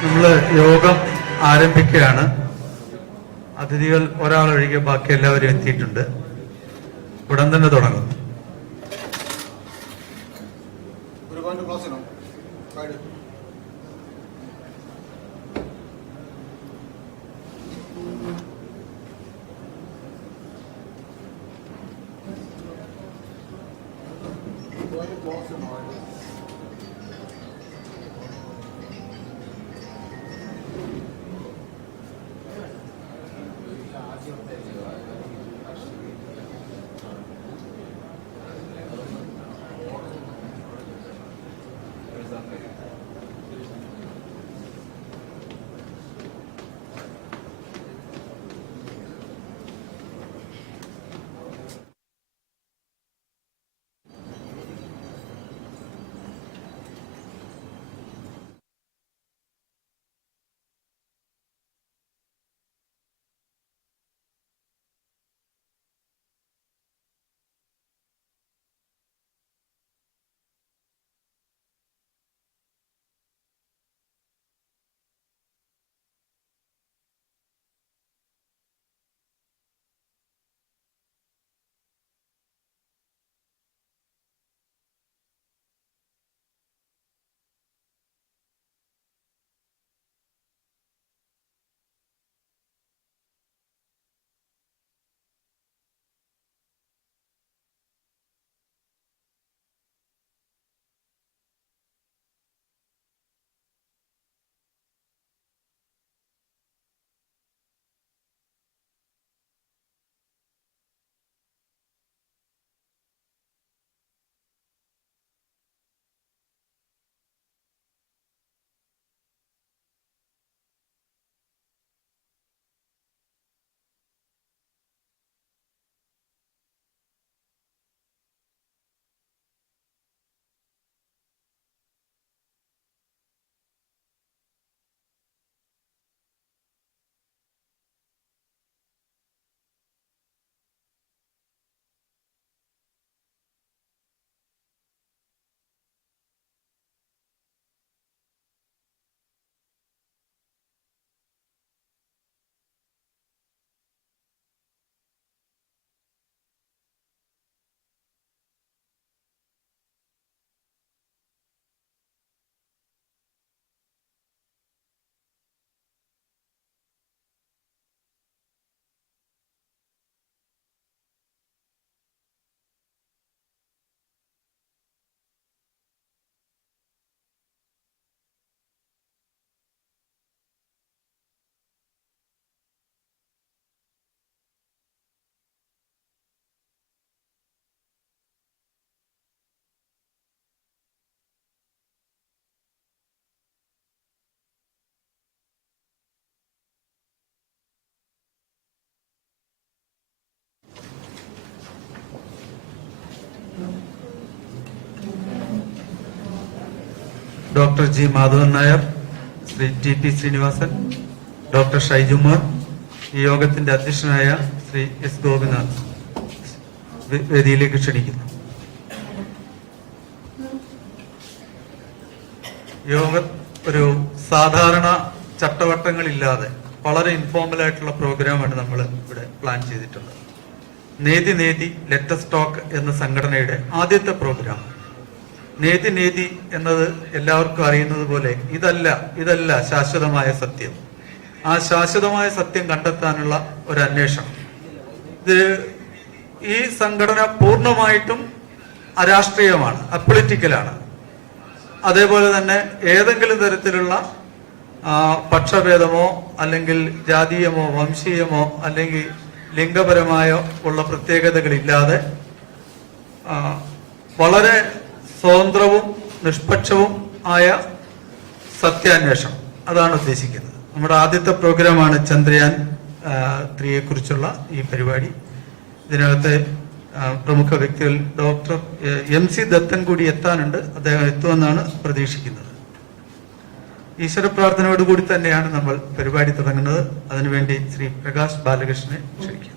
നമ്മൾ യോഗം ആരംഭിക്കുകയാണ്. അതിഥികൾ ഒരാളൊഴികെ ബാക്കി എല്ലാവരും എത്തിയിട്ടുണ്ട്. ഉടൻ തന്നെ തുടങ്ങും. Doctor G Madhavan Nair, Shri T P Srinivasan, doctor ഷൈജുമാർ, ഈ യോഗത്തിന്റെ അധ്യക്ഷനായ ശ്രീ എസ് ഗോപിനാഥ് വേദിയിലേക്ക് ക്ഷണിക്കുന്നു. യോഗം ഒരു സാധാരണ ചട്ടവട്ടങ്ങളില്ലാതെ വളരെ ഇൻഫോർമൽ ആയിട്ടുള്ള പ്രോഗ്രാമാണ് നമ്മൾ ഇവിടെ പ്ലാൻ ചെയ്തിട്ടുള്ളത്. നേതി നേതി ലെറ്റസ് ടോക്ക് എന്ന സംഘടനയുടെ ആദ്യത്തെ പ്രോഗ്രാം. നേതി നേതി എന്നത് എല്ലാവർക്കും അറിയുന്നത് പോലെ ഇതല്ല ശാശ്വതമായ സത്യം. ആ ശാശ്വതമായ സത്യം കണ്ടെത്താനുള്ള ഒരു അന്വേഷണം. ഈ സംഘടന പൂർണ്ണമായിട്ടും അരാഷ്ട്രീയമാണ്, അപൊളിറ്റിക്കലാണ്. അതേപോലെ തന്നെ ഏതെങ്കിലും തരത്തിലുള്ള പക്ഷഭേദമോ അല്ലെങ്കിൽ ജാതീയമോ വംശീയമോ അല്ലെങ്കിൽ ലിംഗപരമായോ ഉള്ള പ്രത്യേകതകളില്ലാതെ വളരെ സ്വതന്ത്രവും നിഷ്പക്ഷവും ആയ സത്യാന്വേഷണം, അതാണ് ഉദ്ദേശിക്കുന്നത്. നമ്മുടെ ആദ്യത്തെ പ്രോഗ്രാമാണ് ചന്ദ്രയാൻ 3 കുറിച്ചുള്ള ഈ പരിപാടി. ഇതിനകത്ത് പ്രമുഖ വ്യക്തികൾ ഡോക്ടർ MC ദത്തൻ കൂടി എത്താനുണ്ട്. അദ്ദേഹം എത്തുമെന്നാണ് പ്രതീക്ഷിക്കുന്നത്. ഈശ്വര പ്രാർത്ഥനയോടുകൂടി തന്നെയാണ് നമ്മൾ പരിപാടി തുടങ്ങുന്നത്. അതിനുവേണ്ടി ശ്രീ പ്രകാശ് ബാലകൃഷ്ണനെ ക്ഷണിക്കും.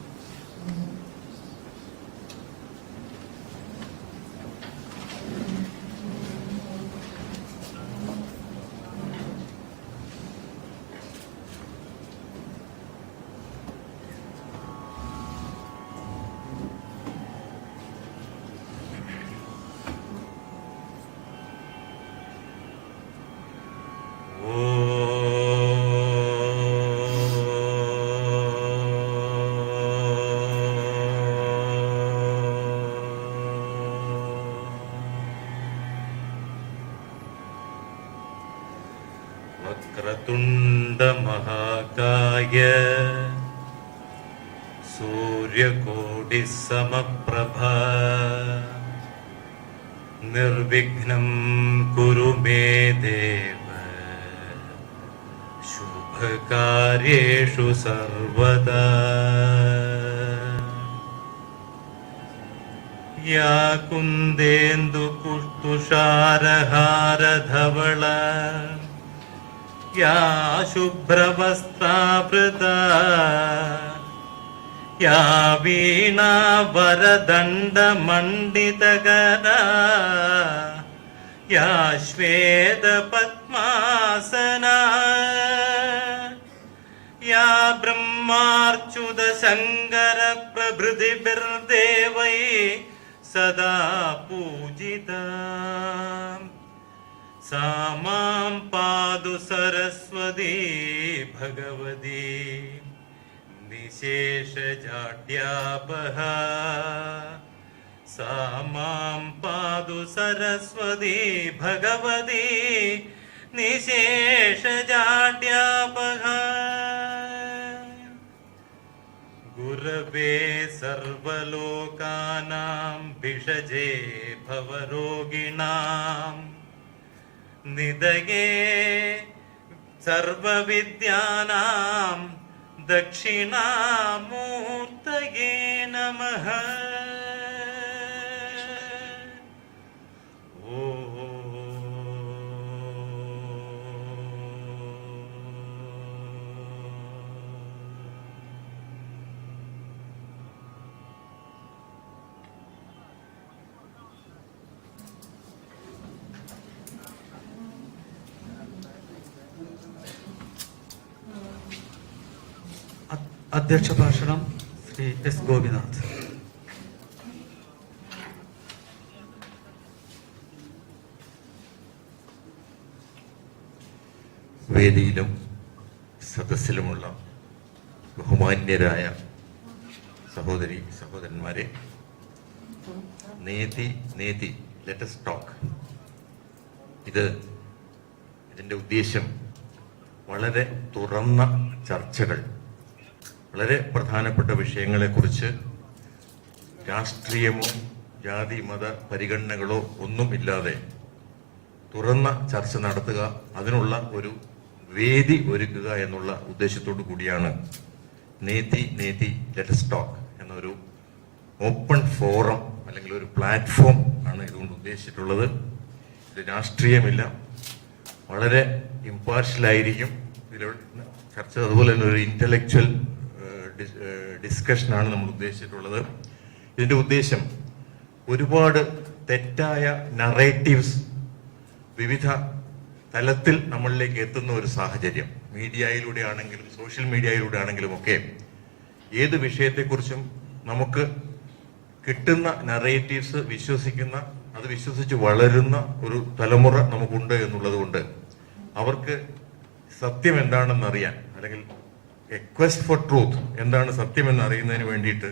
വക്രതുണ്ട മഹാകായ സൂര്യകോടി സമപ്രഭ നിർവിഘ്നം കുരു മേ ദേവ ശുഭകാര്യേഷു സർവദാ. യാ കുന്ദേന്ദു തുഷാരഹാരധവള യാ ശുഭ്രവസ്ത്രാവൃത യാ വീണാവരദണ്ഡമണ്ഡിതകരാ യാ ശ്വേതപദ്മാസനാ യാ ബ്രഹ്മാർച്യുതശങ്കരപ്രഭൃതിഭിർദേവൈ സദാ പൂജിതാ. സാ മാം പാതു സരസ്വതീ ഭഗവതി നിശേഷജാഡ്യാപഹ. സാ മാം പാതു സരസ്വതീ ഭഗവതി നിശേഷജാഡ്യാപഹ. ഗുരവേ സർവലോകാനാം ഭിഷജേ ഭവരോഗിണാം നിദയേ സർവവിദ്യാനാം ദക്ഷിണാമൂർത്തയേ നമഃ. അധ്യക്ഷ ഭാഷണം ശ്രീ എസ് ഗോപിനാഥ്. വേദിയിലും സദസ്സിലുമുള്ള ബഹുമാന്യരായ സഹോദരി സഹോദരന്മാരെ, നേതി ലെറ്റസ് ടോക്ക്. ഇതിൻ്റെ ഉദ്ദേശം വളരെ തുറന്ന ചർച്ചകൾ, വളരെ പ്രധാനപ്പെട്ട വിഷയങ്ങളെക്കുറിച്ച് രാഷ്ട്രീയമോ ജാതി മത പരിഗണനകളോ ഒന്നുമില്ലാതെ തുറന്ന ചർച്ച നടത്തുക, അതിനുള്ള ഒരു വേദി ഒരുക്കുക എന്നുള്ള ഉദ്ദേശത്തോടു കൂടിയാണ് നേതി ലെറ്റസ് ടോക്ക് എന്നൊരു ഓപ്പൺ ഫോറം അല്ലെങ്കിൽ ഒരു പ്ലാറ്റ്ഫോം ആണ് ഇതുകൊണ്ട് ഉദ്ദേശിച്ചിട്ടുള്ളത്. ഇത് രാഷ്ട്രീയമില്ല, വളരെ ഇമ്പാർഷ്യലായിരിക്കും ഇതിലുള്ള ചർച്ച. അതുപോലെ തന്നെ ഒരു ഇന്റലക്ച്വൽ ഡിസ്കഷനാണ് നമ്മൾ ഉദ്ദേശിച്ചിട്ടുള്ളത്. ഇതിൻ്റെ ഉദ്ദേശം ഒരുപാട് തെറ്റായ നറേറ്റീവ്സ് വിവിധ തലത്തിൽ നമ്മളിലേക്ക് എത്തുന്ന ഒരു സാഹചര്യം, മീഡിയയിലൂടെ ആണെങ്കിലും സോഷ്യൽ മീഡിയയിലൂടെ ആണെങ്കിലും ഒക്കെ ഏത് വിഷയത്തെക്കുറിച്ചും നമുക്ക് കിട്ടുന്ന നറേറ്റീവ്സ് അത് വിശ്വസിച്ച് വളരുന്ന ഒരു തലമുറ നമുക്കുണ്ട് എന്നുള്ളത് കൊണ്ട് അവർക്ക് സത്യം എന്താണെന്ന് അറിയാൻ, അല്ലെങ്കിൽ എ ക്വസ്റ്റ് ഫോർ ട്രൂത്ത്, എന്താണ് സത്യമെന്ന് അറിയുന്നതിന് വേണ്ടിയിട്ട്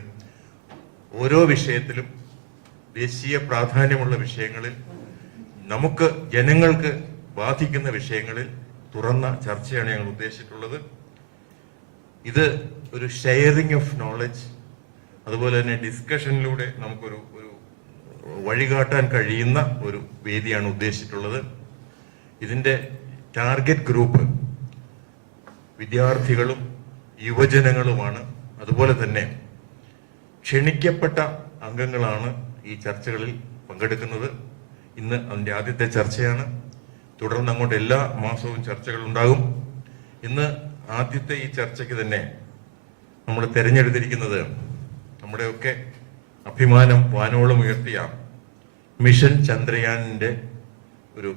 ഓരോ വിഷയത്തിലും ദേശീയ പ്രാധാന്യമുള്ള വിഷയങ്ങളിൽ, നമുക്ക് ജനങ്ങൾക്ക് ബാധിക്കുന്ന വിഷയങ്ങളിൽ തുറന്ന ചർച്ചയാണ് ഞങ്ങൾ ഉദ്ദേശിച്ചിട്ടുള്ളത്. ഇത് ഒരു ഷെയറിംഗ് ഓഫ് നോളജ്, അതുപോലെ തന്നെ ഡിസ്കഷനിലൂടെ നമുക്കൊരു വഴികാട്ടാൻ കഴിയുന്ന ഒരു വേദിയാണ് ഉദ്ദേശിച്ചിട്ടുള്ളത്. ഇതിൻ്റെ ടാർഗറ്റ് ഗ്രൂപ്പ് വിദ്യാർത്ഥികളും യുവജനങ്ങളുമാണ്. അതുപോലെ തന്നെ ക്ഷണിക്കപ്പെട്ട അംഗങ്ങളാണ് ഈ ചർച്ചകളിൽ പങ്കെടുക്കുന്നത്. ഇന്ന് അതിൻ്റെ ആദ്യത്തെ ചർച്ചയാണ്. തുടർന്ന് അങ്ങോട്ട് എല്ലാ മാസവും ചർച്ചകൾ ഉണ്ടാകും. ഇന്ന് ആദ്യത്തെ ഈ ചർച്ചയ്ക്ക് തന്നെ നമ്മൾ തിരഞ്ഞെടുത്തിരിക്കുന്നത് നമ്മുടെയൊക്കെ അഭിമാനം വാനോളം ഉയർത്തിയ മിഷൻ ചന്ദ്രയാനിൻ്റെ ഒരു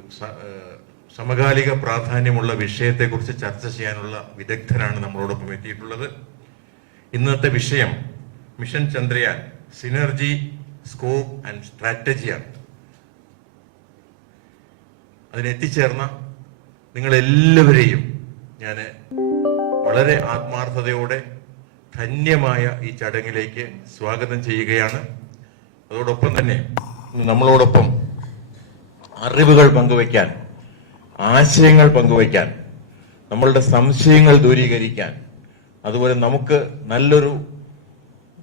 സമകാലിക പ്രാധാന്യമുള്ള വിഷയത്തെക്കുറിച്ച് ചർച്ച ചെയ്യാനുള്ള വിദഗ്ധരാണ് നമ്മളോടൊപ്പം എത്തിയിട്ടുള്ളത്. ഇന്നത്തെ വിഷയം mission Chandrayaan synergy, scope and സ്ട്രാറ്റജിയാണ്. അതിനെത്തിച്ചേർന്ന നിങ്ങളെല്ലാവരെയും ഞാൻ വളരെ ആത്മാർത്ഥതയോടെ ധന്യമായ ഈ ചടങ്ങിലേക്ക് സ്വാഗതം ചെയ്യുകയാണ്. അതോടൊപ്പം തന്നെ നമ്മളോടൊപ്പം അറിവുകൾ പങ്കുവയ്ക്കാൻ, ആശയങ്ങൾ പങ്കുവയ്ക്കാൻ നമ്മളുടെ സംശയങ്ങൾ ദൂരീകരിക്കാൻ, അതുപോലെ നമുക്ക് നല്ലൊരു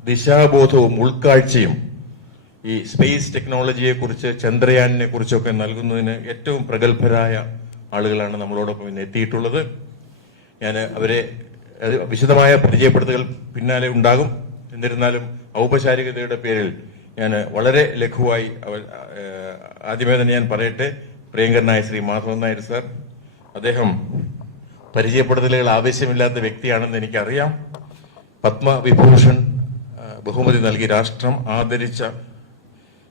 ദിശാബോധവും ഉൾക്കാഴ്ചയും ഈ സ്പേസ് ടെക്നോളജിയെ കുറിച്ച്, ചന്ദ്രയാനിനെ കുറിച്ചൊക്കെ നൽകുന്നതിന് ഏറ്റവും പ്രഗത്ഭരായ ആളുകളാണ് നമ്മളോടൊപ്പം ഇന്ന് എത്തിയിട്ടുള്ളത്. ഞാൻ അവരെ വിശദമായ പരിചയപ്പെടുത്തൽ പിന്നാലെ ഉണ്ടാകും. എന്നിരുന്നാലും ഔപചാരികതയുടെ പേരിൽ ഞാൻ വളരെ ലഘുവായി ആദ്യമേ തന്നെ ഞാൻ പറയട്ടെ. പ്രിയങ്കരനായ ശ്രീ മാധവൻ നായർ സാർ, അദ്ദേഹം പരിചയപ്പെടുത്തലുകൾ ആവശ്യമില്ലാത്ത വ്യക്തിയാണെന്ന് എനിക്കറിയാം. പത്മവിഭൂഷൺ ബഹുമതി നൽകി രാഷ്ട്രം ആദരിച്ച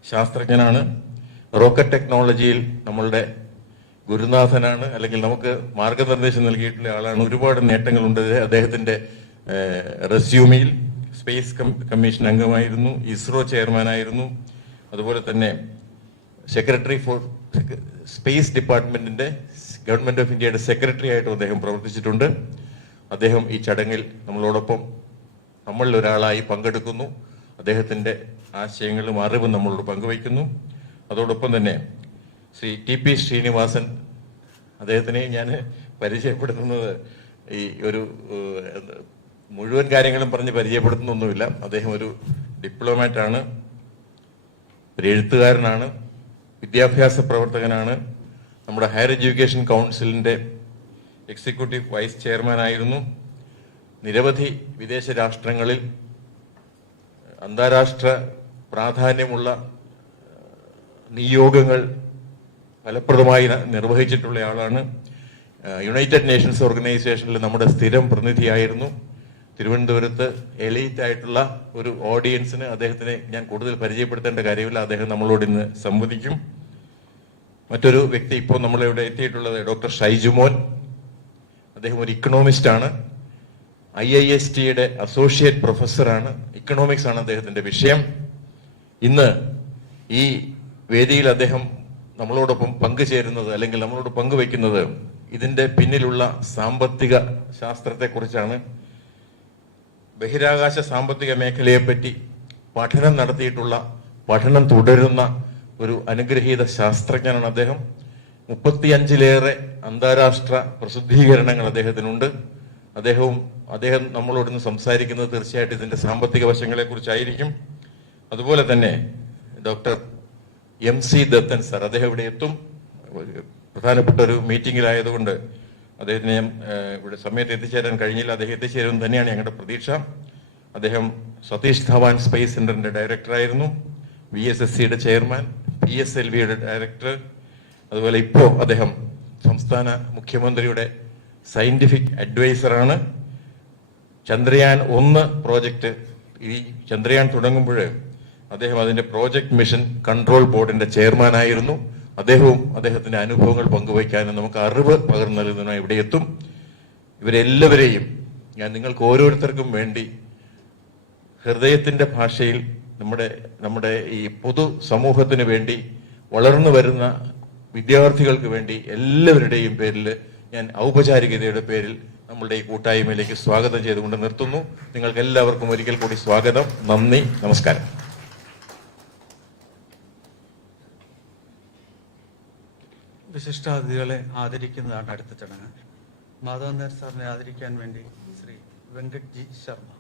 ശാസ്ത്രജ്ഞനാണ്. റോക്കറ്റ് ടെക്നോളജിയിൽ നമ്മളുടെ ഗുരുനാഥനാണ്, അല്ലെങ്കിൽ നമുക്ക് മാർഗനിർദ്ദേശം നൽകിയിട്ടുള്ള ആളാണ്. ഒരുപാട് നേട്ടങ്ങളുണ്ട് അദ്ദേഹത്തിന്റെ റെസ്യൂമിൽ. സ്പേസ് കമ്മീഷൻ അംഗമായിരുന്നു, ഇസ്രോ ചെയർമാനായിരുന്നു, അതുപോലെ തന്നെ സെക്രട്ടറി ഫോർ സ്പേസ് ഡിപ്പാർട്ട്മെന്റിന്റെ ഗവൺമെന്റ് ഓഫ് ഇന്ത്യയുടെ സെക്രട്ടറി ആയിട്ടും അദ്ദേഹം പ്രവർത്തിച്ചിട്ടുണ്ട്. അദ്ദേഹം ഈ ചടങ്ങിൽ നമ്മളോടൊപ്പം നമ്മളിൽ ഒരാളായി പങ്കെടുക്കുന്നു. അദ്ദേഹത്തിന്റെ ആശയങ്ങളും അറിവും നമ്മളോട് പങ്കുവയ്ക്കുന്നു. അതോടൊപ്പം തന്നെ ശ്രീ ടി ശ്രീനിവാസൻ, അദ്ദേഹത്തിനെ ഞാൻ പരിചയപ്പെടുത്തുന്നത് ഈ ഒരു മുഴുവൻ കാര്യങ്ങളും പറഞ്ഞ് പരിചയപ്പെടുത്തുന്നൊന്നുമില്ല. അദ്ദേഹം ഒരു ഡിപ്ലോമാറ്റാണ്, ഒരു എഴുത്തുകാരനാണ്, വിദ്യാഭ്യാസ പ്രവർത്തകനാണ്. നമ്മുടെ ഹയർ എഡ്യൂക്കേഷൻ കൗൺസിലിന്റെ എക്സിക്യൂട്ടീവ് വൈസ് ചെയർമാനായിരുന്നു. നിരവധി വിദേശ രാഷ്ട്രങ്ങളിൽ അന്താരാഷ്ട്ര പ്രാധാന്യമുള്ള നിയോഗങ്ങൾ ഫലപ്രദമായി നിർവഹിച്ചിട്ടുള്ള ആളാണ്. യുണൈറ്റഡ് നേഷൻസ് ഓർഗനൈസേഷനിൽ നമ്മുടെ സ്ഥിരം പ്രതിനിധിയായിരുന്നു. തിരുവനന്തപുരത്ത് എലൈറ്റ് ആയിട്ടുള്ള ഒരു ഓഡിയൻസിന് അദ്ദേഹത്തിനെ ഞാൻ കൂടുതൽ പരിചയപ്പെടുത്തേണ്ട കാര്യമില്ല. അദ്ദേഹം നമ്മളോട് ഇന്ന് സംവദിക്കും. മറ്റൊരു വ്യക്തി ഇപ്പോൾ നമ്മളിവിടെ എത്തിയിട്ടുള്ളത് ഡോക്ടർ ഷൈജുമോൻ. അദ്ദേഹം ഒരു ഇക്കണോമിസ്റ്റ് ആണ്. IISTയുടെ അസോസിയേറ്റ് പ്രൊഫസറാണ്. ഇക്കണോമിക്സ് ആണ് അദ്ദേഹത്തിന്റെ വിഷയം. ഇന്ന് ഈ വേദിയിൽ അദ്ദേഹം നമ്മളോടൊപ്പം പങ്കുചേരുന്നത്, അല്ലെങ്കിൽ നമ്മളോട് പങ്കുവെക്കുന്നത് ഇതിന്റെ പിന്നിലുള്ള സാമ്പത്തിക ശാസ്ത്രത്തെക്കുറിച്ചാണ്. ബഹിരാകാശ സാമ്പത്തിക മേഖലയെപ്പറ്റി പഠനം നടത്തിയിട്ടുള്ള, പഠനം തുടരുന്ന ഒരു അനുഗ്രഹീത ശാസ്ത്രജ്ഞനാണ് അദ്ദേഹം. 35-ലേറെ അന്താരാഷ്ട്ര പ്രസിദ്ധീകരണങ്ങൾ അദ്ദേഹത്തിനുണ്ട്. അദ്ദേഹം നമ്മളോടൊന്ന് സംസാരിക്കുന്നത് തീർച്ചയായിട്ടും ഇതിന്റെ സാമ്പത്തിക വശങ്ങളെ കുറിച്ചായിരിക്കും. അതുപോലെ തന്നെ ഡോക്ടർ MC ദത്തൻ സാർ, അദ്ദേഹം ഇവിടെ എത്തും. പ്രധാനപ്പെട്ട ഒരു മീറ്റിംഗിലായതുകൊണ്ട് അദ്ദേഹത്തിന് ഇവിടെ സമയത്ത് എത്തിച്ചേരാൻ കഴിഞ്ഞില്ല. അദ്ദേഹം എത്തിച്ചേരുമെന്ന് തന്നെയാണ് ഞങ്ങളുടെ പ്രതീക്ഷ. അദ്ദേഹം സതീഷ് ധവാൻ സ്പേസ് സെന്ററിന്റെ ഡയറക്ടറായിരുന്നു, VSSCയുടെ ചെയർമാൻ, PSLVയുടെ ഡയറക്ടർ. അതുപോലെ ഇപ്പോൾ അദ്ദേഹം സംസ്ഥാന മുഖ്യമന്ത്രിയുടെ സയന്റിഫിക് അഡ്വൈസറാണ്. ചന്ദ്രയാൻ 1 പ്രോജക്റ്റ്, ഈ ചന്ദ്രയാൻ തുടങ്ങുമ്പോൾ അദ്ദേഹം അതിന്റെ പ്രോജക്ട് മിഷൻ കൺട്രോൾ ബോർഡിന്റെ ചെയർമാനായിരുന്നു. അദ്ദേഹത്തിന്റെ അനുഭവങ്ങൾ പങ്കുവയ്ക്കാനും നമുക്ക് അറിവ് പകർന്നു നൽകുന്നതിനായി ഇവിടെ എത്തും. ഇവരെല്ലാവരെയും ഞാൻ നിങ്ങൾക്ക് ഓരോരുത്തർക്കും വേണ്ടി ഹൃദയത്തിന്റെ ഭാഷയിൽ നമ്മുടെ ഈ പൊതു സമൂഹത്തിന് വേണ്ടി, വളർന്നു വരുന്ന വിദ്യാർത്ഥികൾക്ക് വേണ്ടി എല്ലാവരുടെയും പേരിൽ ഞാൻ ഔപചാരികതയുടെ പേരിൽ നമ്മളുടെ ഈ കൂട്ടായ്മയിലേക്ക് സ്വാഗതം ചെയ്തുകൊണ്ട് നിർത്തുന്നു. നിങ്ങൾക്ക് എല്ലാവർക്കും ഒരിക്കൽ കൂടി സ്വാഗതം. നന്ദി, നമസ്കാരം. വിശിഷ്ടാതിഥികളെ ആദരിക്കുന്നതാണ് അടുത്ത ചടങ്ങ്. മാധവൻ നായർ സാറിനെ ആദരിക്കാൻ വേണ്ടി ശ്രീ വെങ്കട് ജി ശർമ്മ.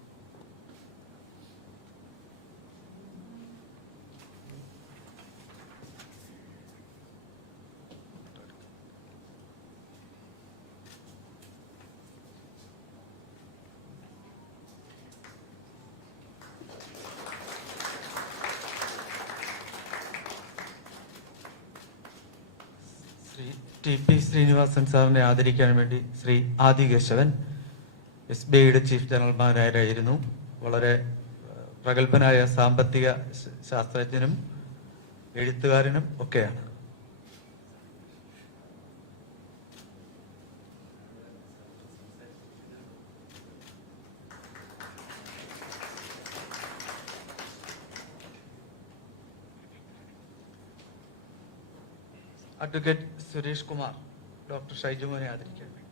ശ്രീ ടി ശ്രീനിവാസൻ സാറിനെ ആദരിക്കാൻ വേണ്ടി ശ്രീ ആദി കേശവൻ, SBIയുടെ ചീഫ് ജനറൽ മാനേജറായിരുന്നു. വളരെ പ്രഗത്ഭനായ സാമ്പത്തിക ശാസ്ത്രജ്ഞനും എഴുത്തുകാരനും ഒക്കെയാണ്. അഡ്വക്കേറ്റ് സുരേഷ് കുമാർ ഡോക്ടർ ഷൈജുമോനെ ആദരിക്കാൻ വേണ്ടി.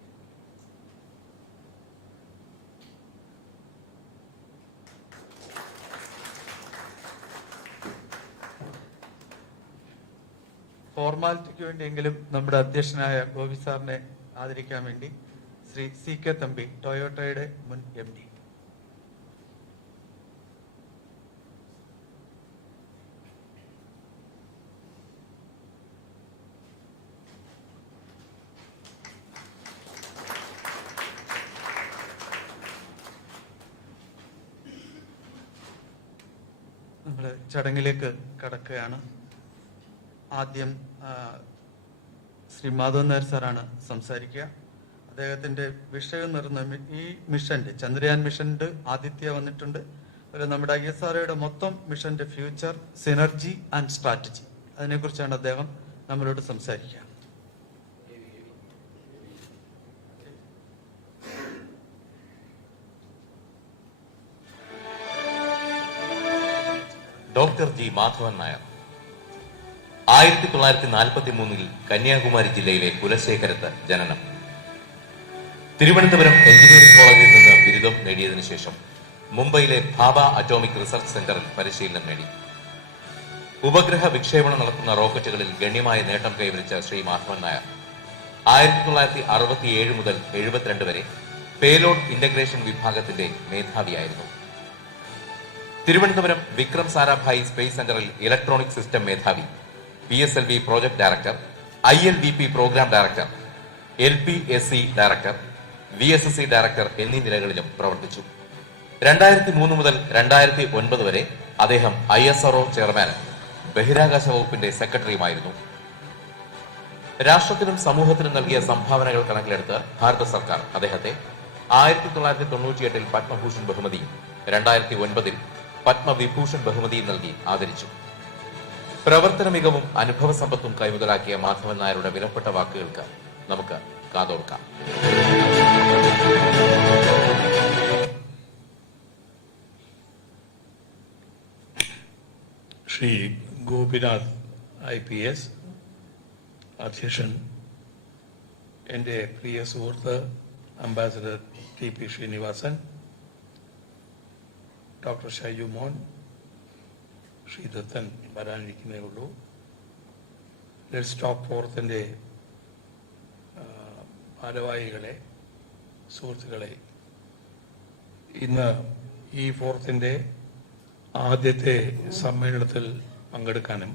ഫോർമാലിറ്റിക്ക് വേണ്ടിയെങ്കിലും നമ്മുടെ അധ്യക്ഷനായ ഗോപി സാറിനെ ആദരിക്കാൻ വേണ്ടി ശ്രീ CK തമ്പി, ടൊയോട്ടയുടെ മുൻ MD. നമ്മൾ ചടങ്ങിലേക്ക് കടക്കുകയാണ്. ആദ്യം ശ്രീ മാധവൻ നായർ സാറാണ് സംസാരിക്കുക. അദ്ദേഹത്തിന്റെ വിഷയം നിർന്ന ഈ മിഷന്റെ ചന്ദ്രയാൻ മിഷന്റെ ആദിത്യ വന്നിട്ടുണ്ട്. അതുപോലെ നമ്മുടെ ISROയുടെ മൊത്തം മിഷന്റെ ഫ്യൂച്ചർ, സിനർജി ആൻഡ് സ്ട്രാറ്റജി, അതിനെക്കുറിച്ചാണ് അദ്ദേഹം നമ്മളോട് സംസാരിക്കുക. ഡോക്ടർ ജി മാധവൻ നായർ 1943 കന്യാകുമാരി ജില്ലയിലെ കുലശേഖരത്ത് ജനനം. തിരുവനന്തപുരം എഞ്ചിനീയറിംഗ് കോളേജിൽ നിന്ന് ബിരുദം നേടിയതിനു ശേഷം മുംബൈയിലെ ഭാഭ അറ്റോമിക് റിസർച്ച് സെന്ററിൽ പരിശീലനം നേടി. ഉപഗ്രഹ വിക്ഷേപണം നടത്തുന്ന റോക്കറ്റുകളിൽ ഗണ്യമായ നേട്ടം കൈവരിച്ച ശ്രീ മാധവൻ നായർ 1967 മുതൽ 72 വരെ പേലോഡ് ഇന്റഗ്രേഷൻ വിഭാഗത്തിന്റെ മേധാവിയായിരുന്നു. തിരുവനന്തപുരം വിക്രം സാരാഭായി സ്പേസ് സെന്ററിൽ ഇലക്ട്രോണിക് സിസ്റ്റം മേധാവി, PSLV project director, ILVP programme director, LPSC director, VSSC director എന്നീ നിലകളിലും പ്രവർത്തിച്ചു. 2003 മുതൽ 2009 വരെ അദ്ദേഹം ISRO ചെയർമാനും ബഹിരാകാശ വകുപ്പിന്റെ സെക്രട്ടറിയുമായിരുന്നു. രാഷ്ട്രത്തിനും സമൂഹത്തിനും നൽകിയ സംഭാവനകൾ കണക്കിലെടുത്ത് ഭാരത സർക്കാർ അദ്ദേഹത്തെ 1998 പത്മഭൂഷൺ ബഹുമതിയും 2009 പത്മവിഭൂഷൺ ബഹുമതിയും നൽകി ആദരിച്ചു. പ്രവർത്തന മികവും അനുഭവ സമ്പത്തും കൈമുതലാക്കിയ മാധവൻ നായരുടെ വിലപ്പെട്ട വാക്കുകൾക്ക് നമുക്ക് കാതോർക്കാം. ശ്രീ ഗോപിനാഥ് IPS അധ്യക്ഷൻ, എൻ്റെ പ്രിയ സുഹൃത്ത് ambassador TP Srinivasan, doctor Shaiju Mon, Shri Dathan വരാനിരിക്കുന്നേ ഉള്ളൂ, ലെറ്റ്സ് സ്റ്റോപ്പ് ഫോർത്തിൻ്റെ ഭാരവാഹികളെ, സുഹൃത്തുക്കളെ, ഇന്ന് ഈ ഫോർത്തിൻ്റെ ആദ്യത്തെ സമ്മേളനത്തിൽ പങ്കെടുക്കാനും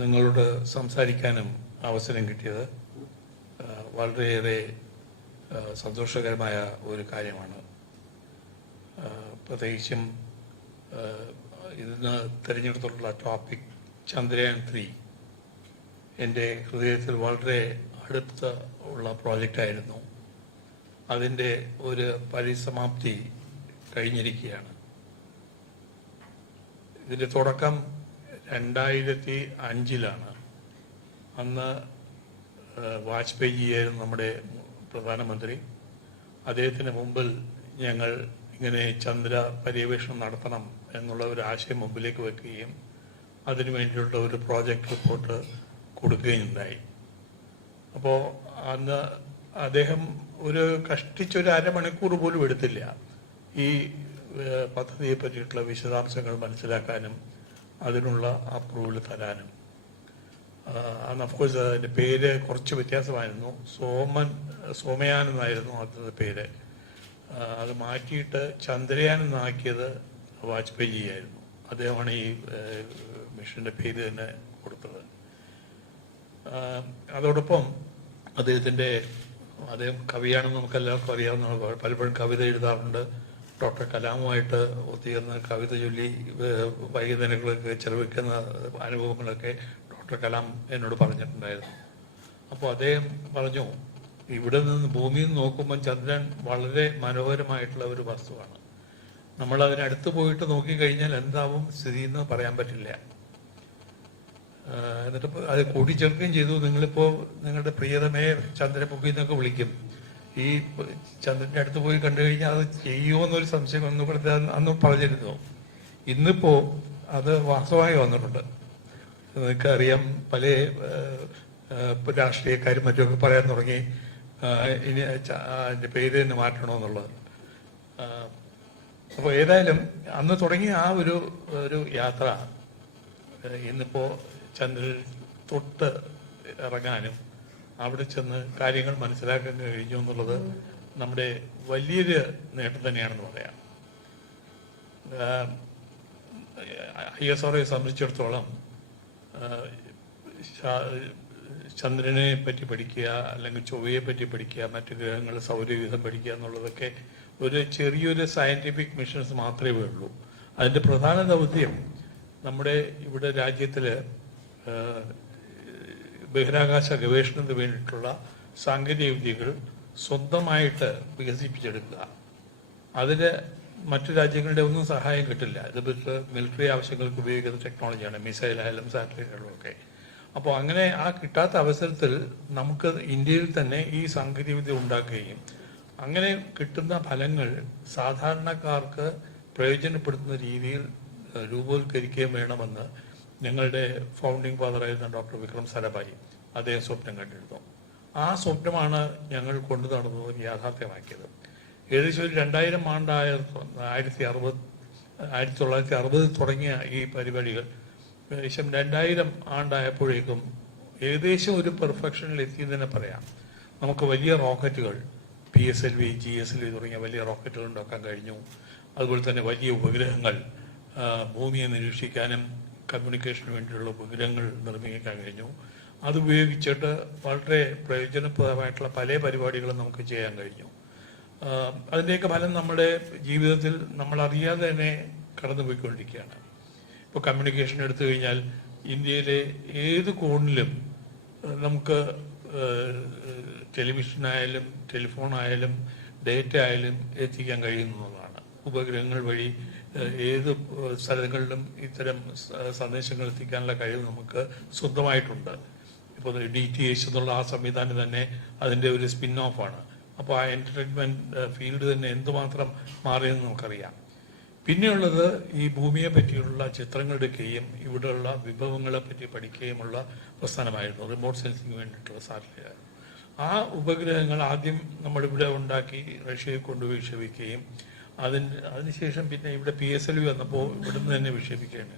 നിങ്ങളോട് സംസാരിക്കാനും അവസരം കിട്ടിയത് വളരെയേറെ സന്തോഷകരമായ ഒരു കാര്യമാണ്. പ്രത്യേകിച്ചും ഇന്ന് തിരഞ്ഞെടുത്തിട്ടുള്ള ടോപ്പിക് ചന്ദ്രയാൻ 3 എൻ്റെ ഹൃദയത്തിൽ വളരെ അടുത്ത ഉള്ള പ്രോജക്റ്റായിരുന്നു. അതിൻ്റെ ഒരു പരിസമാപ്തി കഴിഞ്ഞിരിക്കുകയാണ്. ഇതിൻ്റെ തുടക്കം 2005-ലാണ്. അന്ന് വാജ്പേയിയായിരുന്നു നമ്മുടെ പ്രധാനമന്ത്രി. അദ്ദേഹത്തിന് മുമ്പിൽ ഞങ്ങൾ ഇങ്ങനെ ചന്ദ്ര പര്യവേഷണം നടത്തണം എന്നുള്ള ഒരു ആശയം മുമ്പിലേക്ക് വെക്കുകയും അതിനു വേണ്ടിയുള്ള ഒരു പ്രോജക്റ്റ് റിപ്പോർട്ട് കൊടുക്കുകയുണ്ടായി. അപ്പോൾ അന്ന് അദ്ദേഹം കഷ്ടിച്ചൊരു അരമണിക്കൂർ പോലും എടുത്തില്ല ഈ പദ്ധതിയെ പറ്റിയിട്ടുള്ള വിശദാംശങ്ങൾ മനസ്സിലാക്കാനും അതിനുള്ള അപ്രൂവൽ തരാനും. അന്ന് ഓഫ്കോഴ്സ് അതിൻ്റെ പേര് കുറച്ച് വ്യത്യാസമായിരുന്നു. സോമയാൻ എന്നായിരുന്നു അതിൻ്റെ പേര്. അത് മാറ്റിയിട്ട് ചന്ദ്രയാൻ എന്നാക്കിയത് വാജ്പേയി ആയിരുന്നു. അദ്ദേഹമാണ് ഈ മിഷന്റെ പേര് തന്നെ കൊടുത്തത്. അതോടൊപ്പം അദ്ദേഹം കവിയാണെന്ന് നമുക്ക് എല്ലാവർക്കും അറിയാവുന്ന, പലപ്പോഴും കവിത എഴുതാറുണ്ട്. ഡോക്ടർ കലാമുമായിട്ട് ഒത്തുചേർന്ന് കവിത ചൊല്ലി വൈകുന്നേരങ്ങളൊക്കെ ചെലവഴിക്കുന്ന അനുഭവങ്ങളൊക്കെ ഡോക്ടർ കലാം എന്നോട് പറഞ്ഞിട്ടുണ്ടായിരുന്നു. അപ്പോൾ അദ്ദേഹം പറഞ്ഞു, ഇവിടെ നിന്ന് ഭൂമിയിൽ നിന്ന് നോക്കുമ്പോൾ ചന്ദ്രൻ വളരെ മനോഹരമായിട്ടുള്ള ഒരു വസ്തുവാണ്. നമ്മൾ അതിനടുത്ത് പോയിട്ട് നോക്കിക്കഴിഞ്ഞാൽ എന്താവും സ്ഥിതി എന്ന് പറയാൻ പറ്റില്ല. എന്നിട്ട് അത് കൂട്ടിച്ചേർക്കുകയും ചെയ്തു. നിങ്ങളിപ്പോൾ നിങ്ങളുടെ പ്രിയതമയെ ചന്ദ്രമുഖി എന്നൊക്കെ വിളിക്കും. ഈ ചന്ദ്രൻ്റെ അടുത്ത് പോയി കണ്ടു കഴിഞ്ഞാൽ അത് ചെയ്യുമോ എന്നൊരു സംശയം ഒന്നുകൂടെ അന്ന് പറഞ്ഞിരുന്നു. ഇന്നിപ്പോൾ അത് വാസ്തവമായി വന്നിട്ടുണ്ട്. നിങ്ങൾക്കറിയാം, പല രാഷ്ട്രീയക്കാരും മറ്റുമൊക്കെ പറയാൻ തുടങ്ങി ഇനി അതിൻ്റെ പേര് തന്നെ മാറ്റണമെന്നുള്ളത്. അപ്പോൾ ഏതായാലും അന്ന് തുടങ്ങിയ ആ ഒരു യാത്ര ഇന്നിപ്പോൾ ചന്ദ്രനിൽ തൊട്ട് ഇറങ്ങാനും അവിടെ ചെന്ന് കാര്യങ്ങൾ മനസ്സിലാക്കാൻ കഴിഞ്ഞു എന്നുള്ളത് നമ്മുടെ വലിയൊരു നേട്ടം തന്നെയാണെന്ന് പറയാം. ISROയെ സംബന്ധിച്ചിടത്തോളം ചന്ദ്രനെ പറ്റി പഠിക്കുക, അല്ലെങ്കിൽ ചൊവ്വയെ പറ്റി പഠിക്കുക, മറ്റു ഗ്രഹങ്ങൾ സൗരയൂഥം പഠിക്കുക എന്നുള്ളതൊക്കെ ഒരു ചെറിയൊരു സയന്റിഫിക് മിഷൻസ് മാത്രമേ ഉള്ളൂ. അതിൻ്റെ പ്രധാന ദൗത്യം നമ്മുടെ ഇവിടെ രാജ്യത്തിൽ ബഹിരാകാശ ഗവേഷണത്തിന് വേണ്ടിയിട്ടുള്ള സാങ്കേതിക വിദ്യകൾ സ്വന്തമായിട്ട് വികസിപ്പിച്ചെടുക്കുക. അതിന് മറ്റു രാജ്യങ്ങളുടെ ഒന്നും സഹായം കിട്ടില്ല. ഇത് മിലിറ്ററി ആവശ്യങ്ങൾക്ക് ഉപയോഗിക്കുന്ന ടെക്നോളജിയാണ്, മിസൈലായാലും സാറ്റലൈറ്റുകളും ഒക്കെ. അപ്പോൾ അങ്ങനെ ആ കിട്ടാത്ത അവസരത്തിൽ നമുക്ക് ഇന്ത്യയിൽ തന്നെ ഈ സാങ്കേതികവിദ്യ ഉണ്ടാക്കുകയും അങ്ങനെ കിട്ടുന്ന ഫലങ്ങൾ സാധാരണക്കാർക്ക് പ്രയോജനപ്പെടുത്തുന്ന രീതിയിൽ രൂപവത്കരിക്കുകയും വേണമെന്ന് ഞങ്ങളുടെ ഫൗണ്ടിങ് ഫാദറായിരുന്ന ഡോക്ടർ വിക്രം സാരാഭായി അദ്ദേഹം സ്വപ്നം കണ്ടിരുന്നു. ആ സ്വപ്നമാണ് ഞങ്ങൾ കൊണ്ടു നടന്നത് യാഥാർത്ഥ്യമാക്കിയത്. ഏകദേശം ഒരു 2000 ആണ്ടായ 1960 തുടങ്ങിയ ഈ പരിപാടികൾ ഏകദേശം 2000 ആണ്ടായപ്പോഴേക്കും ഏകദേശം ഒരു പെർഫെക്ഷനിൽ എത്തിയെന്ന് തന്നെ പറയാം. നമുക്ക് വലിയ റോക്കറ്റുകൾ PSLV, GSLV തുടങ്ങിയ വലിയ റോക്കറ്റുകൾ ഉണ്ടാക്കാൻ കഴിഞ്ഞു. അതുപോലെ തന്നെ വലിയ ഉപഗ്രഹങ്ങൾ, ഭൂമിയെ നിരീക്ഷിക്കാനും കമ്മ്യൂണിക്കേഷന് വേണ്ടിയുള്ള ഉപഗ്രഹങ്ങൾ നിർമ്മിക്കാൻ കഴിഞ്ഞു. അതുപയോഗിച്ചിട്ട് വളരെ പ്രയോജനപ്രദമായിട്ടുള്ള പല പരിപാടികളും നമുക്ക് ചെയ്യാൻ കഴിഞ്ഞു. അതിൻ്റെയൊക്കെ ഫലം നമ്മുടെ ജീവിതത്തിൽ നമ്മൾ അറിയാതെ തന്നെ കടന്നുപോയിക്കൊണ്ടിരിക്കുകയാണ്. ഇപ്പോൾ കമ്മ്യൂണിക്കേഷൻ എടുത്തു കഴിഞ്ഞാൽ ഇന്ത്യയിലെ ഏത് കോണിലും നമുക്ക് ടെലിവിഷനായാലും ടെലിഫോണായാലും ഡേറ്റ ആയാലും എത്തിക്കാൻ കഴിയുന്നതാണ്. ഉപഗ്രഹങ്ങൾ വഴി ഏത് സ്ഥലങ്ങളിലും ഇത്തരം സന്ദേശങ്ങൾ എത്തിക്കാനുള്ള കഴിവ് നമുക്ക് സ്വന്തമായിട്ടുണ്ട്. ഇപ്പോൾ DTH എന്നുള്ള ആ സംവിധാനം തന്നെ അതിൻ്റെ ഒരു സ്പിൻ ഓഫാണ്. അപ്പോൾ ആ എൻ്റർടൈൻമെൻറ്റ് ഫീൽഡ് തന്നെ എന്തുമാത്രം മാറിയെന്ന് നമുക്കറിയാം. പിന്നെയുള്ളത് ഈ ഭൂമിയെ പറ്റിയുള്ള ചിത്രങ്ങൾ എടുക്കുകയും ഇവിടെയുള്ള വിഭവങ്ങളെ പറ്റി പഠിക്കുകയുമുള്ള പ്രസ്ഥാനമായിരുന്നു. റിമോട്ട് സെൻസിങ് വേണ്ടിയിട്ടുള്ള സാറ്റലൈറ്റ്. ആ ഉപഗ്രഹങ്ങൾ ആദ്യം നമ്മളിവിടെ ഉണ്ടാക്കി റഷ്യയിൽ കൊണ്ടുപോയി വിക്ഷേപിക്കുകയും അതിനുശേഷം പിന്നെ ഇവിടെ PSLV വന്നപ്പോൾ ഇവിടുന്ന് തന്നെ വിക്ഷേപിക്കുകയാണ്.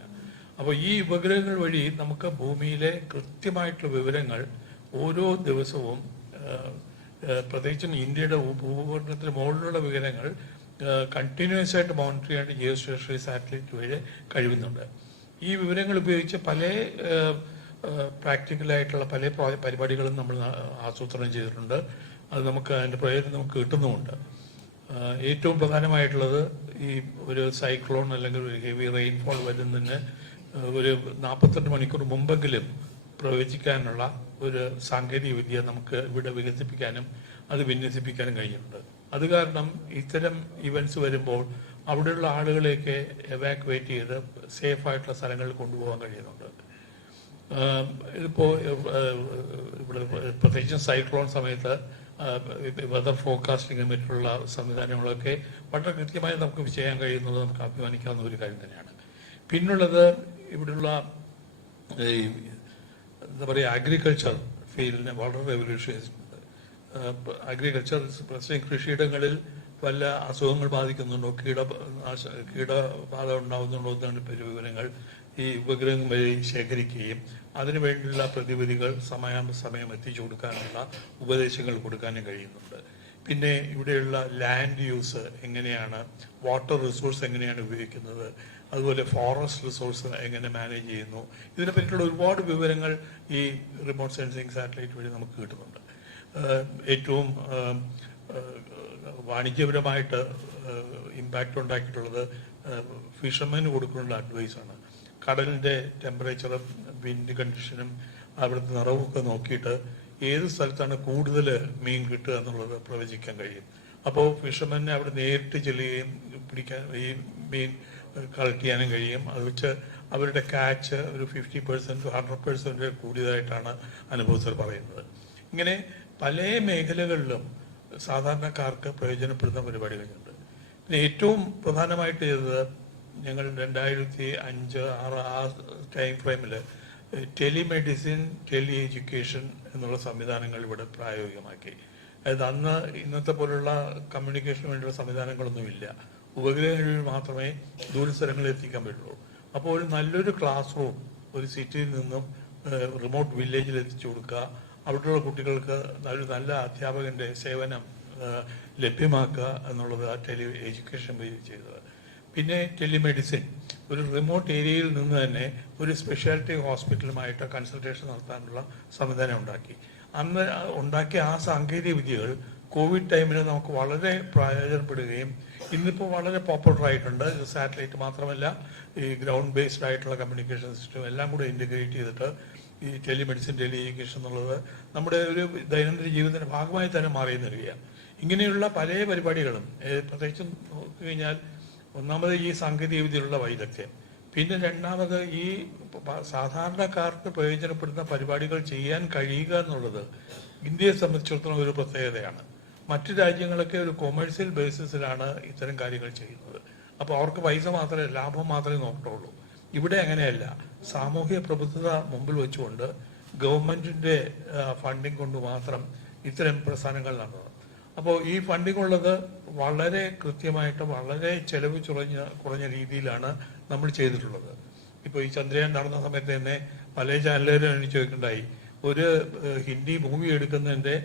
അപ്പോൾ ഈ ഉപഗ്രഹങ്ങൾ വഴി നമുക്ക് ഭൂമിയിലെ കൃത്യമായിട്ടുള്ള വിവരങ്ങൾ ഓരോ ദിവസവും, പ്രത്യേകിച്ചും ഇന്ത്യയുടെ ഭൂപടത്തിന് മുകളിലുള്ള വിവരങ്ങൾ കണ്ടിന്യൂസ് ആയിട്ട് മോണിറ്റർ ചെയ്യാൻ ജിയോ സ്റ്റേഷനറി സാറ്റലൈറ്റ് വഴി കഴിയുന്നുണ്ട്. ഈ വിവരങ്ങൾ ഉപയോഗിച്ച് പല പ്രാക്ടിക്കലായിട്ടുള്ള പല പരിപാടികളും നമ്മൾ ആസൂത്രണം ചെയ്തിട്ടുണ്ട്. അത് നമുക്ക് അതിൻ്റെ പ്രയോജനം നമുക്ക് കിട്ടുന്നുമുണ്ട്. ഏറ്റവും പ്രധാനമായിട്ടുള്ളത് ഈ ഒരു സൈക്ലോൺ അല്ലെങ്കിൽ ഒരു ഹെവി റെയിൻഫോൾ വരുന്നതിന് ഒരു 48 മണിക്കൂർ മുമ്പെങ്കിലും പ്രവചിക്കാനുള്ള ഒരു സാങ്കേതിക വിദ്യ നമുക്ക് ഇവിടെ വികസിപ്പിക്കാനും അത് വിന്യസിപ്പിക്കാനും കഴിഞ്ഞിട്ടുണ്ട്. അത് കാരണം ഇത്തരം ഇവൻറ്റ്സ് വരുമ്പോൾ അവിടെയുള്ള ആളുകളെയൊക്കെ എവാക്യുവേറ്റ് ചെയ്ത് സേഫായിട്ടുള്ള സ്ഥലങ്ങളിൽ കൊണ്ടുപോകാൻ കഴിയുന്നുണ്ട്. ഇതിപ്പോൾ ഇവിടെ പ്രത്യേകിച്ചും സൈക്ലോൺ സമയത്ത് വെതർ ഫോർകാസ്റ്റിംഗും മറ്റുള്ള സംവിധാനങ്ങളൊക്കെ വളരെ കൃത്യമായി നമുക്ക് ചെയ്യാൻ കഴിയുന്നത് നമുക്ക് അഭിമാനിക്കാവുന്ന ഒരു കാര്യം തന്നെയാണ്. പിന്നുള്ളത് ഇവിടെയുള്ള എന്താ പറയുക, അഗ്രികൾച്ചർ ഫീൽഡിനെ വളരെ റെവല്യൂഷനൈസ്. അഗ്രികൾച്ചർ പ്രത്യേകിച്ച് കൃഷിയിടങ്ങളിൽ വല്ല അസുഖങ്ങൾ ബാധിക്കുന്നുണ്ടോ, കീടബാധ ഉണ്ടാകുന്നുണ്ടോ എന്നാണ് വിവരങ്ങൾ ഈ ഉപഗ്രഹം വഴി ശേഖരിക്കുകയും അതിനുവേണ്ടിയുള്ള പ്രതിവിധികൾ സമയം എത്തിച്ചു കൊടുക്കാനുള്ള ഉപദേശങ്ങൾ കൊടുക്കാനും കഴിയുന്നുണ്ട്. പിന്നെ ഇവിടെയുള്ള ലാൻഡ് യൂസ് എങ്ങനെയാണ്, വാട്ടർ റിസോഴ്സ് എങ്ങനെയാണ് ഉപയോഗിക്കുന്നത്, അതുപോലെ ഫോറസ്റ്റ് റിസോഴ്സ് എങ്ങനെ മാനേജ് ചെയ്യുന്നു, ഇതിനെപ്പറ്റിയുള്ള ഒരുപാട് വിവരങ്ങൾ ഈ റിമോട്ട് സെൻസിങ് സാറ്റലൈറ്റ് വഴി നമുക്ക് കിട്ടുന്നുണ്ട്. ഏറ്റവും വാണിജ്യപരമായിട്ട് ഇമ്പാക്റ്റ് ഉണ്ടാക്കിയിട്ടുള്ളത് ഫിഷർമാന് കൊടുക്കുന്ന അഡ്വൈസാണ്. കടലിൻ്റെ ടെമ്പറേച്ചറും വിൻഡ് കണ്ടീഷനും അവിടുത്തെ നിറവൊക്കെ നോക്കിയിട്ട് ഏത് സ്ഥലത്താണ് കൂടുതൽ മീൻ കിട്ടുക എന്നുള്ളത് പ്രവചിക്കാൻ കഴിയും. അപ്പോൾ ഫിഷർമാനെ അവിടെ നേരിട്ട് ചെല്ലുകയും പിടിക്കാൻ ഈ മീൻ കളക്ട് ചെയ്യാനും കഴിയും. അത് വെച്ച് അവരുടെ ക്യാച്ച് ഒരു 50% to 100% കൂടിയതായിട്ടാണ് അനുഭവസ്ഥർ പറയുന്നത്. ഇങ്ങനെ പല മേഖലകളിലും സാധാരണക്കാർക്ക് പ്രയോജനപ്പെടുന്ന പരിപാടികളുണ്ട്. പിന്നെ ഏറ്റവും പ്രധാനമായിട്ട് ചെയ്തത് ഞങ്ങൾ 2005-06 ആ ടൈം ഫ്രെയിമിൽ ടെലിമെഡിസിൻ, ടെലി എഡ്യൂക്കേഷൻ എന്നുള്ള സംവിധാനങ്ങൾ ഇവിടെ പ്രായോഗികമാക്കി. അതായത് അന്ന് ഇന്നത്തെ പോലുള്ള കമ്മ്യൂണിക്കേഷന് വേണ്ടിയുള്ള സംവിധാനങ്ങളൊന്നുമില്ല. ഉപഗ്രഹങ്ങളിൽ മാത്രമേ ദൂരസ്ഥലങ്ങളിൽ എത്തിക്കാൻ പറ്റുള്ളൂ. അപ്പോൾ ഒരു നല്ലൊരു ക്ലാസ് റൂം ഒരു സിറ്റിയിൽ നിന്നും റിമോട്ട് വില്ലേജിൽ എത്തിച്ചു കൊടുക്കുക, അവിടെയുള്ള കുട്ടികൾക്ക് ഒരു നല്ല അധ്യാപകൻ്റെ സേവനം ലഭ്യമാക്കുക എന്നുള്ളത് ആ എഡ്യൂക്കേഷൻ വഴി ചെയ്തത്. പിന്നെ ടെലിമെഡിസിൻ, ഒരു റിമോട്ട് ഏരിയയിൽ നിന്ന് തന്നെ ഒരു സ്പെഷ്യാലിറ്റി ഹോസ്പിറ്റലുമായിട്ട് കൺസൾട്ടേഷൻ നടത്താനുള്ള സംവിധാനം ഉണ്ടാക്കി. അന്ന് ഉണ്ടാക്കിയ ആ സാങ്കേതിക വിദ്യകൾ കോവിഡ് ടൈമിൽ നമുക്ക് വളരെ പ്രയോജനപ്പെടുകയും ഇന്നിപ്പോൾ വളരെ പോപ്പുലർ ആയിട്ടുണ്ട്. സാറ്റലൈറ്റ് മാത്രമല്ല, ഈ ഗ്രൗണ്ട് ബേസ്ഡ് ആയിട്ടുള്ള കമ്മ്യൂണിക്കേഷൻ സിസ്റ്റം എല്ലാം കൂടെ ഇൻറ്റഗ്രേറ്റ് ചെയ്തിട്ട് ഈ ടെലിമെഡിസിൻ, ടെലി എഡ്യൂക്കേഷൻ എന്നുള്ളത് നമ്മുടെ ഒരു ദൈനംദിന ജീവിതത്തിന്റെ ഭാഗമായി തന്നെ മാറിയെന്നിരിക്കുകയാണ്. ഇങ്ങനെയുള്ള പല പരിപാടികളും പ്രത്യേകിച്ചും നോക്കിക്കഴിഞ്ഞാൽ ഒന്നാമത് ഈ സാങ്കേതിക വിദ്യയിലുള്ള വൈദഗ്ധ്യം, പിന്നെ രണ്ടാമത് ഈ സാധാരണക്കാർക്ക് പ്രയോജനപ്പെടുന്ന പരിപാടികൾ ചെയ്യാൻ കഴിയുക എന്നുള്ളത് ഇന്ത്യയെ സംബന്ധിച്ചിടത്തോളം ഒരു പ്രത്യേകതയാണ്. മറ്റു രാജ്യങ്ങളൊക്കെ ഒരു കൊമേഴ്സ്യൽ ബേസിസിലാണ് ഇത്തരം കാര്യങ്ങൾ ചെയ്യുന്നത്. അപ്പോൾ അവർക്ക് പൈസ മാത്രമേ, ലാഭം മാത്രമേ നോക്കുള്ളൂ. ഇവിടെ അങ്ങനെയല്ല. സാമൂഹ്യ പ്രബുദ്ധത മുമ്പിൽ വെച്ചുകൊണ്ട് ഗവൺമെന്റിന്റെ ഫണ്ടിങ് കൊണ്ട് മാത്രം ഇത്തരം പ്രസ്ഥാനങ്ങൾ നടന്നത്. അപ്പോൾ ഈ ഫണ്ടിങ് ഉള്ളത് വളരെ കൃത്യമായിട്ട് വളരെ ചെലവ് കുറഞ്ഞ രീതിയിലാണ് നമ്മൾ ചെയ്തിട്ടുള്ളത്. ഇപ്പോൾ ഈ ചന്ദ്രയാൻ നടന്ന സമയത്ത് തന്നെ പല ചാനലുകാരും എനിക്ക് ചോദിക്കുന്നുണ്ടായി, ഒരു ഹിന്ദി മൂവി എടുക്കുന്നതിന്റെ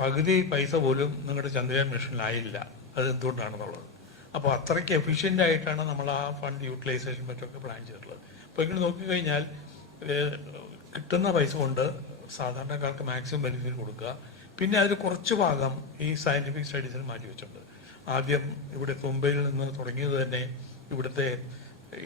പകുതി പൈസ പോലും നിങ്ങളുടെ ചന്ദ്രയാൻ മിഷനിലായില്ല, അത് എന്തുകൊണ്ടാണെന്നുള്ളത്. അപ്പോൾ അത്രയ്ക്ക് എഫിഷ്യൻ്റ് ആയിട്ടാണ് നമ്മൾ ആ ഫണ്ട് യൂട്ടിലൈസേഷൻ മറ്റൊക്കെ പ്ലാൻ ചെയ്തിട്ടുള്ളത്. അപ്പോൾ ഇങ്ങനെ നോക്കിക്കഴിഞ്ഞാൽ കിട്ടുന്ന പൈസ കൊണ്ട് സാധാരണക്കാർക്ക് മാക്സിമം ബെനിഫിറ്റ് കൊടുക്കുക. പിന്നെ അതിൽ കുറച്ച് ഭാഗം ഈ സയന്റിഫിക് സ്റ്റഡീസിന് മാറ്റി വെച്ചിട്ടുണ്ട്. ആദ്യം ഇവിടെ മുംബൈയിൽ നിന്ന് തുടങ്ങിയത് തന്നെ ഇവിടുത്തെ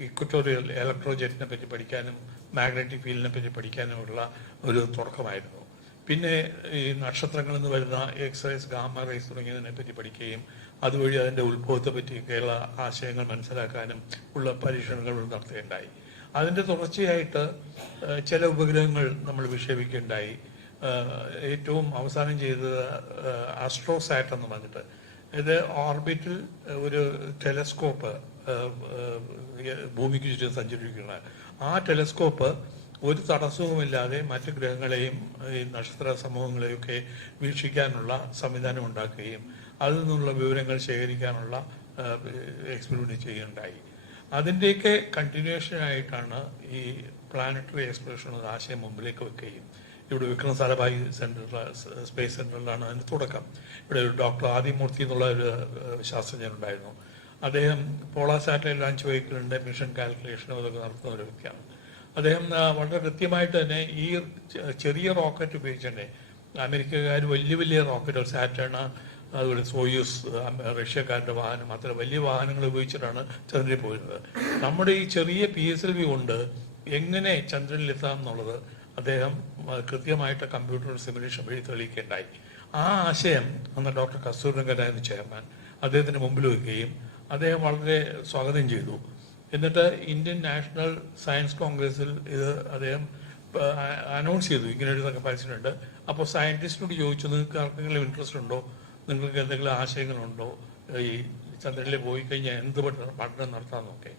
ഇക്വറ്റോറിയൽ ഇലക്ട്രോജെറ്റിനെ പറ്റി പഠിക്കാനും മാഗ്നറ്റിക് ഫീൽഡിനെ പറ്റി പഠിക്കാനുമുള്ള ഒരു തുടക്കമായിരുന്നു. പിന്നെ ഈ നക്ഷത്രങ്ങളിൽ നിന്ന് വരുന്ന എക്സ്റേസ്, ഗാമ റേസ് തുടങ്ങിയതിനെ പറ്റി പഠിക്കുകയും അതുവഴി അതിൻ്റെ ഉത്ഭവത്തെ പറ്റിയൊക്കെയുള്ള ആശയങ്ങൾ മനസ്സിലാക്കാനും ഉള്ള പരീക്ഷണങ്ങൾ നടത്തുകയുണ്ടായി. അതിൻ്റെ തുടർച്ചയായിട്ട് ചില ഉപഗ്രഹങ്ങൾ നമ്മൾ വിക്ഷേപിക്കുകയുണ്ടായി. ഏറ്റവും അവസാനം ചെയ്തത് ആസ്ട്രോസാറ്റ് എന്ന് പറഞ്ഞിട്ട്, ഇത് ഓർബിറ്റിൽ ഒരു ടെലസ്കോപ്പ് ഭൂമിക്ക് ചുറ്റും സഞ്ചരിക്കുന്ന ആ ടെലസ്കോപ്പ് ഒരു തടസ്സവുമില്ലാതെ മറ്റു ഗ്രഹങ്ങളെയും ഈ നക്ഷത്ര സമൂഹങ്ങളെയും ഒക്കെ വീക്ഷിക്കാനുള്ള സംവിധാനം ഉണ്ടാക്കുകയും അതിൽ നിന്നുള്ള വിവരങ്ങൾ ശേഖരിക്കാനുള്ള എക്സ്പെരിമെന്റ് ചെയ്യുകയുണ്ടായി. അതിൻ്റെയൊക്കെ കണ്ടിന്യൂഷനായിട്ടാണ് ഈ പ്ലാനറ്ററി എക്സ്പ്ലോറേഷൻ എന്ന ആശയം മുമ്പിലേക്ക് വെക്കുകയും ഇവിടെ വിക്രം സാരാഭായി സ്പേസ് സെന്ററിലാണ് അതിന് തുടക്കം. ഇവിടെ ഒരു ഡോക്ടർ ആദിമൂർത്തി എന്നുള്ള ഒരു ശാസ്ത്രജ്ഞൻ ഉണ്ടായിരുന്നു. അദ്ദേഹം പോളാർ സാറ്റലൈറ്റ് ലോഞ്ച് വെഹിക്കിളിന്റെ മിഷൻ കാൽക്കുലേഷനും അതൊക്കെ നടത്തുന്ന ഒരു വ്യക്തിയാണ്. അദ്ദേഹം വളരെ കൃത്യമായിട്ട് തന്നെ ഈ ചെറിയ റോക്കറ്റ് ഉപയോഗിച്ചിട്ട് അമേരിക്കക്കാർ വലിയ വലിയ റോക്കറ്റുകൾ, സാറ്റേൺ, അതുപോലെ സോയൂസ്, റഷ്യക്കാരുടെ വാഹനം, അത്ര വലിയ വാഹനങ്ങൾ ഉപയോഗിച്ചിട്ടാണ് ചന്ദ്രനിൽ പോയിരുന്നത്. നമ്മുടെ ഈ ചെറിയ PSLV കൊണ്ട് എങ്ങനെ ചന്ദ്രനിലെത്താം എന്നുള്ളത് അദ്ദേഹം കൃത്യമായിട്ട് കമ്പ്യൂട്ടർ സിമുലേഷൻ വഴി തെളിയിക്കുകയുണ്ടായി. ആ ആശയം അന്ന് ഡോക്ടർ കസ്തൂരിരംഗനായിരുന്നു ചെയർമാൻ, അദ്ദേഹത്തിന് മുമ്പിൽ വയ്ക്കുകയും അദ്ദേഹം വളരെ സ്വാഗതം ചെയ്തു. എന്നിട്ട് ഇന്ത്യൻ നാഷണൽ സയൻസ് കോൺഗ്രസിൽ ഇത് അദ്ദേഹം അനൗൺസ് ചെയ്തു, ഇങ്ങനെ ഒരു കപ്പാസിറ്റി ഉണ്ട്. അപ്പോൾ സയന്റിസ്റ്റിനോട് ചോദിച്ചു, നിങ്ങൾക്ക് ആർക്കെങ്കിലും ഇൻട്രസ്റ്റ് ഉണ്ടോ, നിങ്ങൾക്ക് എന്തെങ്കിലും ആശയങ്ങളുണ്ടോ, ഈ ചന്ദ്രനിൽ പോയി കഴിഞ്ഞാൽ എന്ത് പഠനം നടത്താമെന്നൊക്കെ.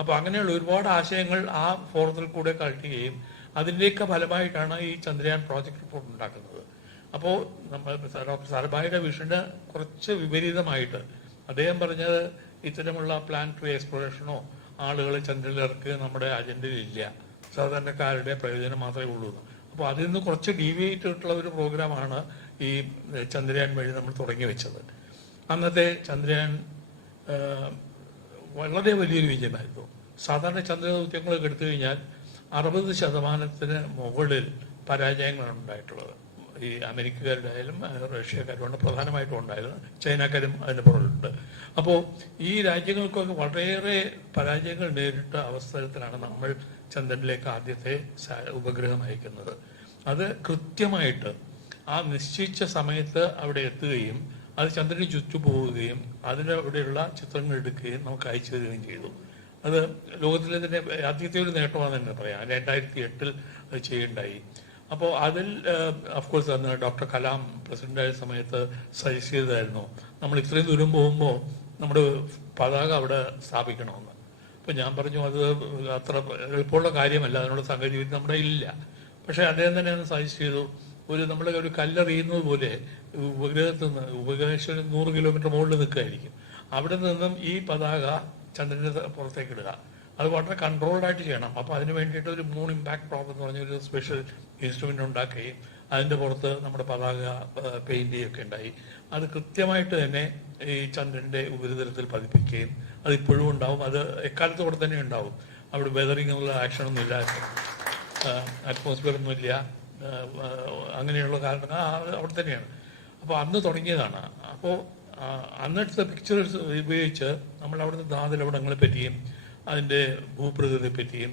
അപ്പോൾ അങ്ങനെയുള്ള ഒരുപാട് ആശയങ്ങൾ ആ ഫോറത്തിൽ കൂടെ കളക്ടുകയും അതിൻ്റെയൊക്കെ ഫലമായിട്ടാണ് ഈ ചന്ദ്രയാൻ പ്രോജക്ട് റിപ്പോർട്ട് ഉണ്ടാക്കുന്നത്. അപ്പോൾ നമ്മൾ ഡോക്ടർ സാരാഭായിയുടെ വിഷന് കുറച്ച് വിപരീതമായിട്ട് അദ്ദേഹം പറഞ്ഞത് ഇത്തരമുള്ള പ്ലാനറ്ററി എക്സ്പ്ലോറേഷനോ ആളുകളെ ചന്ദ്രനിലിറക്കുക നമ്മുടെ അജണ്ടയിലില്ല, സാധാരണക്കാരുടെ പ്രയോജനം മാത്രമേ ഉള്ളൂ. അപ്പോൾ അതിൽ നിന്ന് കുറച്ച് ഡീവിയേറ്റ് ആയിട്ടുള്ള ഒരു പ്രോഗ്രാമാണ് ഈ ചന്ദ്രയാൻ വഴി നമ്മൾ തുടങ്ങി വെച്ചത്. അന്നത്തെ ചന്ദ്രയാൻ വളരെ വലിയൊരു വിജയമായിരുന്നു. സാധാരണ ചന്ദ്രദൗത്യങ്ങളൊക്കെ എടുത്തു കഴിഞ്ഞാൽ 60% മുകളിൽ പരാജയങ്ങളാണ് ഉണ്ടായിട്ടുള്ളത്. ഈ അമേരിക്കക്കാരുടെ ആയാലും റഷ്യക്കാരും പ്രധാനമായിട്ടും ഉണ്ടായിരുന്നു, ചൈനക്കാരും അതിന് പുറകിലുണ്ട്. അപ്പോൾ ഈ രാജ്യങ്ങൾക്കൊക്കെ വളരെയേറെ പരാജയങ്ങൾ നേരിട്ട അവസരത്തിലാണ് നമ്മൾ ചന്ദ്രനിലേക്ക് ആദ്യത്തെ ഉപഗ്രഹം അയക്കുന്നത്. അത് കൃത്യമായിട്ട് ആ നിശ്ചയിച്ച സമയത്ത് അവിടെ എത്തുകയും അത് ചന്ദ്രന് ചുറ്റു പോവുകയും അതിനവിടെയുള്ള ചിത്രങ്ങൾ എടുക്കുകയും നമുക്ക് അയച്ചു തരികയും ചെയ്തു. അത് ലോകത്തിലെ തന്നെ ആദ്യത്തെ ഒരു നേട്ടമാണെന്ന് തന്നെ പറയാം. 2008 അത് ചെയ്യുണ്ടായി. അപ്പോൾ അതിൽ അഫ്കോഴ്സ് അന്ന് ഡോക്ടർ കലാം പ്രസിഡന്റായ സമയത്ത് സജസ്റ്റ് ചെയ്തായിരുന്നു നമ്മൾ ഇത്രയും ദൂരം പോകുമ്പോൾ നമ്മുടെ പതാക അവിടെ സ്ഥാപിക്കണമെന്ന്. അപ്പം ഞാൻ പറഞ്ഞു അത് അത്ര എളുപ്പമുള്ള കാര്യമല്ല, അതിനുള്ള സാങ്കേതികവിദ്യ നമ്മുടെ ഇല്ല. പക്ഷെ അദ്ദേഹം തന്നെ ഒന്ന് സജസ്റ്റ് ചെയ്തു, നമ്മളെ ഒരു കല്ലെറിയുന്നത് പോലെ ഉപഗ്രഹത്തിൽ നിന്ന്, ഉപഗ്രഹം 100 കിലോമീറ്റർ മുകളിൽ നിൽക്കുകയായിരിക്കും, അവിടെ നിന്നും ഈ പതാക ചന്ദ്രന്റെ പുറത്തേക്ക് ഇടുക. അത് വളരെ കൺട്രോൾഡ് ആയിട്ട് ചെയ്യണം. അപ്പോൾ അതിന് വേണ്ടിയിട്ട് ഒരു മൂൺ ഇമ്പാക്ട് പ്രോബ് എന്ന് പറഞ്ഞൊരു സ്പെഷ്യൽ ഇൻസ്ട്രുമെൻ്റ് ഉണ്ടാക്കുകയും അതിൻ്റെ പുറത്ത് നമ്മുടെ പതാക പെയിൻറ് ചെയ്യുകയൊക്കെ ഉണ്ടായി. അത് കൃത്യമായിട്ട് തന്നെ ഈ ചന്ദ്രൻ്റെ ഉപരിതലത്തിൽ പതിപ്പിക്കുകയും അതിപ്പോഴും ഉണ്ടാവും. അത് എക്കാലത്തും അവിടെ തന്നെ ഉണ്ടാവും. അവിടെ വെതറിംഗ് എന്നുള്ള ആക്ഷനൊന്നും ഇല്ല, അറ്റ്മോസ്ഫിയർ ഒന്നുമില്ല, അങ്ങനെയുള്ള കാരണം അവിടെ തന്നെയാണ്. അപ്പോൾ അന്ന് തുടങ്ങിയതാണ്. അപ്പോൾ അന്നത്തെ പിക്ചേഴ്സ് ഉപയോഗിച്ച് നമ്മൾ അവിടുത്തെ ധാതുലവണങ്ങളെ പറ്റിയും അതിൻ്റെ ഭൂപ്രകൃതിയെ പറ്റിയും,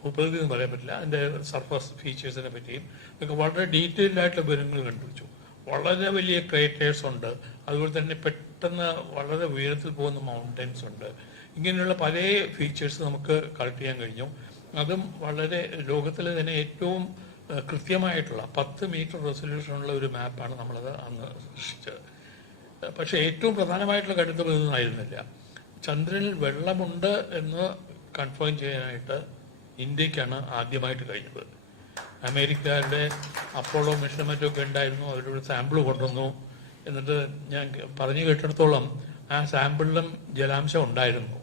ഭൂപ്രകൃതി എന്ന് പറയാൻ പറ്റില്ല, അതിൻ്റെ സർഫസ് ഫീച്ചേഴ്സിനെ പറ്റിയും ഒക്കെ വളരെ ഡീറ്റെയിൽഡ് ആയിട്ടുള്ള വിവരങ്ങൾ കണ്ടുപിടിച്ചു. വളരെ വലിയ ക്രേറ്റേഴ്സ് ഉണ്ട്, അതുപോലെ തന്നെ പെട്ടെന്ന് വളരെ ഉയരത്തിൽ പോകുന്ന മൗണ്ടൻസ് ഉണ്ട്. ഇങ്ങനെയുള്ള പല ഫീച്ചേഴ്സ് നമുക്ക് കളക്ട് ചെയ്യാൻ കഴിഞ്ഞു. അതും വളരെ ലോകത്തിലെ തന്നെ ഏറ്റവും കൃത്യമായിട്ടുള്ള 10 മീറ്റർ റെസൊല്യൂഷനുള്ള ഒരു മാപ്പാണ് നമ്മളത് അന്ന് സൃഷ്ടിച്ചത്. പക്ഷേ ഏറ്റവും പ്രധാനമായിട്ടുള്ള കരുത്ത് ഇതൊന്നും ആയിരുന്നില്ല. ചന്ദ്രനിൽ വെള്ളമുണ്ട് എന്ന് കൺഫേം ചെയ്യാനായിട്ട് ഇന്ത്യക്കാണ് ആദ്യമായിട്ട് കഴിഞ്ഞത്. അമേരിക്കയുടെ അപ്പോളോ മിഷൻ മറ്റൊക്കെ ഉണ്ടായിരുന്നു, അവരൊരു സാമ്പിൾ കൊണ്ടുവന്നു. എന്നിട്ട് ഞാൻ പറഞ്ഞു കേട്ടിടത്തോളം ആ സാമ്പിളിലും ജലാംശം ഉണ്ടായിരുന്നു.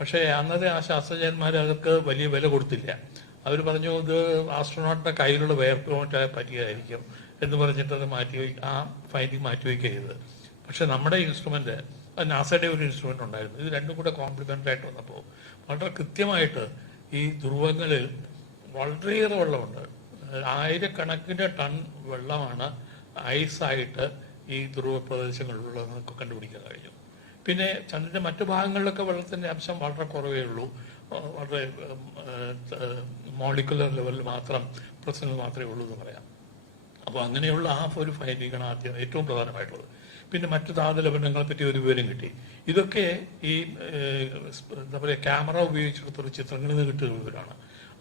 പക്ഷേ അന്നത്തെ ആ ശാസ്ത്രജ്ഞന്മാർ അവർക്ക് വലിയ വില കൊടുത്തില്ല. അവർ പറഞ്ഞു ഇത് ആസ്ട്രോനോട്ടിൻ്റെ കയ്യിലുള്ള വേർപ്പുമായിട്ട് പറ്റിയതായിരിക്കും എന്ന് പറഞ്ഞിട്ട് അത് ആ ഫൈൻഡിങ് മാറ്റിവെക്കുക ചെയ്തത്. പക്ഷെ നമ്മുടെ ഇൻസ്ട്രുമെൻ്റ്, നാസയുടെ ഒരു ഇൻസ്ട്രുമെൻ്റ് ഉണ്ടായിരുന്നു. ഇത് രണ്ടും കൂടെ കോംപ്ലിമെൻ്ററി ആയിട്ട് വന്നപ്പോൾ വളരെ കൃത്യമായിട്ട് ഈ ധ്രുവങ്ങളിൽ വളരെയേറെ വെള്ളമുണ്ട്. ആയിരക്കണക്കിന് ടൺ വെള്ളമാണ് ഐസായിട്ട് ഈ ധ്രുവ പ്രദേശങ്ങളിലുള്ളതെന്നൊക്കെ കണ്ടുപിടിക്കാൻ കഴിഞ്ഞു. പിന്നെ ചന്ദ്രൻ്റെ മറ്റു ഭാഗങ്ങളിലൊക്കെ വെള്ളത്തിൻ്റെ അംശം വളരെ കുറവേ ഉള്ളൂ, വളരെ മോളിക്കുലർ ലെവലിൽ മാത്രം പ്രശ്നങ്ങൾ മാത്രമേ ഉള്ളൂ എന്ന് പറയാം. അപ്പോൾ അങ്ങനെയുള്ള ആ ഒരു ഫൈൻഡിങ്ങാണ് ആദ്യം ഏറ്റവും പ്രധാനമായിട്ടുള്ളത്. പിന്നെ മറ്റു ധാതുലവണങ്ങളെ പറ്റി ഒരു വിവരം കിട്ടി. ഇതൊക്കെ ഈ എന്താ പറയുക ക്യാമറ ഉപയോഗിച്ചെടുത്തുള്ള ചിത്രങ്ങളിൽ നിന്ന് കിട്ടിയ വിവരമാണ്.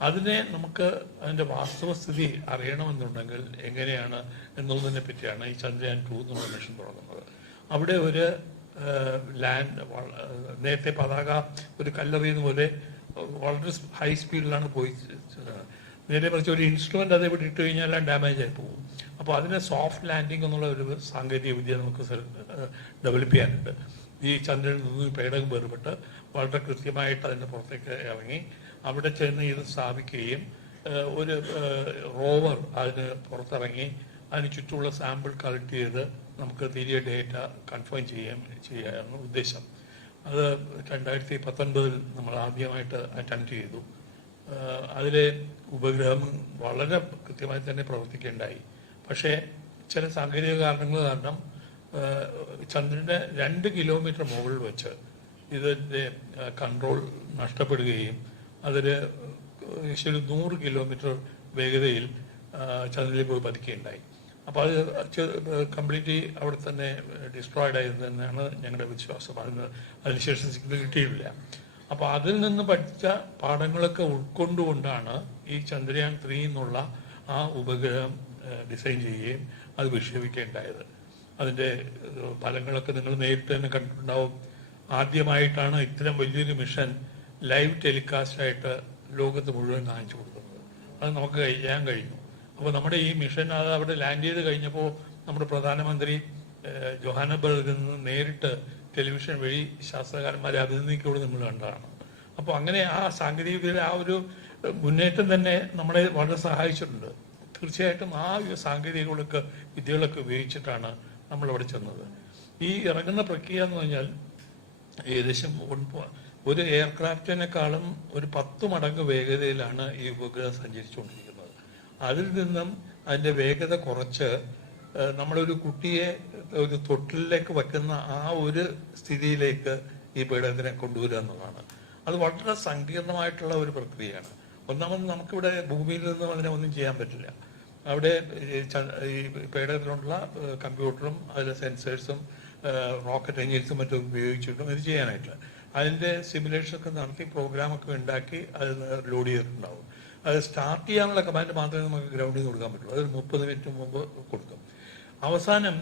അതിനെ നമുക്ക് അതിൻ്റെ വാസ്തവസ്ഥിതി അറിയണമെന്നുണ്ടെങ്കിൽ എങ്ങനെയാണ് എന്നുള്ളതിനെ പറ്റിയാണ് ഈ ചന്ദ്രയാൻ 2 എന്നുള്ള മിഷൻ തുടങ്ങുന്നത്. അവിടെ ഒരു ലാൻഡ് നേരത്തെ പതാക ഒരു കല്ലെറിയുന്ന പോലെ വളരെ ഹൈ സ്പീഡിലാണ് പോയി. നേരെ മറിച്ച് ഒരു ഇൻസ്ട്രുമെൻ്റ് അത് ഇവിടെ ഇട്ട് കഴിഞ്ഞാൽ ഡാമേജ് ആയി പോകും. അപ്പോൾ അതിന് സോഫ്റ്റ് ലാൻഡിങ് എന്നുള്ള ഒരു സാങ്കേതിക വിദ്യ നമുക്ക് ഡെവലപ്പ് ചെയ്യാനുണ്ട്. ഈ ചന്ദ്രനിൽ നിന്ന് പേടകം വേർപെട്ട് വളരെ കൃത്യമായിട്ട് അതിൻ്റെ പുറത്തേക്ക് ഇറങ്ങി അവിടെ ചെന്ന് ഇത് സ്ഥാപിക്കുകയും ഒരു റോവർ അതിന് പുറത്തിറങ്ങി അതിന് ചുറ്റുമുള്ള സാമ്പിൾ കളക്ട് ചെയ്ത് നമുക്ക് തിരികെ ഡേറ്റ കൺഫേം ചെയ്യാനാണ് ഉദ്ദേശം. അത് 2019 നമ്മൾ ആദ്യമായിട്ട് അറ്റൻഡ് ചെയ്തു. അതിലെ ഉപഗ്രഹം വളരെ കൃത്യമായി തന്നെ പ്രവർത്തിക്കുകയുണ്ടായി. പക്ഷേ ചില സാങ്കേതിക കാരണങ്ങൾ കാരണം ചന്ദ്രൻ്റെ 2 കിലോമീറ്റർ മുകളിൽ വെച്ച് ഇതിൻ്റെ കൺട്രോൾ നഷ്ടപ്പെടുകയും അതിൽ ഏകദേശം 100 കിലോമീറ്റർ വേഗതയിൽ ചന്ദ്രനിൽ പോയി പതിക്കുകയുണ്ടായി. അപ്പോൾ അത് കംപ്ലീറ്റ്ലി അവിടെ തന്നെ ഡിസ്ട്രോയിഡ് ആയത് തന്നെയാണ് ഞങ്ങളുടെ വിശ്വാസം. അതിനുശേഷം സിഗ്നൽ കിട്ടിയിട്ടില്ല. അപ്പോൾ അതിൽ നിന്ന് പഠിച്ച പാഠങ്ങളൊക്കെ ഉൾക്കൊണ്ടുകൊണ്ടാണ് ഈ ചന്ദ്രയാൻ 3 എന്നുള്ള ആ ഉപഗ്രഹം ഡിസൈൻ ചെയ്യുകയും അത് വിക്ഷേപിക്കുകയുണ്ടായത്. അതിൻ്റെ ഫലങ്ങളൊക്കെ നിങ്ങൾ നേരിട്ട് തന്നെ കണ്ടിട്ടുണ്ടാവും. ആദ്യമായിട്ടാണ് ഇത്തരം വലിയൊരു മിഷൻ ലൈവ് ടെലികാസ്റ്റായിട്ട് ലോകത്ത് മുഴുവൻ കാണിച്ചു കൊടുക്കുന്നത്. അത് നമുക്ക് ചെയ്യാൻ കഴിഞ്ഞു. അപ്പോൾ നമ്മുടെ ഈ മിഷൻ അത് അവിടെ ലാൻഡ് ചെയ്ത് കഴിഞ്ഞപ്പോൾ നമ്മുടെ പ്രധാനമന്ത്രി ജോഹാനബർഗിൽ നിന്ന് നേരിട്ട് ടെലിവിഷൻ വഴി ശാസ്ത്രകാരന്മാരെ അഭിനന്ദിക്കൂടെ നമ്മൾ കണ്ടതാണ്. അപ്പോൾ അങ്ങനെ ആ സാങ്കേതികവിദ്യയിലെ ആ ഒരു മുന്നേറ്റം തന്നെ നമ്മളെ വളരെ സഹായിച്ചിട്ടുണ്ട്. തീർച്ചയായിട്ടും ആ സാങ്കേതിക വിദ്യകളൊക്കെ ഉപയോഗിച്ചിട്ടാണ് നമ്മളവിടെ ചെന്നത്. ഈ ഇറങ്ങുന്ന പ്രക്രിയ എന്ന് പറഞ്ഞാൽ ഏകദേശം ഒരു എയർക്രാഫ്റ്റിനേക്കാളും ഒരു 10 മടങ്ങ് വേഗതയിലാണ് ഈ ഉപഗ്രഹം സഞ്ചരിച്ചുകൊണ്ടിരിക്കുന്നത്. അതിൽ നിന്നും അതിൻ്റെ വേഗത കുറച്ച് നമ്മളൊരു കുട്ടിയെ ഒരു തൊട്ടിലേക്ക് വയ്ക്കുന്ന ആ ഒരു സ്ഥിതിയിലേക്ക് ഈ പേടകത്തിനെ കൊണ്ടുവരിക എന്നുള്ളതാണ്. അത് വളരെ സങ്കീർണമായിട്ടുള്ള ഒരു പ്രക്രിയയാണ്. ഒന്നാമത് നമുക്കിവിടെ ഭൂമിയിൽ നിന്നും അതിനെ ഒന്നും ചെയ്യാൻ പറ്റില്ല. അവിടെ ഈ പേടകത്തിലുള്ള കമ്പ്യൂട്ടറും അതിലെ സെൻസേഴ്സും റോക്കറ്റ് എഞ്ചിൻസും മറ്റും ഉപയോഗിച്ചിട്ടും ഇത് ചെയ്യാനായിട്ട് അതിൻ്റെ സിമുലേഷനൊക്കെ നടത്തി പ്രോഗ്രാമൊക്കെ ഉണ്ടാക്കി അത് ലോഡ് ചെയ്തിട്ടുണ്ടാവും. അത് സ്റ്റാർട്ട് ചെയ്യാനുള്ള കമാൻഡ് മാത്രമേ നമുക്ക് ഗ്രൗണ്ടിൽ നിന്ന് കൊടുക്കാൻ പറ്റുള്ളൂ. അതൊരു 30 മിനിറ്റ് മുമ്പ് കൊടുക്കും. അവസാനം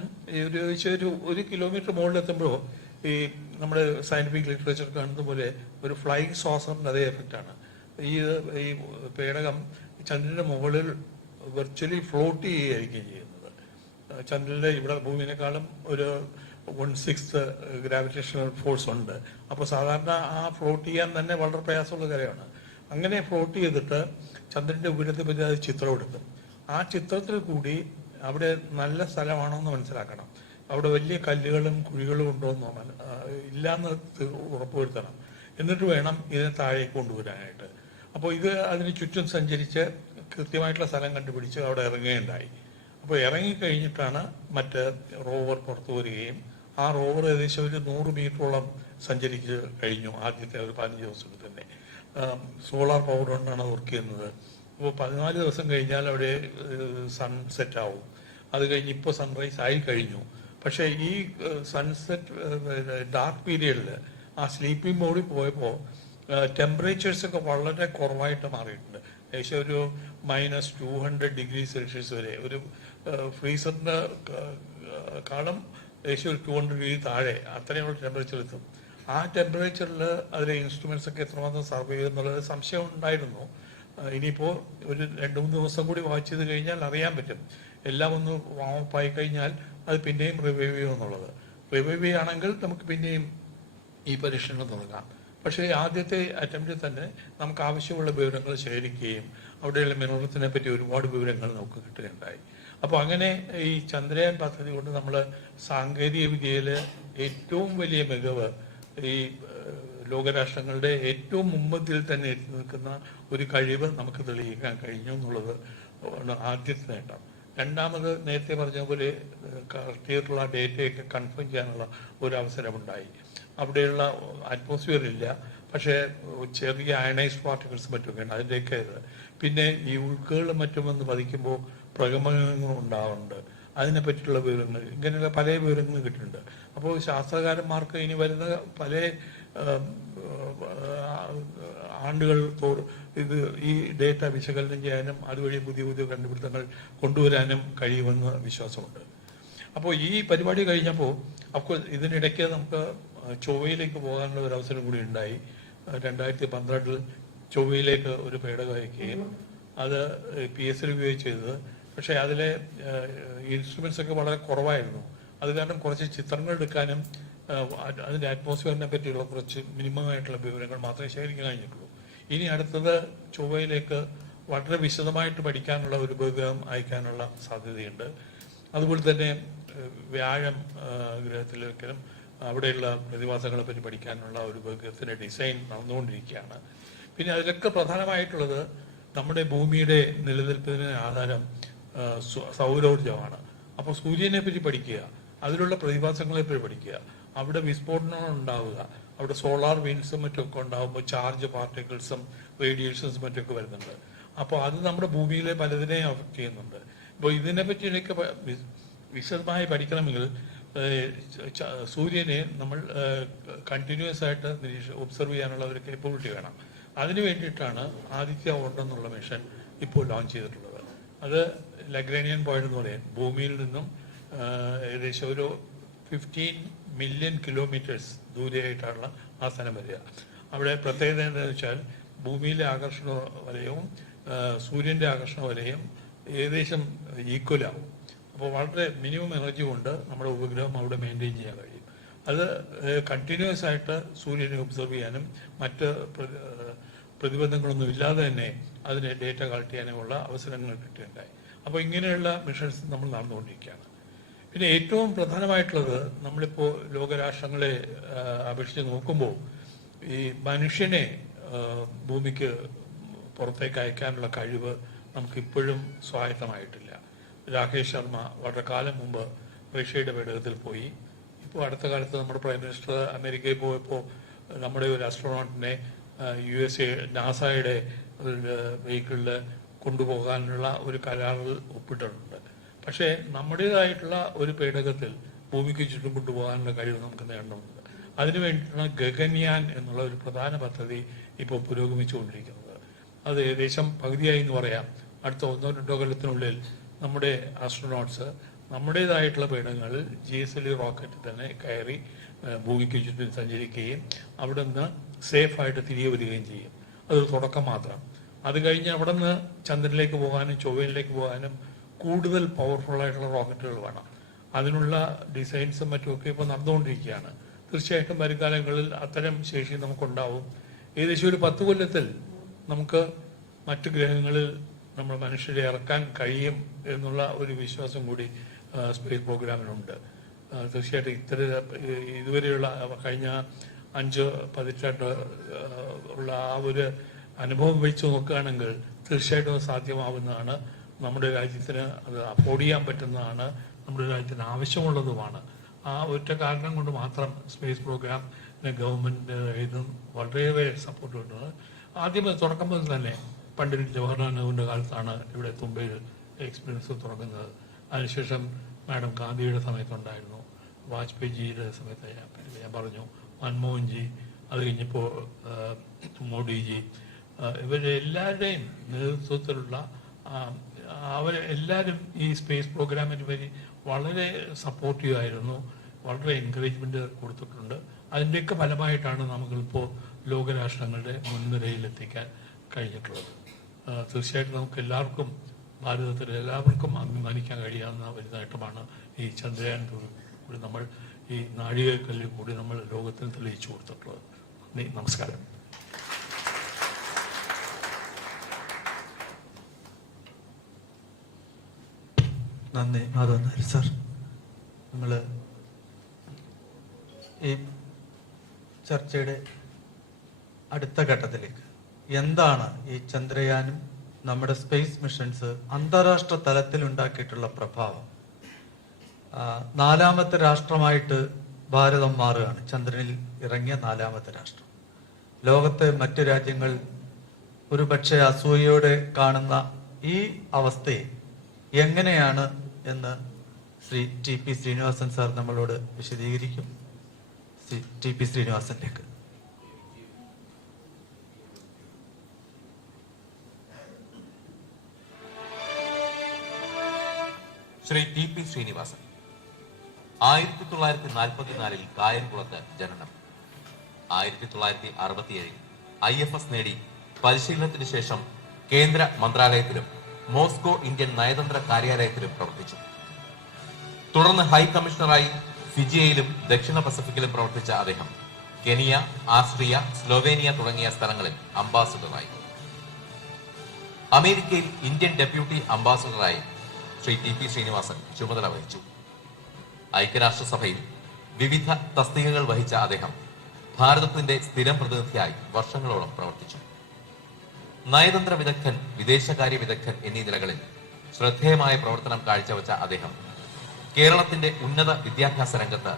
ഒരു കിലോമീറ്റർ മുകളിലെത്തുമ്പോൾ ഈ നമ്മുടെ സയന്റിഫിക് ലിറ്ററേച്ചർ കാണുന്ന പോലെ ഒരു ഫ്ലൈയിങ് സോസറിൻ്റെ അതേ എഫക്റ്റാണ്. ഈ പേടകം ചന്ദ്രൻ്റെ മുകളിൽ വെർച്വലി ഫ്ലോട്ട് ചെയ്യുകയായിരിക്കും ചെയ്യുന്നത്. ചന്ദ്രൻ്റെ ഇവിടെ ഭൂമിനേക്കാളും ഒരു 1/6 ഗ്രാവിറ്റേഷണൽ ഫോഴ്സ് ഉണ്ട്. അപ്പോൾ സാധാരണ ആ ഫ്ലോട്ട് ചെയ്യാൻ തന്നെ വളരെ പ്രയാസമുള്ള കാര്യമാണ്. അങ്ങനെ ഫ്ലോട്ട് ചെയ്തിട്ട് ചന്ദ്രൻ്റെ ഉപരിതലത്തിൽ പറ്റി അത് ചിത്രം എടുക്കും. ആ ചിത്രത്തിൽ കൂടി അവിടെ നല്ല സ്ഥലമാണോ എന്ന് മനസ്സിലാക്കണം. അവിടെ വലിയ കല്ലുകളും കുഴികളും ഉണ്ടോ എന്ന് ഇല്ലാന്ന് ഉറപ്പുവരുത്തണം. എന്നിട്ട് വേണം ഇതിനെ താഴേക്ക് കൊണ്ടുവരാനായിട്ട്. അപ്പോൾ ഇത് അതിന് ചുറ്റും സഞ്ചരിച്ച് കൃത്യമായിട്ടുള്ള സ്ഥലം കണ്ടുപിടിച്ച് അവിടെ ഇറങ്ങുകയുണ്ടായി. അപ്പോൾ ഇറങ്ങിക്കഴിഞ്ഞിട്ടാണ് മറ്റ് റോവർ പുറത്തു വരികയും ആ റോവർ ഏകദേശം ഒരു 100 മീറ്ററോളം സഞ്ചരിച്ച് കഴിഞ്ഞു ആദ്യത്തെ ഒരു 15 ദിവസത്തിൽ തന്നെ. സോളാർ പവർ കൊണ്ടാണ് വർക്ക് ചെയ്യുന്നത്. അപ്പോൾ 14 ദിവസം കഴിഞ്ഞാൽ അവിടെ സൺസെറ്റ് ആവും. അത് കഴിഞ്ഞ് ഇപ്പോൾ സൺറൈസ് ആയി കഴിഞ്ഞു. പക്ഷേ ഈ സൺസെറ്റ് ഡാർക്ക് പീരിയഡിൽ ആ സ്ലീപ്പിംഗ് മോഡിൽ പോയപ്പോൾ ടെമ്പറേച്ചേഴ്സൊക്കെ വളരെ കുറവായിട്ട് മാറിയിട്ടുണ്ട്. ഏകദേശം ഒരു -200 ഡിഗ്രി സെൽഷ്യസ് വരെ, ഒരു ഫ്രീസറിൻ്റെ കാലം ഏകദേശം ഒരു 200 ഡിഗ്രി താഴെ അത്രയുള്ള ടെമ്പറേച്ചർ എത്തും. ആ ടെമ്പറേച്ചറിൽ അതിലെ ഇൻസ്ട്രുമെന്റ്സ് ഒക്കെ എത്രമാത്രം സർവൈവ് ചെയ്യുന്നുള്ളത് സംശയം ഉണ്ടായിരുന്നു. ഇനിയിപ്പോൾ ഒരു 2-3 ദിവസം കൂടി വാച്ച് ചെയ്ത് കഴിഞ്ഞാൽ അറിയാൻ പറ്റും. എല്ലാം ഒന്ന് വാമപ്പായി കഴിഞ്ഞാൽ അത് പിന്നെയും റിവൈവ് ചെയ്യുമെന്നുള്ളത്. റിവൈവ് ചെയ്യുകയാണെങ്കിൽ നമുക്ക് പിന്നെയും ഈ പരീക്ഷണം തുടങ്ങാം. പക്ഷേ ആദ്യത്തെ അറ്റംപ്റ്റിൽ തന്നെ നമുക്ക് ആവശ്യമുള്ള വിവരങ്ങൾ ശേഖരിക്കുകയും അവിടെയുള്ള മിനറൽസിനെ പറ്റി ഒരുപാട് വിവരങ്ങൾ നമുക്ക് കിട്ടുകയുണ്ടായി. അപ്പോൾ അങ്ങനെ ഈ ചന്ദ്രയാൻ പദ്ധതി കൊണ്ട് നമ്മൾ സാങ്കേതിക വിദ്യയിൽ ഏറ്റവും വലിയ മികവ് ഈ ലോകരാഷ്ട്രങ്ങളുടെ ഏറ്റവും മുമ്പത്തിൽ തന്നെ എത്തി നിൽക്കുന്ന ഒരു കഴിവ് നമുക്ക് തെളിയിക്കാൻ കഴിഞ്ഞു എന്നുള്ളത് ആദ്യത്തെ നേട്ടം. രണ്ടാമത് നേരത്തെ പറഞ്ഞ പോലെ കറക്റ്റായിട്ടുള്ള ഡേറ്റയൊക്കെ കൺഫേം ചെയ്യാനുള്ള ഒരു അവസരമുണ്ടായി. അവിടെയുള്ള അറ്റ്മോസ്ഫിയർ ഇല്ല, പക്ഷേ ചെറിയ അയണൈസ്ഡ് പാർട്ടിക്കിൾസ് മറ്റുമൊക്കെയാണ് അതിൻ്റെയൊക്കെ ഇത്. പിന്നെ ഈ ഉൾക്കകളും മറ്റും വന്ന് പതിക്കുമ്പോൾ പ്രകമ്പനങ്ങൾ ഉണ്ടാവുന്നുണ്ട്. അതിനെ പറ്റിയുള്ള വിവരങ്ങൾ, ഇങ്ങനെയുള്ള പല വിവരങ്ങളും കിട്ടുന്നുണ്ട്. അപ്പോൾ ശാസ്ത്രകാരന്മാർക്ക് ഇനി വരുന്ന പല ആണ്ടുകൾ ഇത് ഈ ഡേറ്റ വിശകലനം ചെയ്യാനും അതുവഴി പുതിയ പുതിയ കണ്ടുപിടുത്തങ്ങൾ കൊണ്ടുവരാനും കഴിയുമെന്ന് വിശ്വാസമുണ്ട്. അപ്പോൾ ഈ പരിപാടി കഴിഞ്ഞപ്പോൾ അപ്പോൾ ഇതിനിടയ്ക്ക് നമുക്ക് ചൊവ്വയിലേക്ക് പോകാനുള്ള ഒരു അവസരം കൂടി ഉണ്ടായി. 2012 ചൊവ്വയിലേക്ക് ഒരു പേടകം അയക്കുകയും അത് PSL ഉപയോഗിച്ച് ചെയ്തത്. പക്ഷേ അതിലെ ഇൻസ്ട്രുമെന്റ്സ് ഒക്കെ വളരെ കുറവായിരുന്നു. അത് കാരണം കുറച്ച് ചിത്രങ്ങൾ എടുക്കാനും അതിൻ്റെ അറ്റ്മോസ്ഫിയറിനെ പറ്റിയുള്ള കുറച്ച് മിനിമമായിട്ടുള്ള വിവരങ്ങൾ മാത്രമേ ശേഖരിക്കാൻ കഴിഞ്ഞിട്ടുള്ളൂ. ഇനി അടുത്തത് ചൊവ്വയിലേക്ക് വളരെ വിശദമായിട്ട് പഠിക്കാനുള്ള ഒരു ഉപഗ്രഹം അയക്കാനുള്ള സാധ്യതയുണ്ട്. അതുപോലെ തന്നെ വ്യാഴം ഗ്രഹത്തിലേക്കും അവിടെയുള്ള പ്രതിഭാസങ്ങളെ പറ്റി പഠിക്കാനുള്ള ഒരു ഉപഗ്രഹത്തിൻ്റെ ഡിസൈൻ നടന്നുകൊണ്ടിരിക്കുകയാണ്. പിന്നെ അതിലൊക്കെ പ്രധാനമായിട്ടുള്ളത് നമ്മുടെ ഭൂമിയുടെ നിലനിൽപ്പിന് ആധാരം സൗരോർജ്ജമാണ്. അപ്പോൾ സൂര്യനെ പറ്റി പഠിക്കുക, അതിലുള്ള പ്രതിഭാസങ്ങളെ പറ്റി പഠിക്കുക, അവിടെ വിസ്ഫോടനങ്ങൾ ഉണ്ടാവുക, അവിടെ സോളാർ വിൻഡ്സും മറ്റൊക്കെ ഉണ്ടാകുമ്പോൾ ചാർജ് പാർട്ടിക്കിൾസും റേഡിയേഷൻസും മറ്റൊക്കെ വരുന്നുണ്ട്. അപ്പോൾ അത് നമ്മുടെ ഭൂമിയിലെ പലതിനെയും അഫക്റ്റ് ചെയ്യുന്നുണ്ട്. അപ്പോൾ ഇതിനെ പറ്റിയൊക്കെ വിശദമായി പഠിക്കണമെങ്കിൽ സൂര്യനെ നമ്മൾ കണ്ടിന്യൂസ് ആയിട്ട് ഒബ്സർവ് ചെയ്യാനുള്ള ഒരു കേപ്പബിലിറ്റി വേണം. അതിനു വേണ്ടിയിട്ടാണ് ആദിത്യ 1 എന്നുള്ള മിഷൻ ഇപ്പോൾ ലോഞ്ച് ചെയ്തിട്ടുള്ളത്. അത് ലഗ്രാനിയൻ പോയിന്റ് എന്ന് പറയും. ഭൂമിയിൽ നിന്നും ഏകദേശം ഒരു 15 മില്യൺ കിലോമീറ്റേഴ്സ് ദൂരെയായിട്ടാണ് ആ സ്ഥലം വരിക. അവിടെ പ്രത്യേകത എന്താണെന്ന് വെച്ചാൽ ഭൂമിയിലെ ആകർഷണ വലയവും സൂര്യൻ്റെ ആകർഷണ വലയം ഏകദേശം ഈക്വലാവും. അപ്പോൾ വളരെ മിനിമം എനർജി കൊണ്ട് നമ്മുടെ ഉപഗ്രഹം അവിടെ മെയിൻറ്റെയിൻ ചെയ്യാൻ കഴിയും. അത് കണ്ടിന്യൂസ് ആയിട്ട് സൂര്യനെ ഒബ്സർവ് ചെയ്യാനും മറ്റ് പ്രതിബന്ധങ്ങളൊന്നും ഇല്ലാതെ തന്നെ അതിനെ ഡേറ്റ കളക്ട് ചെയ്യാനുമുള്ള അവസരങ്ങൾ കിട്ടുകയുണ്ടായി. അപ്പോൾ ഇങ്ങനെയുള്ള മിഷൻസ് നമ്മൾ നടന്നുകൊണ്ടിരിക്കുകയാണ്. പിന്നെ ഏറ്റവും പ്രധാനമായിട്ടുള്ളത് നമ്മളിപ്പോൾ ലോകരാഷ്ട്രങ്ങളെ അപേക്ഷിച്ച് നോക്കുമ്പോൾ ഈ മനുഷ്യനെ ഭൂമിക്ക് പുറത്തേക്ക് അയക്കാനുള്ള കഴിവ് നമുക്കിപ്പോഴും സ്വായത്തമായിട്ടില്ല. രാകേഷ് ശർമ്മ വളരെ കാലം മുമ്പ് റഷ്യയുടെ പേടകത്തിൽ പോയി. ഇപ്പോൾ അടുത്ത കാലത്ത് നമ്മുടെ പ്രൈം മിനിസ്റ്റർ അമേരിക്കയിൽ പോയപ്പോൾ നമ്മുടെ ഒരു ആസ്ട്രോണോട്ടിനെ USA നാസയുടെ വെഹിക്കിളിൽ കൊണ്ടുപോകാനുള്ള ഒരു കരാറിൽ ഒപ്പിട്ടിട്ടുണ്ട്. പക്ഷേ നമ്മുടേതായിട്ടുള്ള ഒരു പേടകത്തിൽ ഭൂമിക്ക് ചുറ്റും കൊണ്ടുപോകാനുള്ള കഴിവ് നമുക്ക് നേടണമെന്നുണ്ട്. അതിനു വേണ്ടിയിട്ടാണ് ഗഗൻയാൻ എന്നുള്ള ഒരു പ്രധാന പദ്ധതി ഇപ്പോൾ പുരോഗമിച്ചുകൊണ്ടിരിക്കുന്നത്. അത് ഏകദേശം പകുതിയായി എന്ന് പറയാം. അടുത്ത 1-2 കൊല്ലത്തിനുള്ളിൽ നമ്മുടെ ആസ്ട്രോനോട്ട്സ് നമ്മുടേതായിട്ടുള്ള പേടകങ്ങളിൽ GSLV റോക്കറ്റിൽ തന്നെ കയറി ഭൂമിക്ക് ചുറ്റും സഞ്ചരിക്കുകയും അവിടെ നിന്ന് സേഫായിട്ട് തിരികെ വരികയും ചെയ്യും. അതൊരു തുടക്കം മാത്രം. അത് കഴിഞ്ഞ് അവിടെ നിന്ന് ചന്ദ്രനിലേക്ക് പോകാനും ചൊവ്വയിലേക്ക് പോകാനും കൂടുതൽ പവർഫുള്ളായിട്ടുള്ള റോക്കറ്റുകൾ വേണം. അതിനുള്ള ഡിസൈൻസും മറ്റുമൊക്കെ ഇപ്പോൾ നടന്നുകൊണ്ടിരിക്കുകയാണ്. തീർച്ചയായിട്ടും വരും കാലങ്ങളിൽ അത്തരം ശേഷി നമുക്കുണ്ടാവും. ഏകദേശം ഒരു 10 കൊല്ലത്തിൽ നമുക്ക് മറ്റു ഗ്രഹങ്ങളിൽ നമ്മൾ മനുഷ്യരെ ഇറക്കാൻ കഴിയും എന്നുള്ള ഒരു വിശ്വാസം കൂടി സ്പേസ് പ്രോഗ്രാമിനുണ്ട്. തീർച്ചയായിട്ടും ഇതുവരെയുള്ള കഴിഞ്ഞ 5 പതിറ്റാണ്ട് ഉള്ള ആ ഒരു അനുഭവം വെച്ച് നോക്കുകയാണെങ്കിൽ തീർച്ചയായിട്ടും അത് സാധ്യമാവുന്നതാണ്. നമ്മുടെ രാജ്യത്തിന് അത് അഫോർഡ് ചെയ്യാൻ പറ്റുന്നതാണ്, നമ്മുടെ രാജ്യത്തിന് ആവശ്യമുള്ളതുമാണ്. ആ ഒറ്റ കാരണം കൊണ്ട് മാത്രം സ്പേസ് പ്രോഗ്രാമിന് ഗവൺമെൻറ് ഇതും വളരെയേറെ സപ്പോർട്ട് കിട്ടുന്നത്. ആദ്യമേ തുടക്കം മുതൽ തന്നെ പണ്ഡിറ്റ് ജവഹർലാൽ നെഹ്റുവിൻ്റെ കാലത്താണ് ഇവിടെ തുമ്പയിൽ എക്സ്പീരിയൻസ് തുടങ്ങുന്നത്. അതിനുശേഷം മാഡം ഗാന്ധിയുടെ സമയത്തുണ്ടായിരുന്നു, വാജ്പേയിജിയുടെ സമയത്ത് ഞാൻ പറഞ്ഞു, മൻമോഹൻജി, അത് കഴിഞ്ഞപ്പോൾ മോഡിജി, ഇവരെല്ലാവരുടെയും നേതൃത്വത്തിലുള്ള അവരെല്ലാവരും ഈ സ്പേസ് പ്രോഗ്രാമിന് വേണ്ടി വളരെ സപ്പോർട്ടീവ് ആയിരുന്നു, വളരെ എൻകറേജ്മെൻറ്റ് കൊടുത്തിട്ടുണ്ട്. അതിൻ്റെയൊക്കെ ഫലമായിട്ടാണ് നമുക്കിപ്പോൾ ലോകരാഷ്ട്രങ്ങളുടെ മുൻനിരയിലെത്തിക്കാൻ കഴിഞ്ഞിട്ടുള്ളത്. തീർച്ചയായിട്ടും നമുക്ക് എല്ലാവർക്കും, ഭാരതത്തിൽ എല്ലാവർക്കും അഭിമാനിക്കാൻ കഴിയാവുന്ന ഒരു നേട്ടമാണ് ഈ ചന്ദ്രയാൻ കൂടി നമ്മൾ ഈ നാഴികക്കല്ലിൽ കൂടി നമ്മൾ ലോകത്തിന് തെളിയിച്ചു കൊടുത്തിട്ടുള്ളത്. നമസ്കാരം. നന്ദി മാധവൻ സാർ. നമ്മൾ ഈ ചർച്ചയുടെ അടുത്ത ഘട്ടത്തിലേക്ക്, എന്താണ് ഈ ചന്ദ്രയാനും നമ്മുടെ സ്പേസ് മിഷൻസ് അന്താരാഷ്ട്ര തലത്തിൽ ഉണ്ടാക്കിയിട്ടുള്ള പ്രഭാവം? 4ാമത്തെ രാഷ്ട്രമായിട്ട് ഭാരതം മാറുകയാണ്. ചന്ദ്രനിൽ ഇറങ്ങിയ 4ാമത്തെ രാഷ്ട്രം. ലോകത്തെ മറ്റു രാജ്യങ്ങൾ ഒരുപക്ഷെ അസൂയയോടെ കാണുന്ന ഈ അവസ്ഥയെ എങ്ങനെയാണ് എന്ന് ശ്രീ ടി.പി. ശ്രീനിവാസൻ സാർ നമ്മളോട് വിശദീകരിക്കും. ശ്രീ ടി.പി. ശ്രീനിവാസനിലേക്ക്. ശ്രീ ടി.പി. ശ്രീനിവാസൻ 1944 കായംകുളത്ത് ജനനം. 1967 IFS നേടി പരിശീലനത്തിന് ശേഷം കേന്ദ്ര മന്ത്രാലയത്തിലും മോസ്കോ ഇന്ത്യൻ നയതന്ത്ര കാര്യാലയത്തിലും പ്രവർത്തിച്ചു. തുടർന്ന് ഹൈ കമ്മീഷണറായി ഫിജിയയിലും ദക്ഷിണ പസഫിക്കിലും പ്രവർത്തിച്ച അദ്ദേഹം കെനിയ, ആസ്ട്രിയ, സ്ലോവേനിയ തുടങ്ങിയ സ്ഥലങ്ങളിൽ അംബാസഡറായി. അമേരിക്കയിൽ ഇന്ത്യൻ ഡെപ്യൂട്ടി അംബാസഡറായി ശ്രീ ടി.പി. ശ്രീനിവാസൻ ചുമതല വഹിച്ചു. ഐക്യരാഷ്ട്രസഭയിൽ വിവിധ തസ്തികകൾ വഹിച്ച അദ്ദേഹം ഭാരതത്തിന്റെ സ്ഥിരം പ്രതിനിധിയായി വർഷങ്ങളോളം പ്രവർത്തിച്ചു. നയതന്ത്ര വിദഗ്ധൻ, വിദേശകാര്യ വിദഗ്ധൻ എന്നീ നിലകളിൽ ശ്രദ്ധേയമായ പ്രവർത്തനം കാഴ്ചവെച്ച അദ്ദേഹം കേരളത്തിന്റെ ഉന്നത വിദ്യാഭ്യാസ രംഗത്ത്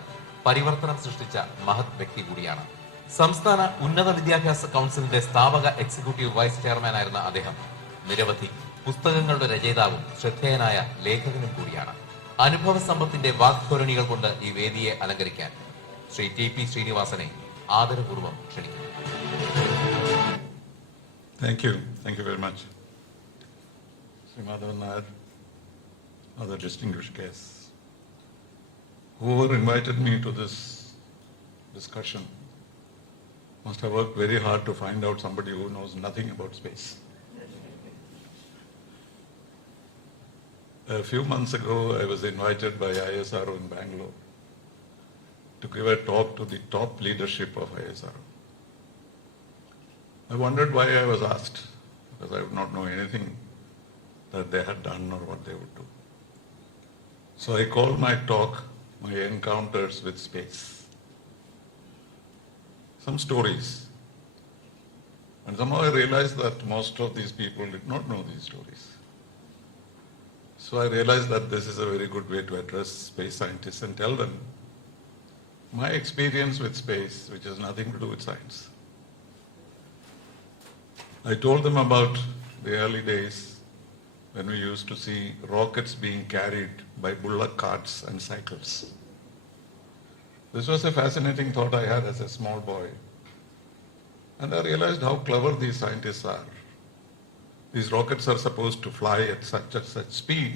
പരിവർത്തനം സൃഷ്ടിച്ച മഹത് വ്യക്തി കൂടിയാണ്. സംസ്ഥാന ഉന്നത വിദ്യാഭ്യാസ കൗൺസിലിന്റെ സ്ഥാപക എക്സിക്യൂട്ടീവ് വൈസ് ചെയർമാനായിരുന്ന അദ്ദേഹം നിരവധി പുസ്തകങ്ങളുടെ രചയിതാവും ശ്രദ്ധേയനായ ലേഖകനും കൂടിയാണ്. അനുഭവ സമ്പത്തിന്റെ വാഗ്ധോരണികൾ കൊണ്ട് ഈ വേദിയെ അലങ്കരിക്കാൻ ശ്രീ ടി.പി. ശ്രീനിവാസനെ ആദരപൂർവ്വം ക്ഷണിക്കുന്നു. Thank you very much. Sri Madhavan Nair, other distinguished guests, whoever invited me to this discussion must have worked very hard to find out somebody who knows nothing about space. A few months ago, I was invited by ISRO in Bangalore to give a talk to the top leadership of ISRO. I wondered why I was asked, because I would not know anything that they had done or what they would do. So I called my talk, my encounters with space. Some stories. And somehow I realized that most of these people did not know these stories. So I realized that this is a very good way to address space scientists and tell them my experience with space, which has nothing to do with science. I told them about the early days when we used to see rockets being carried by bullock carts and cycles. This was a fascinating thought I had as a small boy. And I realized how clever these scientists are. These rockets are supposed to fly at such speed.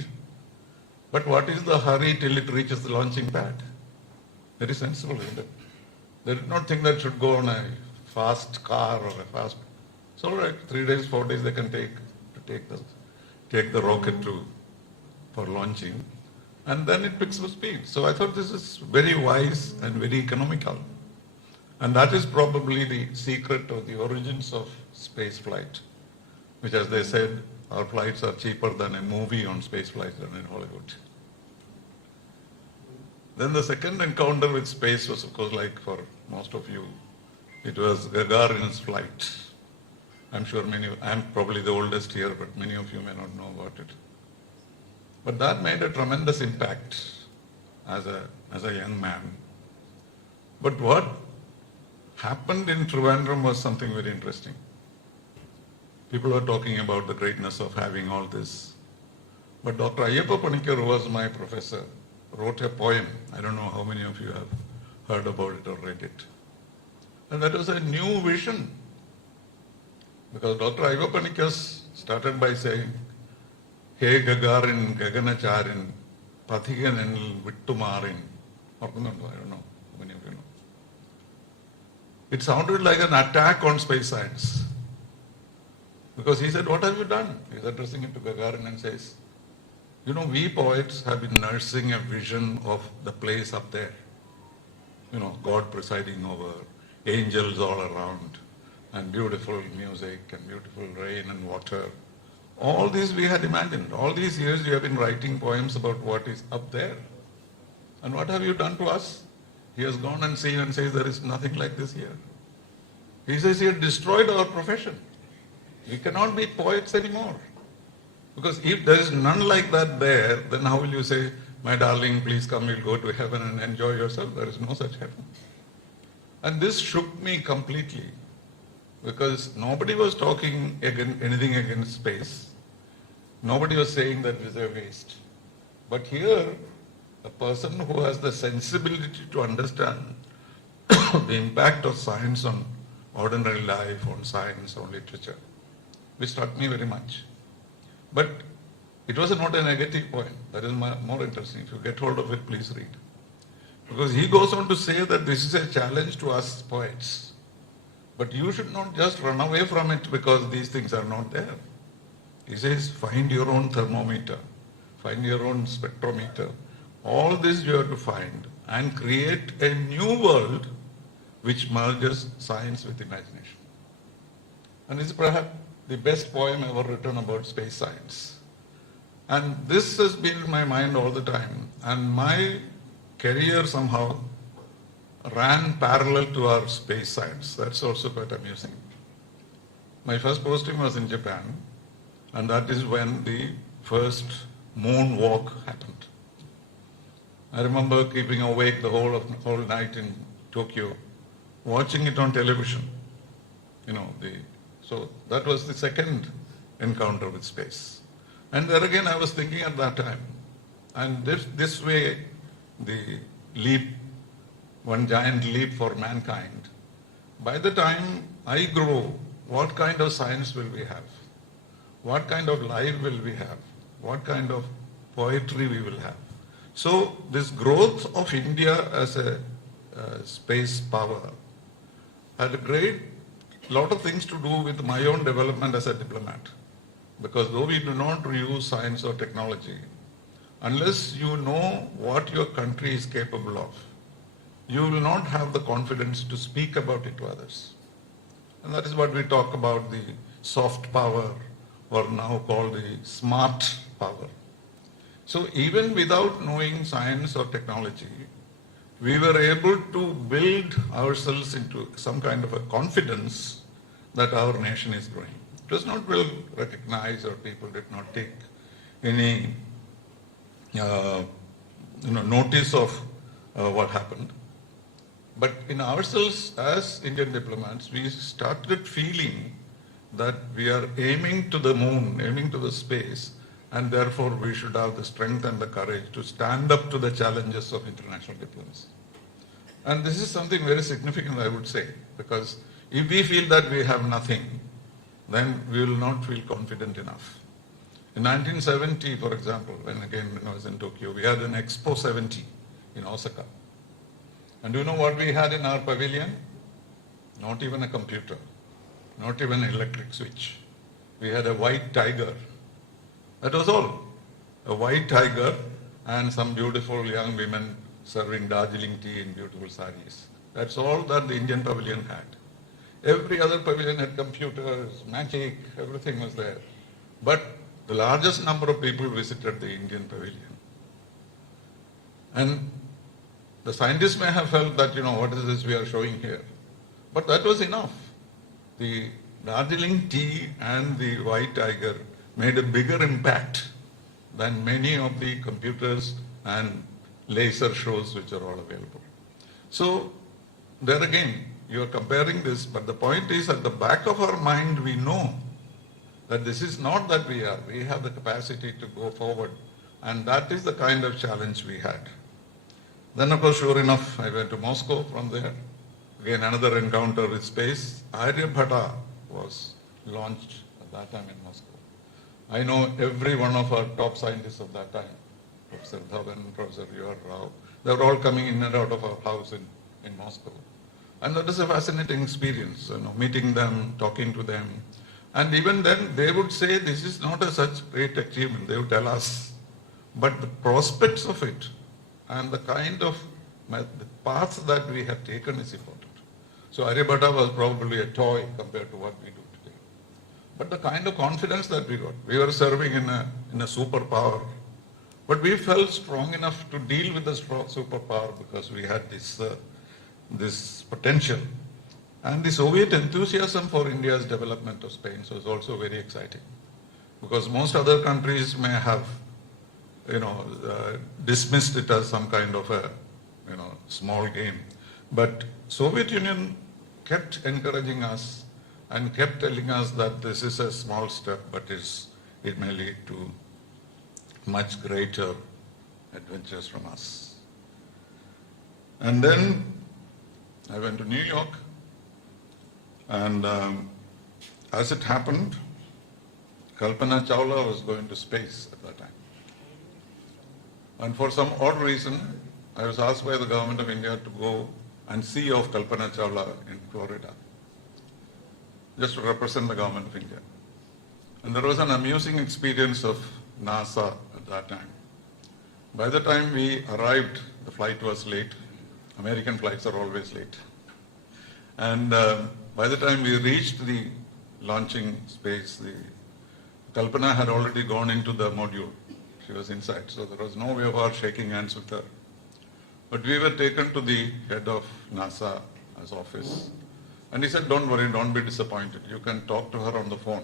But what is the hurry till it reaches the launching pad? Very sensible, isn't it? They did not think that it should go on a fast car or a fast... It's all right, 3 days, 4 days they can take the rocket for launching, and then it picks up speed. So I thought this is very wise and very economical. And that is probably the secret of the origins of space flight, which, as they said, our flights are cheaper than a movie on space flights done in Hollywood. Then the second encounter with space was, of course, like for most of you, it was Gagarin's flight. I'm sure I'm probably the oldest here, but many of you may not know about it. But that made a tremendous impact as a young man. But what happened in Trivandrum was something very interesting. People were talking about the greatness of having all this. But Dr. Ayyappa Panikkar, who was my professor, wrote a poem. I don't know how many of you have heard about it or read it. And that was a new vision. Because Dr. Ayyappa Panikkar started by saying, Hey Gagarin, Gaganacharin, Pathiganenil Vittumarin. I don't know how many of you know. It sounded like an attack on space science. Because he said, what have you done? He's addressing it to Gagarin and says, you know, we poets have been nursing a vision of the place up there. You know, God presiding over, angels all around, and beautiful music, and beautiful rain and water. All these we had imagined. All these years you have been writing poems about what is up there. And what have you done to us? He has gone and seen and says there is nothing like this here. He says he had destroyed our profession. We cannot be poets anymore. Because if there is none like that there, then how will you say, my darling, please come, we'll go to heaven and enjoy yourself? There is no such heaven. And this shook me completely. Because nobody was talking anything against space. Nobody was saying that it is a waste. But here, a person who has the sensibility to understand the impact of science on ordinary life, on science, on literature, which struck me very much. But it was not a negative point. That is more interesting. If you get hold of it, please read. Because he goes on to say that this is a challenge to us poets. But you should not just run away from it because these things are not there. He says, find your own thermometer, find your own spectrometer. All this you have to find and create a new world which merges science with imagination. And it's perhaps the best poem ever written about space science. And this has been in my mind all the time. And my career somehow ran parallel to our space science. That's also quite amusing. My first posting was in Japan, and that is when the first moon walk happened. I remember keeping awake the whole night in Tokyo, watching it on television. So that was the second encounter with space. And there again I was thinking at that time, and this way the leap, one giant leap for mankind. By the time I grow, what kind of science will we have? What kind of life will we have? What kind of poetry we will have? So this growth of India as a space power had a lot of things to do with my own development as a diplomat. Because though we do not use science or technology, unless you know what your country is capable of, you will not have the confidence to speak about it to others. And that is what we talk about, the soft power, or now called the smart power. So even without knowing science or technology, we were able to build ourselves into some kind of a confidence that our nation is growing. It was not well recognized, or people did not take any notice of what happened. But in ourselves as Indian diplomats, we started feeling that we are aiming to the moon, aiming to the space, and therefore we should have the strength and the courage to stand up to the challenges of international diplomacy. And this is something very significant, I would say, because if we feel that we have nothing, then we will not feel confident enough. In 1970, for example, when I was in Tokyo, we had an Expo 70 in Osaka. And do you know what we had in our pavilion? Not even a computer, not even an electric switch. We had a white tiger. That was all. A white tiger and some beautiful young women serving Darjeeling tea in beautiful saris. That's all that the Indian pavilion had. Every other pavilion had computers, magic, everything was there. But the largest number of people visited the Indian pavilion. And the scientists may have felt that, what is this we are showing here? But that was enough. The Darjeeling tea and the white tiger made a bigger impact than many of the computers and laser shows which are all available. So there again, you are comparing this, but the point is at the back of our mind we know that this is not that we have the capacity to go forward, and that is the kind of challenge we had. Then of course, sure enough, I went to Moscow from there. Again, another encounter with space. Aryabhata was launched at that time in Moscow. I know every one of our top scientists of that time, Professor Dhawan, Professor U.R. Rao, they were all coming in and out of our house in Moscow. And that was a fascinating experience, meeting them, talking to them. And even then, they would say, this is not a such great achievement, they would tell us. But the prospects of it and the kind of the paths that we have taken is important. So Aryabhata was probably a toy compared to what we do today. But the kind of confidence that we got, we were serving in a superpower, but we felt strong enough to deal with the superpower because we had this potential. And the Soviet enthusiasm for India's development of space was also very exciting, because most other countries may have, dismissed it as some kind of a, small game. But Soviet Union kept encouraging us and kept telling us that this is a small step, but it may lead to much greater adventures from us. And then I went to New York, and as it happened, Kalpana Chawla was going to space at that time. And for some odd reason, I was asked by the government of India to go and see off Kalpana Chawla in Florida, just to represent the government of India. And there was an amusing experience of NASA at that time. By the time we arrived, the flight was late. American flights are always late. And by the time we reached the launching space, Kalpana had already gone into the module. She was inside, so there was no way of our shaking hands with her. But we were taken to the head of NASA's office, and he said, don't worry, don't be disappointed. You can talk to her on the phone.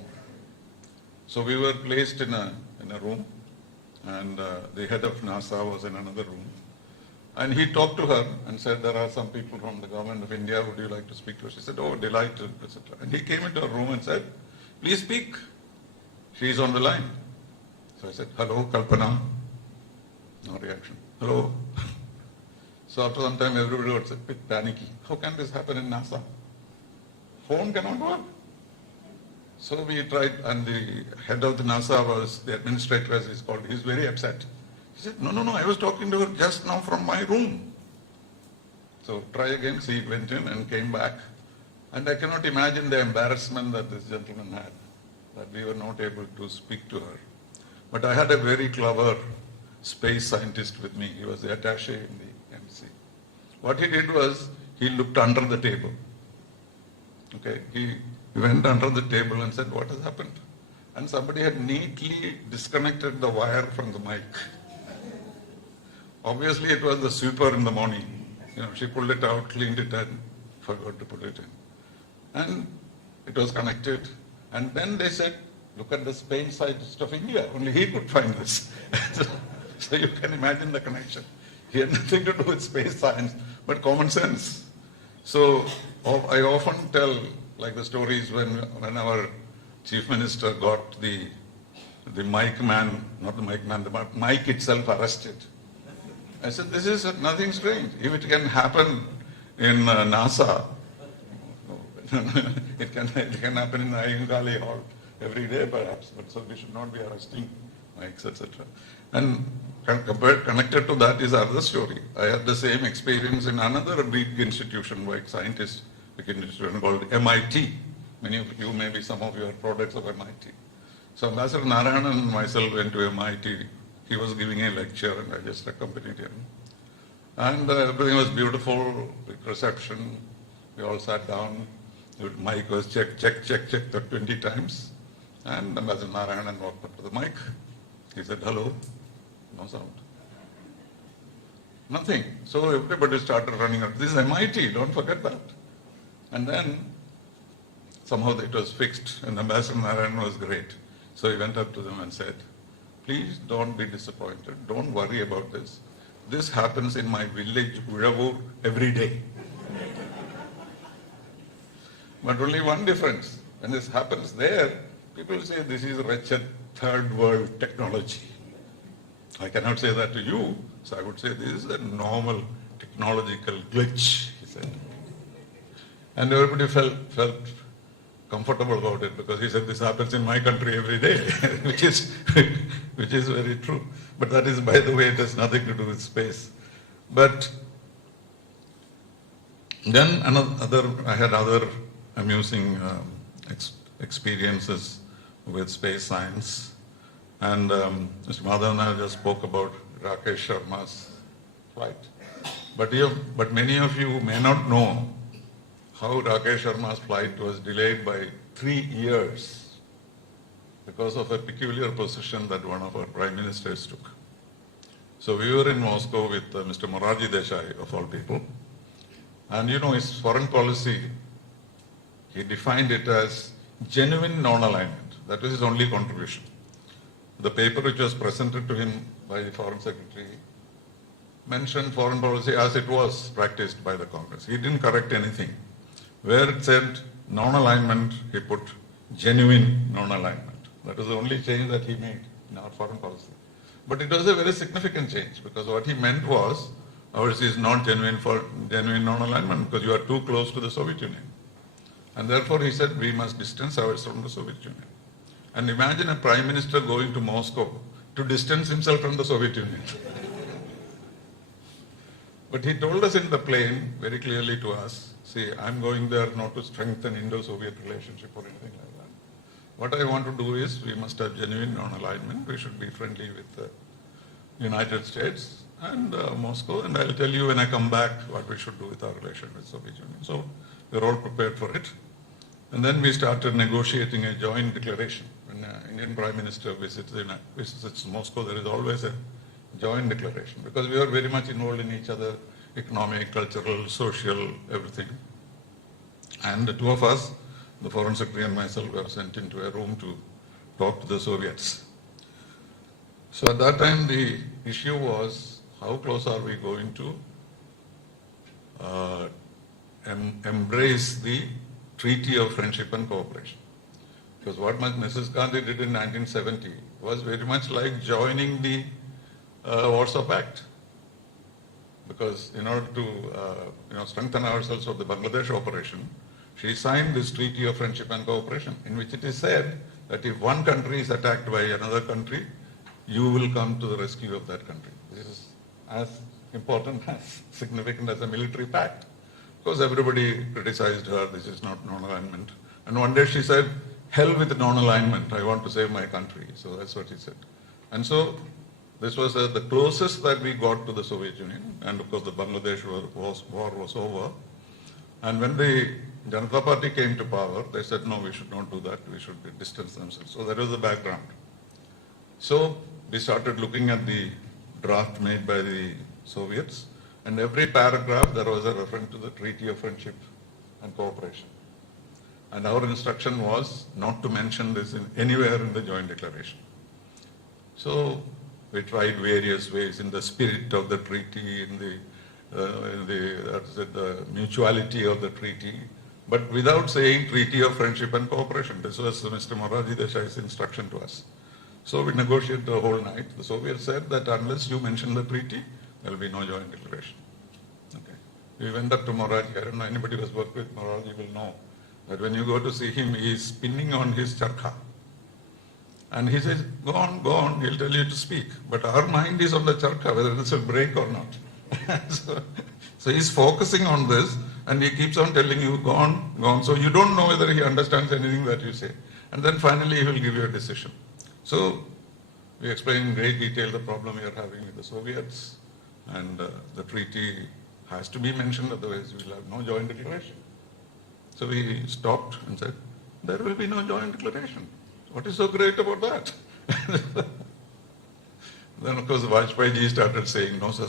So we were placed in a room, and the head of NASA was in another room. And he talked to her and said, there are some people from the government of India, would you like to speak to her? She said, oh, delighted, etc. And he came into her room and said, please speak. She's on the line. So I said, hello, Kalpana. No reaction. Hello. So after some time, everybody was a bit panicky. How can this happen in NASA? Phone cannot work. So we tried, and the head of the NASA was, the administrator as he's called, he's very upset. He said, no, I was talking to her just now from my room. So try again. So he went in and came back. And I cannot imagine the embarrassment that this gentleman had, that we were not able to speak to her. But I had a very clever space scientist with me. He was the attaché in the embassy. What he did was, he looked under the table. Okay, he went under the table and said, what has happened? And somebody had neatly disconnected the wire from the mic. Obviously, it was the sweeper in the morning. She pulled it out, cleaned it, and forgot to put it in. And it was connected. And then they said, look at the space scientist of India. Only he could find this. So you can imagine the connection. He had nothing to do with space science, but common sense. So I often tell, like the stories when our chief minister got the mic man, not the mic man, the mic itself arrested. I said, this is nothing strange. If it can happen in NASA, it can happen in the Ayunkali Hall every day perhaps, but so we should not be arresting mics, etc. And connected to that is another story. I had the same experience in another big institution, like scientist, big institution called MIT. Many of you, maybe some of you are products of MIT. So Ambassador Narayanan and myself went to MIT. He was giving a lecture and I just accompanied him. And everything was beautiful, big reception. We all sat down. The mic was check 20 times. And Ambassador Narayanan walked up to the mic. He said, hello. No sound. Nothing. So everybody started running up. This is MIT, don't forget that. And then somehow it was fixed, and Ambassador Narayanan was great. So he went up to them and said, please don't be disappointed. Don't worry about this. This happens in my village, Uravur, every day. But only one difference. When this happens there, people say this is wretched third world technology. I cannot say that to you, so I would say this is a normal technological glitch, he said. And everybody felt comfortable about it because he said this happens in my country every day, which is very true. But that is, by the way, it has nothing to do with space. But then I had other amusing experiences with space science. And Mr. Madhavan just spoke about Rakesh Sharma's flight. But many of you may not know how Rakesh Sharma's flight was delayed by 3 years because of a peculiar position that one of our prime ministers took. So we were in Moscow with Mr. Morarji Desai, of all people. And you know, his foreign policy, he defined it as genuine non-alignment. That was his only contribution. The paper which was presented to him by the Foreign Secretary mentioned foreign policy as it was practiced by the Congress. He didn't correct anything. Where it said non-alignment, he put genuine non-alignment. That was the only change that he made in our foreign policy. But it was a very significant change because what he meant was ours is not genuine non-alignment because you are too close to the Soviet Union. And therefore he said we must distance ourselves from the Soviet Union. And imagine a prime minister going to Moscow to distance himself from the Soviet Union. But he told us in the plane very clearly to us, see, I'm going there not to strengthen Indo-Soviet relationship or anything like that. What I want to do is we must have genuine non-alignment. We should be friendly with the United States and Moscow. And I'll tell you when I come back what we should do with our relation with Soviet Union. So we're all prepared for it. And then we started negotiating a joint declaration. When an Indian Prime Minister visits Moscow, there is always a joint declaration because we are very much involved in each other, economic, cultural, social, everything. And the two of us, the Foreign Secretary and myself, were sent into a room to talk to the Soviets. So at that time, the issue was how close are we going to embrace the Treaty of Friendship and Cooperation. Because what Mrs. Gandhi did in 1970 was very much like joining the Warsaw Pact. Because in order to strengthen ourselves for the Bangladesh operation, she signed this Treaty of Friendship and Cooperation, in which it is said that if one country is attacked by another country, you will come to the rescue of that country. This is as important, as significant as a military pact. Of course, everybody criticized her, this is not non-alignment. And one day she said, hell with non-alignment, I want to save my country. So that's what she said. And so this was the closest that we got to the Soviet Union. And of course, the Bangladesh war was over. And when the Janata Party came to power, they said, no, we should not do that. We should distance themselves. So that was the background. So we started looking at the draft made by the Soviets. And every paragraph, there was a reference to the Treaty of Friendship and Cooperation. And our instruction was not to mention this anywhere in the joint declaration. So we tried various ways in the spirit of the treaty, in the mutuality of the treaty, but without saying Treaty of Friendship and Cooperation. This was Mr. Morarji Desai's instruction to us. So we negotiated the whole night. The Soviets said that unless you mention the treaty, there will be no joint declaration. Okay. We went up to Morarji. I don't know, anybody who has worked with Morarji will know that when you go to see him, he is spinning on his charkha. And he says, go on, he'll tell you to speak. But our mind is on the charkha, whether this will break or not. so he's focusing on this, and he keeps on telling you, go on. So you don't know whether he understands anything that you say. And then finally he will give you a decision. So we explain in great detail the problem we are having with the Soviets, and the treaty has to be mentioned, otherwise we will have no joint declaration. So we stopped and said, there will be no joint declaration. What is so great about that? Then, of course, Vajpayee ji started saying, no, sir,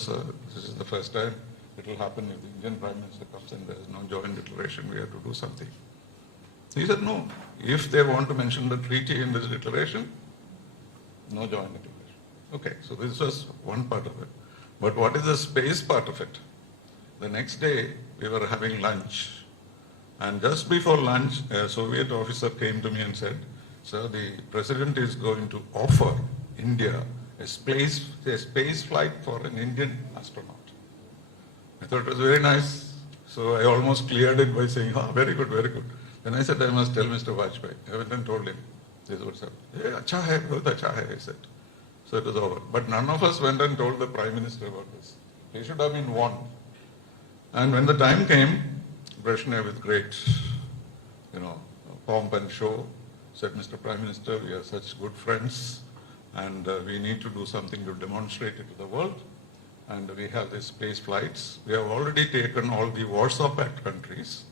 this is the first time it will happen if the Indian Prime Minister comes and there is no joint declaration, we have to do something. He said, no, if they want to mention the treaty in this declaration, no joint declaration. Okay, so this was one part of it. But what is the space part of it? The next day, we were having lunch. And just before lunch, a Soviet officer came to me and said, sir, the president is going to offer India a space flight for an Indian astronaut. I thought it was very nice. So I almost cleared it by saying, oh, very good, very good. Then I said, I must tell Mr. Vajpayee. I went and told him, this is what's happening. Yeah, acha hai, bahut acha hai, I said. So it was over. But none of us went and told the Prime Minister about this. He should have been warned. And when the time came, Brezhnev with great, pomp and show said, Mr. Prime Minister, we are such good friends and we need to do something to demonstrate it to the world. And we have these space flights. We have already taken all the Warsaw Pact countries.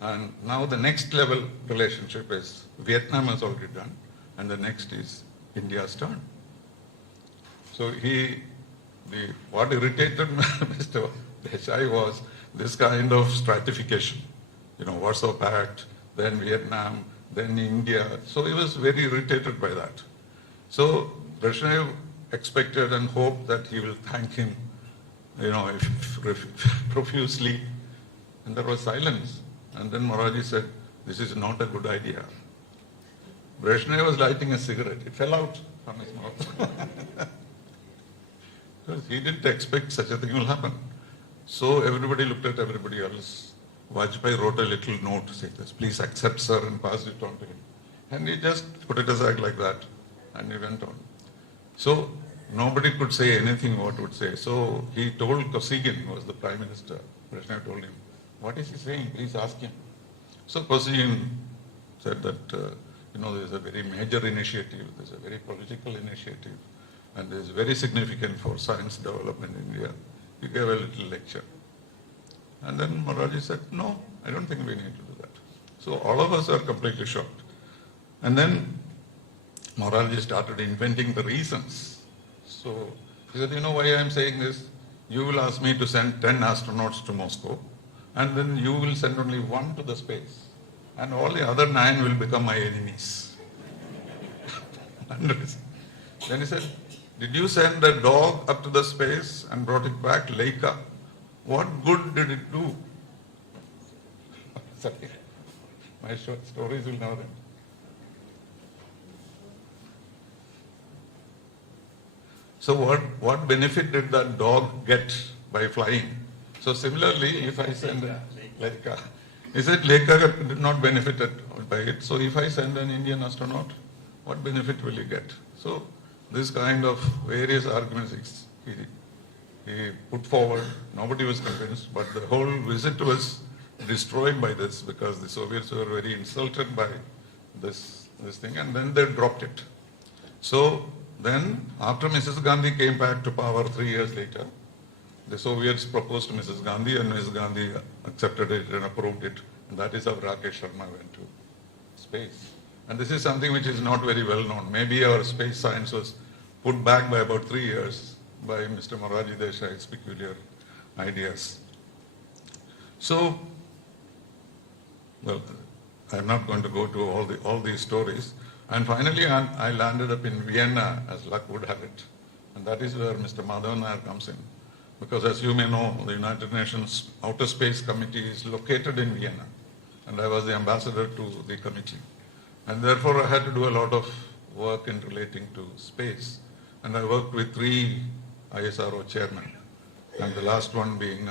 And now the next level relationship is Vietnam has already done. And the next is India's turn. So what irritated Mr. Desai was this kind of stratification. Warsaw Pact, then Vietnam, then India. So he was very irritated by that. So Brezhnev expected and hoped that he will thank him, profusely. And there was silence. And then Moraji said, this is not a good idea. Brezhnev was lighting a cigarette. It fell out from his mouth. Because he didn't expect such a thing will happen. So everybody looked at everybody else. Vajpayee wrote a little note saying this, please accept, sir, and passed it on to him. And he just put it aside like that. And he went on. So nobody could say anything what would say. So he told Kosygin, who was the Prime Minister, Brezhnev told him, what is he saying? Please ask him. So Kosygin said that, there's a very major initiative, there's a very political initiative, and there's very significant for science development in India. He gave a little lecture. And then Moraji said, no, I don't think we need to do that. So all of us are completely shocked. And then Moraji started inventing the reasons. So he said, why I'm saying this? You will ask me to send 10 astronauts to Moscow, and then you will send only one to the space. And all the other 9 will become my enemies. Then he said, did you send a dog up to the space and brought it back, Leica? What good did it do? Sorry, my short stories will never end. So what benefit did that dog get by flying? So similarly, if I send Leica, he said Leica did not benefit by it. So if I send an Indian astronaut, what benefit will he get? So this kind of various arguments he put forward. Nobody was convinced, but the whole visit was destroyed by this because the Soviets were very insulted by this thing, and then they dropped it. So then, after Mrs. Gandhi came back to power 3 years later, the Soviets proposed to Mrs. Gandhi, and Mrs. Gandhi accepted it and approved it, and that is how Rakesh Sharma went to space. And this is something which is not very well known. Maybe our space science was put back by about 3 years by Mr. Moraji Desai's peculiar ideas. So, well, I'm not going to go to all these stories. And finally, I landed up in Vienna, as luck would have it. And that is where Mr. Madhav Nair comes in. Because as you may know, the United Nations Outer Space Committee is located in Vienna. And I was the ambassador to the committee. And therefore, I had to do a lot of work in relating to space. And I worked with 3 ISRO chairmen. And the last one being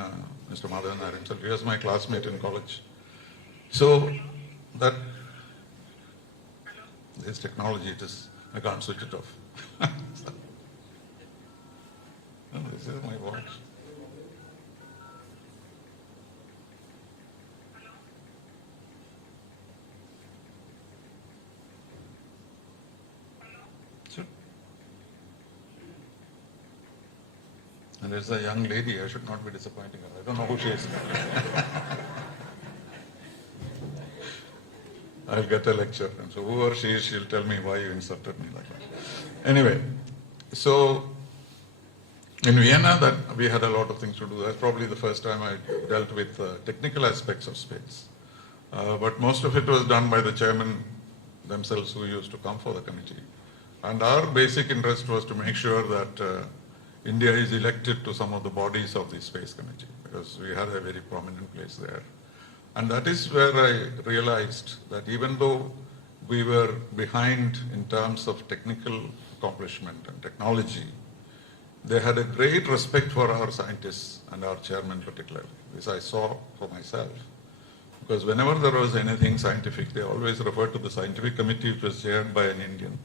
Mr. Madhav Nair himself. He was my classmate in college. So that this technology, I can't switch it off. No, this is my watch. Sure. And there's a young lady, I should not be disappointing her. I don't know who she is. I'll get a lecture. And so whoever she is, she'll tell me why you insulted me like that. Anyway, so in Vienna, that we had a lot of things to do. That's probably the first time I dealt with technical aspects of space. But most of it was done by the chairman themselves who used to come for the committee. And our basic interest was to make sure that India is elected to some of the bodies of the Space Committee, because we had a very prominent place there. And that is where I realized that even though we were behind in terms of technical accomplishment and technology, they had a great respect for our scientists and our chairman particularly. This I saw for myself. Because whenever there was anything scientific, they always referred to the scientific committee, which was chaired by an Indian.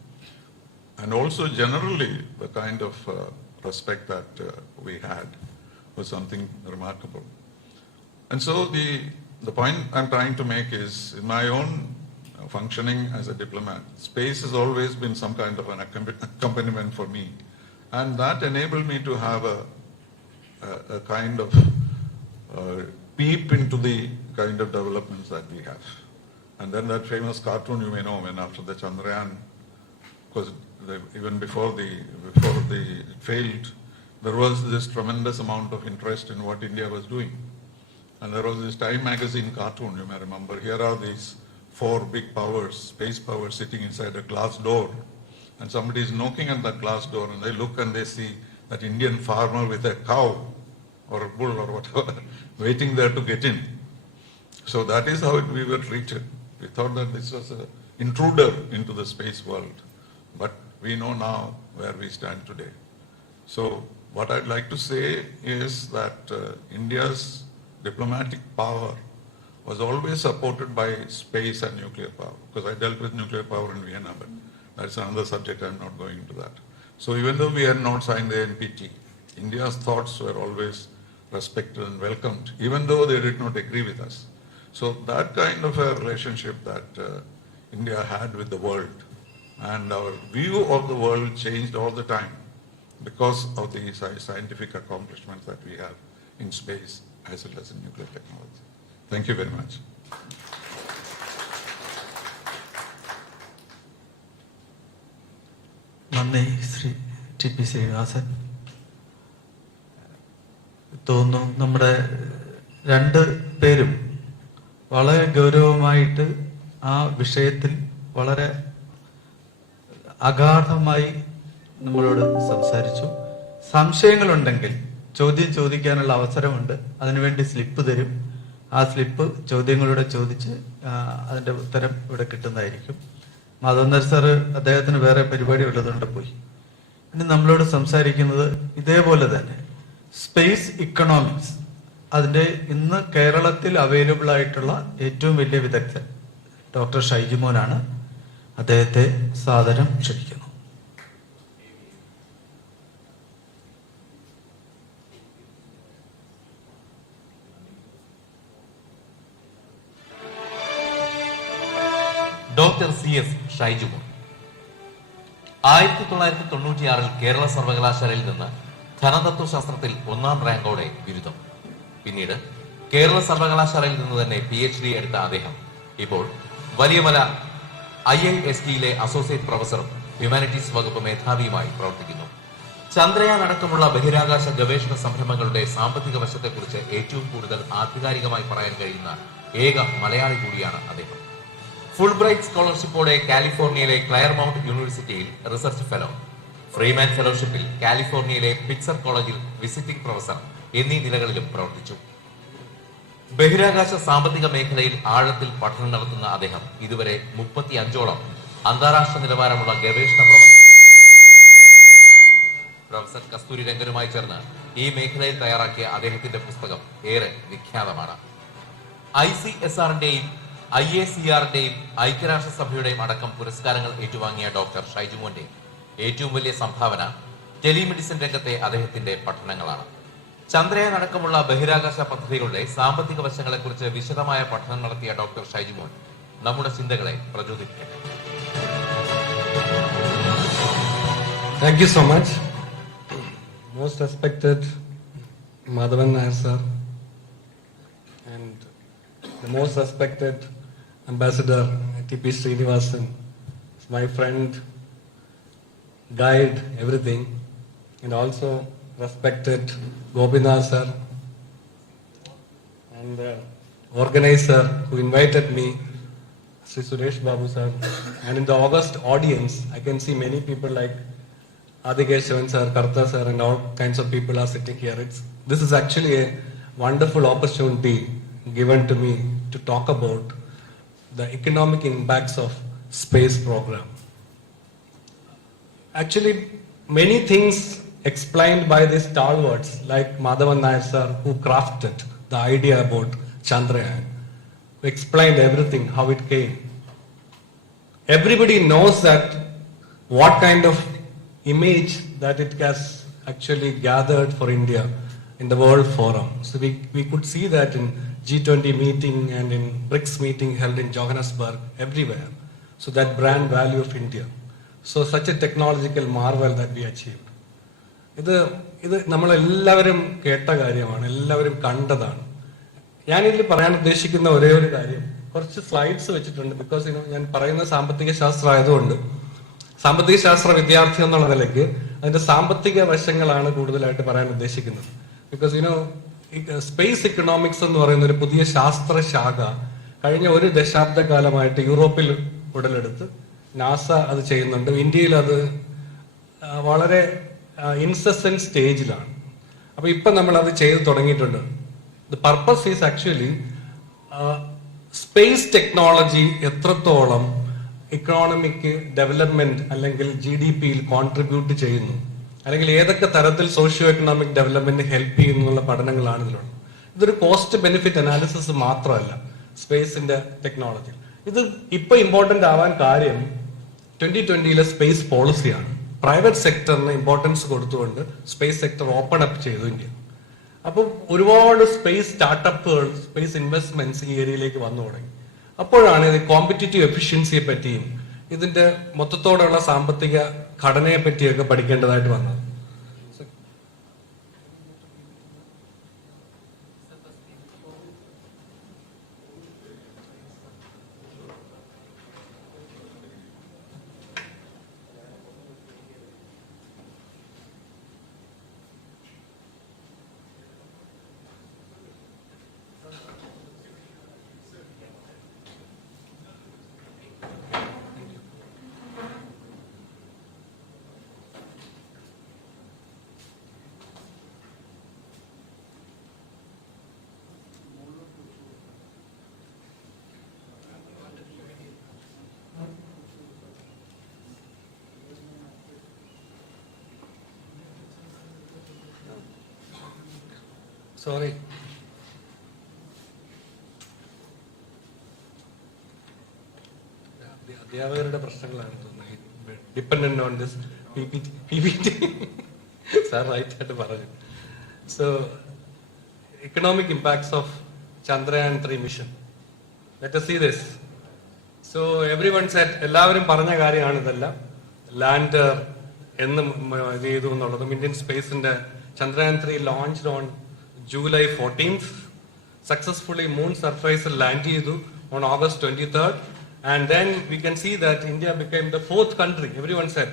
And also generally, the kind of respect that we had was something remarkable. And so the point I'm trying to make is, in my own functioning as a diplomat, space has always been some kind of an accompaniment for me. And that enabled me to have a kind of peep into the kind of developments that we have. And then that famous cartoon, you may know, when after the Chandrayan, because even before it failed, there was this tremendous amount of interest in what India was doing. And there was this Time magazine cartoon, you may remember. Here are these 4 big powers, space powers, sitting inside a glass door. And somebody is knocking at that glass door, and they look and they see that Indian farmer with a cow or a bull or whatever waiting there to get in. So that is how we were treated. We thought that this was an intruder into the space world. But we know now where we stand today. So what I'd like to say is that India's diplomatic power was always supported by space and nuclear power. Because I dealt with nuclear power in Vienna, but that's another subject, I'm not going into that. So even though we had not signed the NPT, India's thoughts were always respected and welcomed, even though they did not agree with us. So that kind of a relationship that India had with the world, and our view of the world changed all the time because of the scientific accomplishments that we have in space as well as in nuclear technology. Thank you very much. നന്ദി Shri T P. Sreenivasan. തോന്നുന്നു നമ്മുടെ 2 പേരും വളരെ ഗൗരവമായിട്ട് ആ വിഷയത്തിൽ വളരെ അഗാധമായി നമ്മളോട് സംസാരിച്ചു. സംശയങ്ങളുണ്ടെങ്കിൽ ചോദ്യം ചോദിക്കാനുള്ള അവസരമുണ്ട്. അതിനുവേണ്ടി സ്ലിപ്പ് തരും. ആ സ്ലിപ്പ് ചോദ്യങ്ങളോടെ ചോദിച്ച് അതിന്റെ ഉത്തരം ഇവിടെ കിട്ടുന്നതായിരിക്കും. മാധവൻ സാറ് അദ്ദേഹത്തിന് വേറെ പരിപാടി ഉള്ളതുകൊണ്ട് പോയി. ഇനി നമ്മളോട് സംസാരിക്കുന്നത് ഇതേപോലെ തന്നെ സ്പേസ് ഇക്കണോമിക്സ്, അതിന്റെ ഇന്ന് കേരളത്തിൽ അവൈലബിൾ ആയിട്ടുള്ള ഏറ്റവും വലിയ വിദഗ്ധൻ ഡോക്ടർ ഷൈജുമോനാണ്. അദ്ദേഹത്തെ സാദരം ക്ഷണിക്കുന്നു. ഡോക്ടർ CS ഷൈജുമോൻ 1996 കേരള സർവകലാശാലയിൽ നിന്ന് ധനതത്വശാസ്ത്രത്തിൽ 1ാം റാങ്കോടെ ബിരുദം. പിന്നീട് കേരള സർവകലാശാലയിൽ നിന്ന് തന്നെ PhD എടുത്ത അദ്ദേഹം ഇപ്പോൾ വലിയമല IISTയിലെ അസോസിയേറ്റ് പ്രൊഫസറും ഹ്യൂമാനിറ്റീസ് വകുപ്പ് മേധാവിയുമായി പ്രവർത്തിക്കുന്നു. ചന്ദ്രയാൻ അടക്കമുള്ള ബഹിരാകാശ ഗവേഷണ സംരംഭങ്ങളുടെ സാമ്പത്തിക വശത്തെക്കുറിച്ച് ഏറ്റവും കൂടുതൽ ആധികാരികമായി പറയാൻ കഴിയുന്ന ഏക മലയാളി കൂടിയാണ് അദ്ദേഹം. ഫുൾ ബ്രൈറ്റ് സ്കോളർഷിപ്പോടെ കാലിഫോർണിയയിലെ ക്ലയർമൗണ്ട് യൂണിവേഴ്സിറ്റിയിൽ റിസർച്ച് ഫെലോ, ഫ്രീമാൻ ഫെലോഷിപ്പിൽ കാലിഫോർണിയയിലെ പിറ്റ്സർ കോളേജിൽ വിസിറ്റിംഗ് പ്രൊഫസർ എന്നീ നിലകളിലും പ്രവർത്തിച്ചു. ബഹിരാകാശ സാമ്പത്തിക മേഖലയിൽ ആഴത്തിൽ പഠനം നടത്തുന്ന അദ്ദേഹം ഇതുവരെ 35ഓളം അന്താരാഷ്ട്ര നിലവാരമുള്ള ഗവേഷണ പ്രൊഫസർ കസ്തൂരി രംഗനുമായി ചേർന്ന് ഈ മേഖലയിൽ തയ്യാറാക്കിയ അദ്ദേഹത്തിന്റെ പുസ്തകം ഏറെ വിഖ്യാതമാണ്. ICSRന്റെയും IACRന്റെയും ഐക്യരാഷ്ട്രസഭയുടെയും അടക്കം പുരസ്കാരങ്ങൾ ഏറ്റുവാങ്ങിയ ഡോക്ടർ ഷൈജുമോന്റെ ഏറ്റവും വലിയ സംഭാവന ടെലിമെഡിസിൻ രംഗത്തെ അദ്ദേഹത്തിന്റെ പഠനങ്ങളാണ്. ചന്ദ്രയാൻ അടക്കമുള്ള ബഹിരാകാശ പദ്ധതികളുടെ സാമ്പത്തിക വശങ്ങളെക്കുറിച്ച് വിശദമായ പഠനം നടത്തിയ ഡോക്ടർ ഷൈജുമോൻ നമ്മുടെ ചിന്തകളെ പ്രചോദിപ്പിക്കട്ടെ. Thank you so much. Most respected Madhavan Nair sir and the most respected Ambassador T.P. Srinivasan, my friend, guide, everything, and also respected Gopinath sir and organizer who invited me, Sri Suresh Babu sir. And in the August audience, I can see many people like Adhikeshavan sir, Kartha sir, and all kinds of people are sitting here. This is actually a wonderful opportunity given to me to talk about the economic impacts of space program. Actually, many things explained by these stalwarts like Madhavan Nair sir, who crafted the idea about Chandrayan, who explained everything, how it came. Everybody knows that what kind of image that it has actually gathered for India in the World Forum. So we could see that in G20 meeting and in BRICS meeting held in Johannesburg, everywhere. So that brand value of India. So such a technological marvel that we achieved. ഇത് നമ്മളെല്ലാവരും കേട്ട കാര്യമാണ്, എല്ലാവരും കണ്ടതാണ്. ഞാനിതിൽ പറയാൻ ഉദ്ദേശിക്കുന്ന ഒരേ ഒരു കാര്യം, കുറച്ച് സ്ലൈഡ്സ് വെച്ചിട്ടുണ്ട്. ബിക്കോസ് ഞാൻ പറയുന്ന സാമ്പത്തിക ശാസ്ത്രം ആയതുകൊണ്ട് സാമ്പത്തിക ശാസ്ത്ര വിദ്യാർത്ഥി എന്നുള്ള നിലയ്ക്ക് അതിന്റെ സാമ്പത്തിക വശങ്ങളാണ് കൂടുതലായിട്ട് പറയാൻ ഉദ്ദേശിക്കുന്നത്. ബിക്കോസ് സ്പേസ് ഇക്കണോമിക്സ് എന്ന് പറയുന്ന ഒരു പുതിയ ശാസ്ത്രശാഖ കഴിഞ്ഞ ഒരു ദശാബ്ദകാലമായിട്ട് യൂറോപ്പിൽ ഉടലെടുത്ത് നാസ അത് ചെയ്യുന്നുണ്ട്. ഇന്ത്യയിൽ അത് വളരെ ഇൻസെസന്റ് സ്റ്റേജിലാണ്. അപ്പൊ ഇപ്പൊ നമ്മൾ അത് ചെയ്ത് തുടങ്ങിയിട്ടുണ്ട്. The purpose is actually space technology എത്രത്തോളം ഇക്കണോമിക് ഡെവലപ്മെന്റ് അല്ലെങ്കിൽ GDP-യിൽ കോൺട്രിബ്യൂട്ട് ചെയ്യുന്നു, അല്ലെങ്കിൽ ഏതൊക്കെ തരത്തിൽ സോഷ്യോ എക്കണോമിക് ഡെവലപ്മെന്റ് ഹെൽപ്പ് ചെയ്യുന്നു എന്നുള്ള പഠനങ്ങളാണ് ഇതിലുള്ളത്. ഇതൊരു കോസ്റ്റ് ബെനിഫിറ്റ് അനാലിസിസ് മാത്രമല്ല സ്പേസിന്റെ ടെക്നോളജി. ഇത് ഇപ്പൊ ഇമ്പോർട്ടന്റ് ആവാൻ കാര്യം 2020-ലെ സ്പേസ് പോളിസിയാണ്. പ്രൈവറ്റ് സെക്ടറിന് ഇമ്പോർട്ടൻസ് കൊടുത്തുകൊണ്ട് സ്പേസ് സെക്ടർ ഓപ്പൺ അപ്പ് ചെയ്തു ഇന്ത്യ. അപ്പൊ ഒരുപാട് സ്പേസ് സ്റ്റാർട്ടപ്പുകൾ, സ്പേസ് ഇൻവെസ്റ്റ്മെന്റ്സ് ഈ ഏരിയയിലേക്ക് വന്നു തുടങ്ങി. അപ്പോഴാണ് ഇത് കോമ്പറ്റിറ്റീവ് എഫിഷ്യൻസിയെ പറ്റിയും ഇതിന്റെ മൊത്തത്തോടുള്ള സാമ്പത്തിക ഘടനയെ പറ്റിയൊക്കെ പഠിക്കേണ്ടതായിട്ട് വന്നത്. സോറി, അധ്യാപകരുടെ പ്രശ്നങ്ങളാണ് തോന്നുന്നത്. Dependent on this PPT. Sir right ആയിട്ട് പറഞ്ഞു. So economic impacts of Chandrayan 3 mission. Let us see this. So everyone said, എല്ലാവരും പറഞ്ഞ കാര്യമാണ് ഇതെല്ലാം. ലാൻഡർ എന്ന് ഇത് ചെയ്തു എന്നുള്ളതും ഇന്ത്യൻ സ്പേസിന്റെ Chandrayan 3 launched on July 14th. Successfully moon surface land ചെയ്തു on August 23rd. And then we can see that India became the 4th country, everyone said,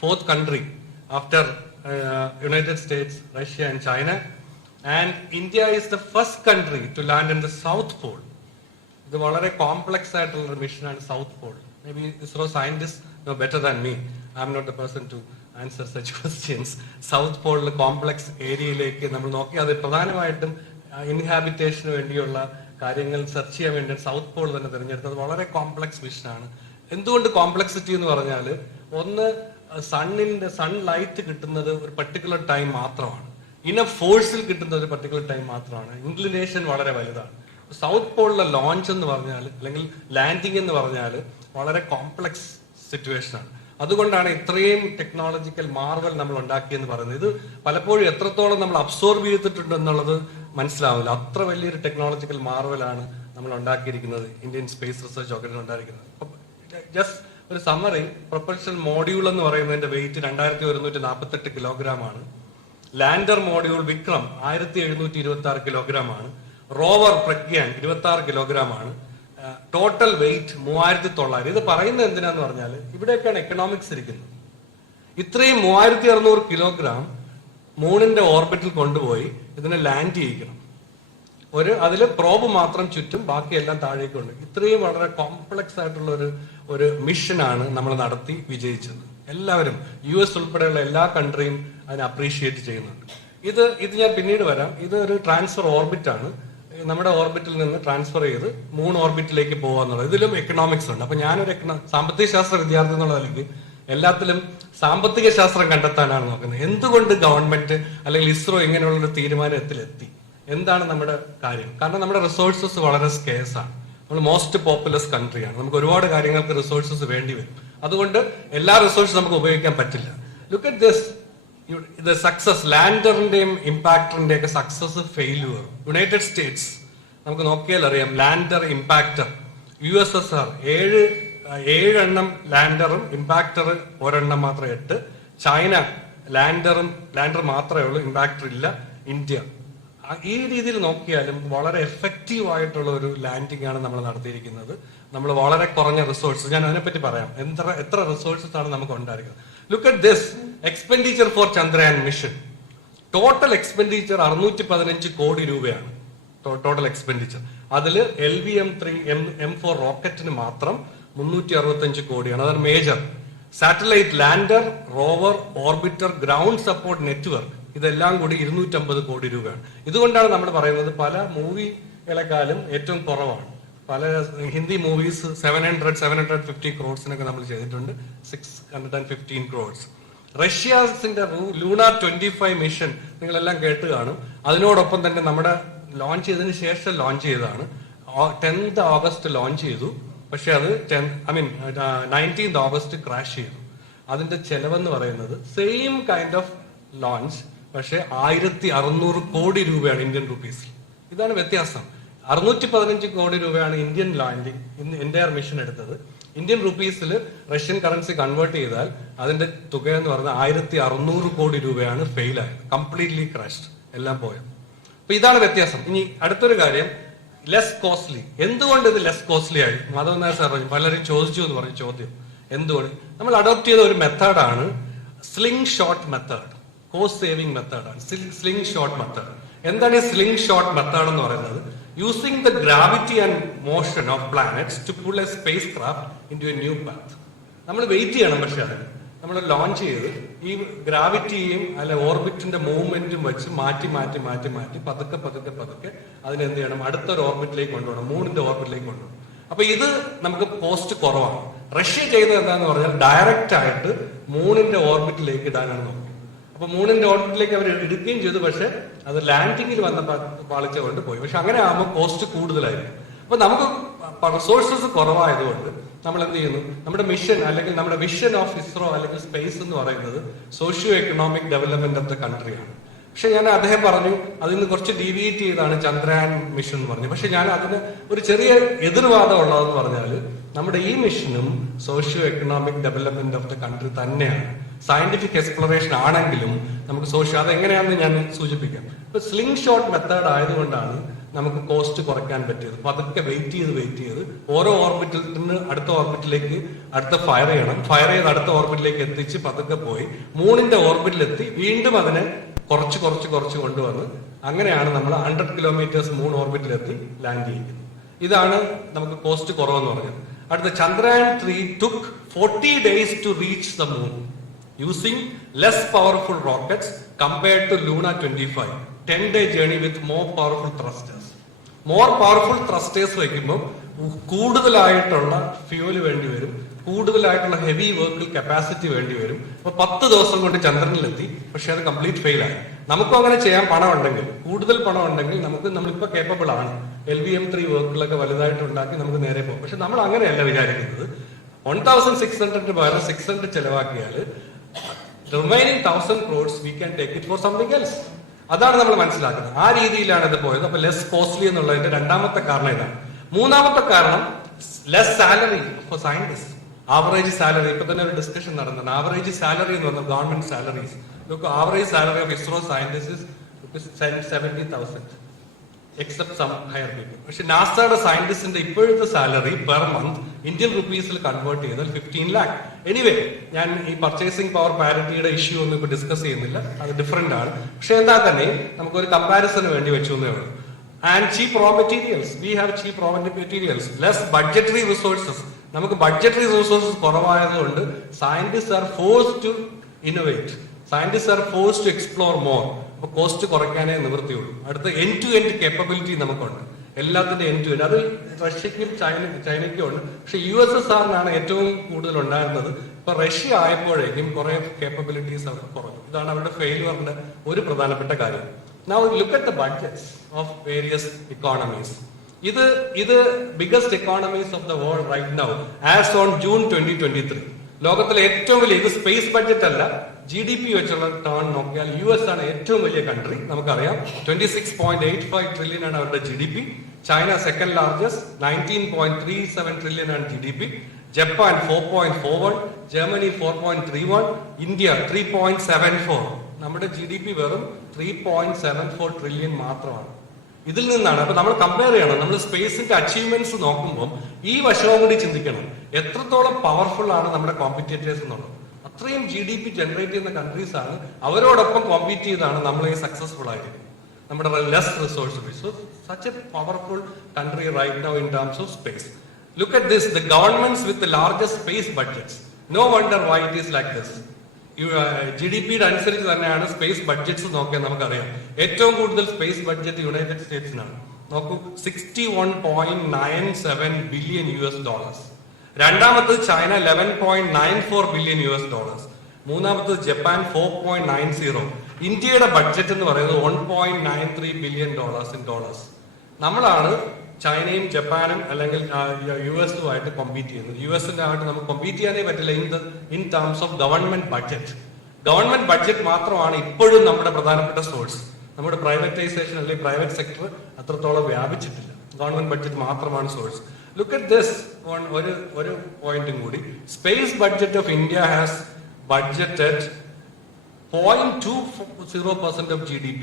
4th country after United States, Russia and China. And India is the first country to land in the South Pole. ഇത് വളരെ complex ആയിട്ടുള്ള മിഷനാണ് south pole. Maybe ISRO scientist know better than me. I'm not the person to answer such questions. South പോളിലെ complex ഏരിയയിലേക്ക് നമ്മൾ നോക്കി, അത് പ്രധാനമായിട്ടും ഇൻഹാബിറ്റേഷന് വേണ്ടിയുള്ള കാര്യങ്ങൾ സെർച്ച് ചെയ്യാൻ വേണ്ടി സൗത്ത് പോൾ തന്നെ തിരഞ്ഞെടുത്തത്. വളരെ കോംപ്ലക്സ് മിഷനാണ്. എന്തുകൊണ്ട് കോംപ്ലക്സിറ്റി എന്ന് പറഞ്ഞാൽ, ഒന്ന് സൺ ലൈറ്റ് കിട്ടുന്നത് ഒരു പർട്ടിക്കുലർ ടൈം മാത്രമാണ്, ഫോഴ്സിൽ കിട്ടുന്ന ഒരു പർട്ടിക്കുലർ ടൈം മാത്രമാണ്, ഇൻക്ലിനേഷൻ വളരെ വലുതാണ്. സൗത്ത് പോളിലെ ലോഞ്ച് എന്ന് പറഞ്ഞാൽ അല്ലെങ്കിൽ ലാൻഡിംഗ് എന്ന് പറഞ്ഞാൽ വളരെ കോംപ്ലക്സ് സിറ്റുവേഷൻ ആണ്. അതുകൊണ്ടാണ് ഇത്രയും ടെക്നോളജിക്കൽ മാർവൽ നമ്മൾ ഉണ്ടാക്കിയെന്ന് പറയുന്നത്. ഇത് പലപ്പോഴും എത്രത്തോളം നമ്മൾ അബ്സോർബ് ചെയ്തിട്ടുണ്ട് എന്നുള്ളത് മനസ്സിലാവില്ല. അത്ര വലിയൊരു ടെക്നോളജിക്കൽ മാർവലാണ് നമ്മൾ ഉണ്ടാക്കിയിരിക്കുന്നത്, ഇന്ത്യൻ സ്പേസ് റിസർച്ച് ഓർഗനൈസേഷൻ ഉണ്ടായിരിക്കുന്നത്. ജസ്റ്റ് ഒരു സമ്മറി, പ്രൊപ്പൽഷൻ മോഡ്യൂൾ എന്ന് പറയുന്നതിന്റെ വെയിറ്റ് 2148 കിലോഗ്രാം ആണ്. ലാൻഡർ മോഡ്യൂൾ വിക്രം 1726 കിലോഗ്രാം ആണ്. റോവർ പ്രഗ്യാൻ 26 കിലോഗ്രാം ആണ്. Total wait 3900. ഇത് പറയുന്നത് എന്തിനാന്ന് പറഞ്ഞാൽ ഇവിടെയൊക്കെയാണ് എക്കണോമിക്സ് ഇരിക്കുന്നത്. ഇത്രയും 3600 കിലോഗ്രാം മൂണിന്റെ ഓർബിറ്റിൽ കൊണ്ടുപോയി ഇതിനെ ലാൻഡ് ചെയ്യിക്കണം. അതിൽ പ്രോബ് മാത്രം ചുറ്റും ബാക്കിയെല്ലാം താഴേക്കുണ്ട്. ഇത്രയും വളരെ കോംപ്ലക്സ് ആയിട്ടുള്ള ഒരു മിഷനാണ് നമ്മൾ നടത്തി വിജയിച്ചത്. എല്ലാവരും US ഉൾപ്പെടെയുള്ള എല്ലാ കൺട്രിയും അതിനെ അപ്രീഷിയേറ്റ് ചെയ്യുന്നുണ്ട്. ഇത് ഞാൻ പിന്നീട് വരാം. ഇത് ഒരു ട്രാൻസ്ഫർ ഓർബിറ്റ് ആണ്. നമ്മുടെ ഓർബിറ്റിൽ നിന്ന് ട്രാൻസ്ഫർ ചെയ്ത് മൂൺ ഓർബിറ്റിലേക്ക് പോകാന്നുള്ളത്. ഇതിലും എക്കണോമിക്സ് ഉണ്ട്. അപ്പൊ ഞാനൊരു സാമ്പത്തിക ശാസ്ത്ര വിദ്യാർത്ഥി എന്നുള്ള നിലയ്ക്ക് എല്ലാത്തിലും സാമ്പത്തിക ശാസ്ത്രം കണ്ടെത്താനാണ് നോക്കുന്നത്. എന്തുകൊണ്ട് ഗവൺമെന്റ് അല്ലെങ്കിൽ ഇസ്രോ ഇങ്ങനെയുള്ളൊരു തീരുമാനത്തിലെത്തി? എന്താണ് നമ്മുടെ കാര്യം? കാരണം നമ്മുടെ റിസോഴ്സസ് വളരെ സ്കേഴ്സ് ആണ്. നമ്മൾ മോസ്റ്റ് പോപ്പുലസ് കൺട്രിയാണ്. നമുക്ക് ഒരുപാട് കാര്യങ്ങൾക്ക് റിസോഴ്സസ് വേണ്ടി വരും. അതുകൊണ്ട് എല്ലാ റിസോഴ്സും നമുക്ക് ഉപയോഗിക്കാൻ പറ്റില്ല. ലുക്ക് അറ്റ് ദിസ്, ഇത് സക്സസ്, ലാൻഡറിന്റെയും ഇമ്പാക്ടറിന്റെയും ഒക്കെ സക്സസ് ഫെയിലുവർ. യുണൈറ്റഡ് സ്റ്റേറ്റ്സ് നമുക്ക് നോക്കിയാൽ അറിയാം. Lander, impactor. USSR 7 എണ്ണം ലാൻഡറും ഇമ്പാക്ടർ ഒരെണ്ണം മാത്രം 8. ചൈന ലാൻഡർ മാത്രമേ ഉള്ളൂ, ഇമ്പാക്ടർ ഇല്ല. ഇന്ത്യ. ഈ രീതിയിൽ നോക്കിയാലും വളരെ എഫക്റ്റീവ് ആയിട്ടുള്ള ഒരു ലാൻഡിംഗ് ആണ് നമ്മൾ നടത്തിയിരിക്കുന്നത്. നമ്മൾ വളരെ കുറഞ്ഞ റിസോഴ്സസ്, ഞാൻ അതിനെപ്പറ്റി പറയാം എത്ര റിസോഴ്സസ് ആണ് നമുക്ക് ഉണ്ടായിരിക്കുന്നത്. Look at this expenditure for Chandrayaan mission. Total expenditure 615 crore രൂപയാണ് ടോട്ടൽ എക്സ്പെൻഡിച്ചർ. അതിൽ LVM-3 M4 റോക്കറ്റിന് മാത്രം 365 കോടിയാണ്. അതാണ് major. Satellite, lander, rover, orbiter, ground support network, ഇതെല്ലാം കൂടി 250 കോടി രൂപയാണ്. ഇതുകൊണ്ടാണ് നമ്മൾ പറയുന്നത് പല മൂവികളെക്കാളും ഏറ്റവും കുറവാണ്. പല ഹിന്ദി മൂവീസ് 750 ക്രോഡ്സിനൊക്കെ നമ്മൾ ചെയ്തിട്ടുണ്ട്. 615 ക്രോഡ്സ്. റഷ്യസിന്റെ ലൂണ 25 മിഷൻ നിങ്ങളെല്ലാം കേട്ട് കാണും. അതിനോടൊപ്പം തന്നെ നമ്മുടെ ലോഞ്ച് ചെയ്തതിന് ശേഷം ലോഞ്ച് ചെയ്തതാണ്. 10th ഓഗസ്റ്റ് ലോഞ്ച് ചെയ്തു. പക്ഷെ അത് 19th ഓഗസ്റ്റ് ക്രാഷ് ചെയ്തു. അതിന്റെ ചെലവെന്ന് പറയുന്നത് സെയിം കൈൻഡ് ഓഫ് ലോഞ്ച്, പക്ഷെ 1600 കോടി രൂപയാണ് ഇന്ത്യൻ റുപ്പീസിൽ. ഇതാണ് വ്യത്യാസം. 615 കോടി രൂപയാണ് ഇന്ത്യൻ ലാൻഡിംഗ് എൻറ്റയർ മിഷൻ എടുത്തത്. ഇന്ത്യൻ റുപ്പീസിൽ റഷ്യൻ കറൻസി കൺവേർട്ട് ചെയ്താൽ അതിന്റെ തുക എന്ന് പറഞ്ഞാൽ 1600 കോടി രൂപയാണ് ഫെയിൽ ആയത്. കംപ്ലീറ്റ്ലി ക്രാഷ്ഡ്, എല്ലാം പോയത്. അപ്പൊ ഇതാണ് വ്യത്യാസം. ഇനി അടുത്തൊരു കാര്യം, ലെസ് കോസ്റ്റ്ലി. എന്തുകൊണ്ട് ഇത് ലെസ് കോസ്റ്റ്ലി ആയി? മാധവൻ നായർ സാർ പറഞ്ഞു, പലരും ചോദിച്ചു എന്ന് പറഞ്ഞ ചോദ്യം. എന്തുകൊണ്ട്? നമ്മൾ അഡോപ്റ്റ് ചെയ്ത ഒരു മെത്തേഡാണ് slingshot method. Cost saving മെത്തേഡാണ് സ്ലിംഗ് ഷോട്ട് മെത്തേഡ്. എന്താണ് ഈ സ്ലിംഗ് ഷോട്ട് മെത്തേഡ് എന്ന് പറയുന്നത്? Using the gravity and motion of planets to pull a spacecraft into a new path. നമ്മൾ വെയിറ്റ് ചെയ്യണം. പക്ഷെ അത് നമ്മൾ ലോഞ്ച് ചെയ്ത് ഈ ഗ്രാവിറ്റിയും അല്ലെ ഓർബിറ്റിന്റെ മൂവ്മെന്റും വെച്ച് മാറ്റി പതുക്കെ അതിനെന്ത് ചെയ്യണം? അടുത്തൊരു ഓർബിറ്റിലേക്ക് കൊണ്ടുപോകണം, മൂണിന്റെ ഓർബിറ്റിലേക്ക് കൊണ്ടുപോകണം. അപ്പൊ ഇത് നമുക്ക് കോസ്റ്റ് കുറവാണ്. റഷ്യ ചെയ്തത് എന്താന്ന് പറഞ്ഞാൽ ഡയറക്റ്റ് ആയിട്ട് മൂണിന്റെ ഓർബിറ്റിലേക്ക് ഇടാനാണ് നോക്കുന്നത്. അപ്പൊ മൂണിന്റെ ഓർബിറ്റിലേക്ക് അവർ എടുക്കുകയും ചെയ്തു. പക്ഷെ അത് ലാൻഡിങ്ങിൽ വന്ന പാളിച്ച കൊണ്ട് പോയി. പക്ഷെ അങ്ങനെ ആകുമ്പോൾ കോസ്റ്റ് കൂടുതലായിരിക്കും. അപ്പൊ നമുക്ക് റിസോഴ്സസ് കുറവായതുകൊണ്ട് നമ്മൾ എന്ത് ചെയ്യുന്നു? നമ്മുടെ മിഷൻ അല്ലെങ്കിൽ നമ്മുടെ വിഷൻ ഓഫ് ഇസ്രോ അല്ലെങ്കിൽ സ്പേസ് എന്ന് പറയുന്നത് socio economic development of the കൺട്രിയാണ്. പക്ഷെ ഞാൻ അദ്ദേഹം പറഞ്ഞു അതിൽ നിന്ന് കുറച്ച് ഡീവിയേറ്റ് ചെയ്താണ് ചന്ദ്രയാൻ മിഷൻ എന്ന് പറഞ്ഞു. പക്ഷെ ഞാൻ അതിന് ഒരു ചെറിയ എതിർവാദം ഉള്ളതെന്ന് പറഞ്ഞാൽ നമ്മുടെ ഈ മിഷനും socio economic development of the country തന്നെയാണ്. സയന്റിഫിക് എക്സ്പ്ലോറേഷൻ ആണെങ്കിലും നമുക്ക് അതെങ്ങനെയാണെന്ന് ഞാൻ സൂചിപ്പിക്കാം. ഇപ്പൊ സ്ലിംഗ് ഷോട്ട് മെത്തേഡ് ആയതുകൊണ്ടാണ് നമുക്ക് കോസ്റ്റ് കുറയ്ക്കാൻ പറ്റിയത്. അപ്പൊ അതൊക്കെ വെയിറ്റ് ചെയ്ത് ഓരോ ഓർബിറ്റിൽ നിന്ന് അടുത്ത ഓർബിറ്റിലേക്ക് ഫയർ ചെയ്ത് അടുത്ത ഓർബിറ്റിലേക്ക് എത്തിച്ച് പതുക്കെ പോയി മൂണിന്റെ ഓർബിറ്റിലെത്തി വീണ്ടും അതിനെ കുറച്ച് കൊണ്ടുവന്ന് അങ്ങനെയാണ് നമ്മൾ 100 കിലോമീറ്റേഴ്സ് മൂൺ ഓർബിറ്റിലെത്തി ലാൻഡ് ചെയ്യുന്നത്. ഇതാണ് നമുക്ക് കോസ്റ്റ് കുറവെന്ന് പറഞ്ഞത്. അടുത്ത Chandrayaan 3 took 40 days to reach the moon using less powerful rockets compared to Luna 25. 10-day journey with more powerful thrusters. More powerful thrusters വയ്ക്കുമ്പോൾ കൂടുതലായിട്ടുള്ള ഫ്യൂവൽ വേണ്ടി വരും, കൂടുതലായിട്ടുള്ള ഹെവി വെഹിക്കിൾ കപ്പാസിറ്റി വേണ്ടി വരും. അപ്പൊ 10 ദിവസം കൊണ്ട് ചന്ദ്രനിലെത്തി. പക്ഷെ അത് കംപ്ലീറ്റ് ഫെയിൽ ആയി. നമുക്കും അങ്ങനെ ചെയ്യാൻ പണം ഉണ്ടെങ്കിൽ, കൂടുതൽ പണം ഉണ്ടെങ്കിൽ നമ്മളിപ്പോ കേപ്പബിൾ ആണ്. LVM-3 വെഹിക്കിളൊക്കെ വലുതായിട്ട് ഉണ്ടാക്കി നമുക്ക് നേരെ പോകും. പക്ഷെ നമ്മൾ അങ്ങനെയല്ല വിചാരിക്കുന്നത്. 1600 പകരം 600 ചെലവാക്കിയാൽ remaining 1000 crores we can take it for something else. അതാണ് നമ്മൾ മനസ്സിലാക്കുന്നത്. ആ രീതിയിലാണ് ഇത് പോയത്. അപ്പൊ ലെസ് കോസ്റ്റ്ലി എന്നുള്ളതിന്റെ രണ്ടാമത്തെ കാരണം ഇതാണ്. മൂന്നാമത്തെ കാരണം less salary for scientist. Average salary, ഇപ്പൊ തന്നെ ഒരു ഡിസ്കഷൻ നടന്നത്. ആവറേജ് സാലറി എന്ന് പറഞ്ഞാൽ government salaries. Average salary of ISRO scientist 70,000. Except some higher people. പക്ഷെ നാസയുടെ സയന്റിസ്റ്റിന്റെ ഇപ്പോഴത്തെ സാലറി പെർ മന്ത് ഇന്ത്യൻ റുപ്പീസിൽ കൺവേർട്ട് ചെയ്താൽ 15 lakh. എനിവേ, ഞാൻ ഈ പർച്ചേസിംഗ് പവർ പാരിറ്റിയുടെ ഇഷ്യൂ ഒന്നും ഇപ്പൊ ഡിസ്കസ് ചെയ്യുന്നില്ല, അത് ഡിഫറെന്റ് ആണ്. പക്ഷെ എന്താ തന്നെ നമുക്കൊരു കമ്പാരിസന് വേണ്ടി വെച്ചു എന്നേ ഉള്ളൂ. And cheap raw materials, we have cheap raw materials, less budgetary resources. നമുക്ക് ബഡ്ജറ്ററി റിസോഴ്സസ് കുറവായതുകൊണ്ട് scientist are forced to innovate, scientist are forced to explore more. അപ്പൊ കോസ്റ്റ് കുറയ്ക്കാനേ നിവൃത്തിയുള്ളൂ. അടുത്ത എൻഡ് ടു എൻഡ് കേപ്പബിലിറ്റി നമുക്കുണ്ട്, എല്ലാത്തിന്റെ എൻഡ് ടു എൻഡ്. അത് റഷ്യക്കും ചൈനയ്ക്കും ഉണ്ട്. പക്ഷെ USSRനാണ് ഏറ്റവും കൂടുതൽ ഉണ്ടായിരുന്നത്. ഇപ്പൊ റഷ്യ ആയപ്പോഴേക്കും കുറെ കേപ്പബിലിറ്റീസ് അവർ കുറഞ്ഞു. ഇതാണ് അവരുടെ ഫെയിലുവറിന്റെ ഒരു പ്രധാനപ്പെട്ട കാര്യം. Now look at the budgets of various economies. ഇത് biggest economies of the world right now as on June 2023. ലോകത്തിലെ ഏറ്റവും വലിയ, ഇത് സ്പേസ് ബഡ്ജറ്റ് അല്ല, GDP വെച്ചുള്ള ടേൺ നോക്കിയാൽ US ആണ് ഏറ്റവും വലിയ കൺട്രി. നമുക്കറിയാം 26.85 ട്രില്യൺ ആണ് അവരുടെ GDP. China second largest 19.37 trillion ആണ് GDP. Japan 4.41, Germany 4.31, India 3.74. നമ്മുടെ GDP വെറും 3.74 ട്രില്യൺ മാത്രമാണ്. ഇതിൽ നിന്നാണ് അപ്പൊ നമ്മൾ കമ്പയർ ചെയ്യണം. നമ്മൾ സ്പേസിന്റെ അച്ചീവ്മെന്റ്സ് നോക്കുമ്പോൾ ഈ വശവും കൂടി ചിന്തിക്കണം, എത്രത്തോളം പവർഫുൾ ആണ് നമ്മുടെ കോമ്പറ്റീറ്റേഴ്സ് എന്നുള്ളത്. അത്രയും GDP ജനറേറ്റ് ചെയ്യുന്ന കൺട്രീസ് ആണ്, അവരോടൊപ്പം കോമ്പീറ്റ് ചെയ്താണ് നമ്മൾ ഈ സക്സസ്ഫുൾ ആയിരിക്കും. നമ്മുടെ less resource base. So such a powerful country right now in terms of space. Look at this, the governments with the largest space budgets. No wonder why it is like this. GDP-യുടെ അനുസരിച്ച് തന്നെയാണ് space budgets നോക്കിയാൽ നമുക്കറിയാം. ഏറ്റവും കൂടുതൽ space budget United സ്റ്റേറ്റ്സിനാണ്. നോക്കൂ, $61.97 billion. രണ്ടാമത്തത് China $11.94 billion. മൂന്നാമത്തത് ജപ്പാൻ 4.90. ഇന്ത്യയുടെ ബഡ്ജറ്റ് എന്ന് പറയുന്നത് $1.93 ബില്യൺ. നമ്മളാണ് ചൈനയും ജപ്പാനും അല്ലെങ്കിൽ US-ഉമായിട്ട് കോമ്പീറ്റ് ചെയ്യുന്നത്. US-ന്റെ ആയിട്ട് നമുക്ക് കോമ്പീറ്റ് ചെയ്യാനേ പറ്റില്ല in terms of government budget. Government budget മാത്രമാണ് ഇപ്പോഴും നമ്മുടെ പ്രധാനപ്പെട്ട സോഴ്സ്. നമ്മുടെ പ്രൈവറ്റൈസേഷൻ അല്ലെങ്കിൽ പ്രൈവറ്റ് സെക്ടർ അത്രത്തോളം വ്യാപിച്ചിട്ടില്ല. ഗവൺമെന്റ് ബഡ്ജറ്റ് മാത്രമാണ് സോഴ്സ്. ലുക്ക് അറ്റ് ദിസ് ഒരു പോയിന്റും കൂടി. Space budget of India has budgeted 0.20% of GDP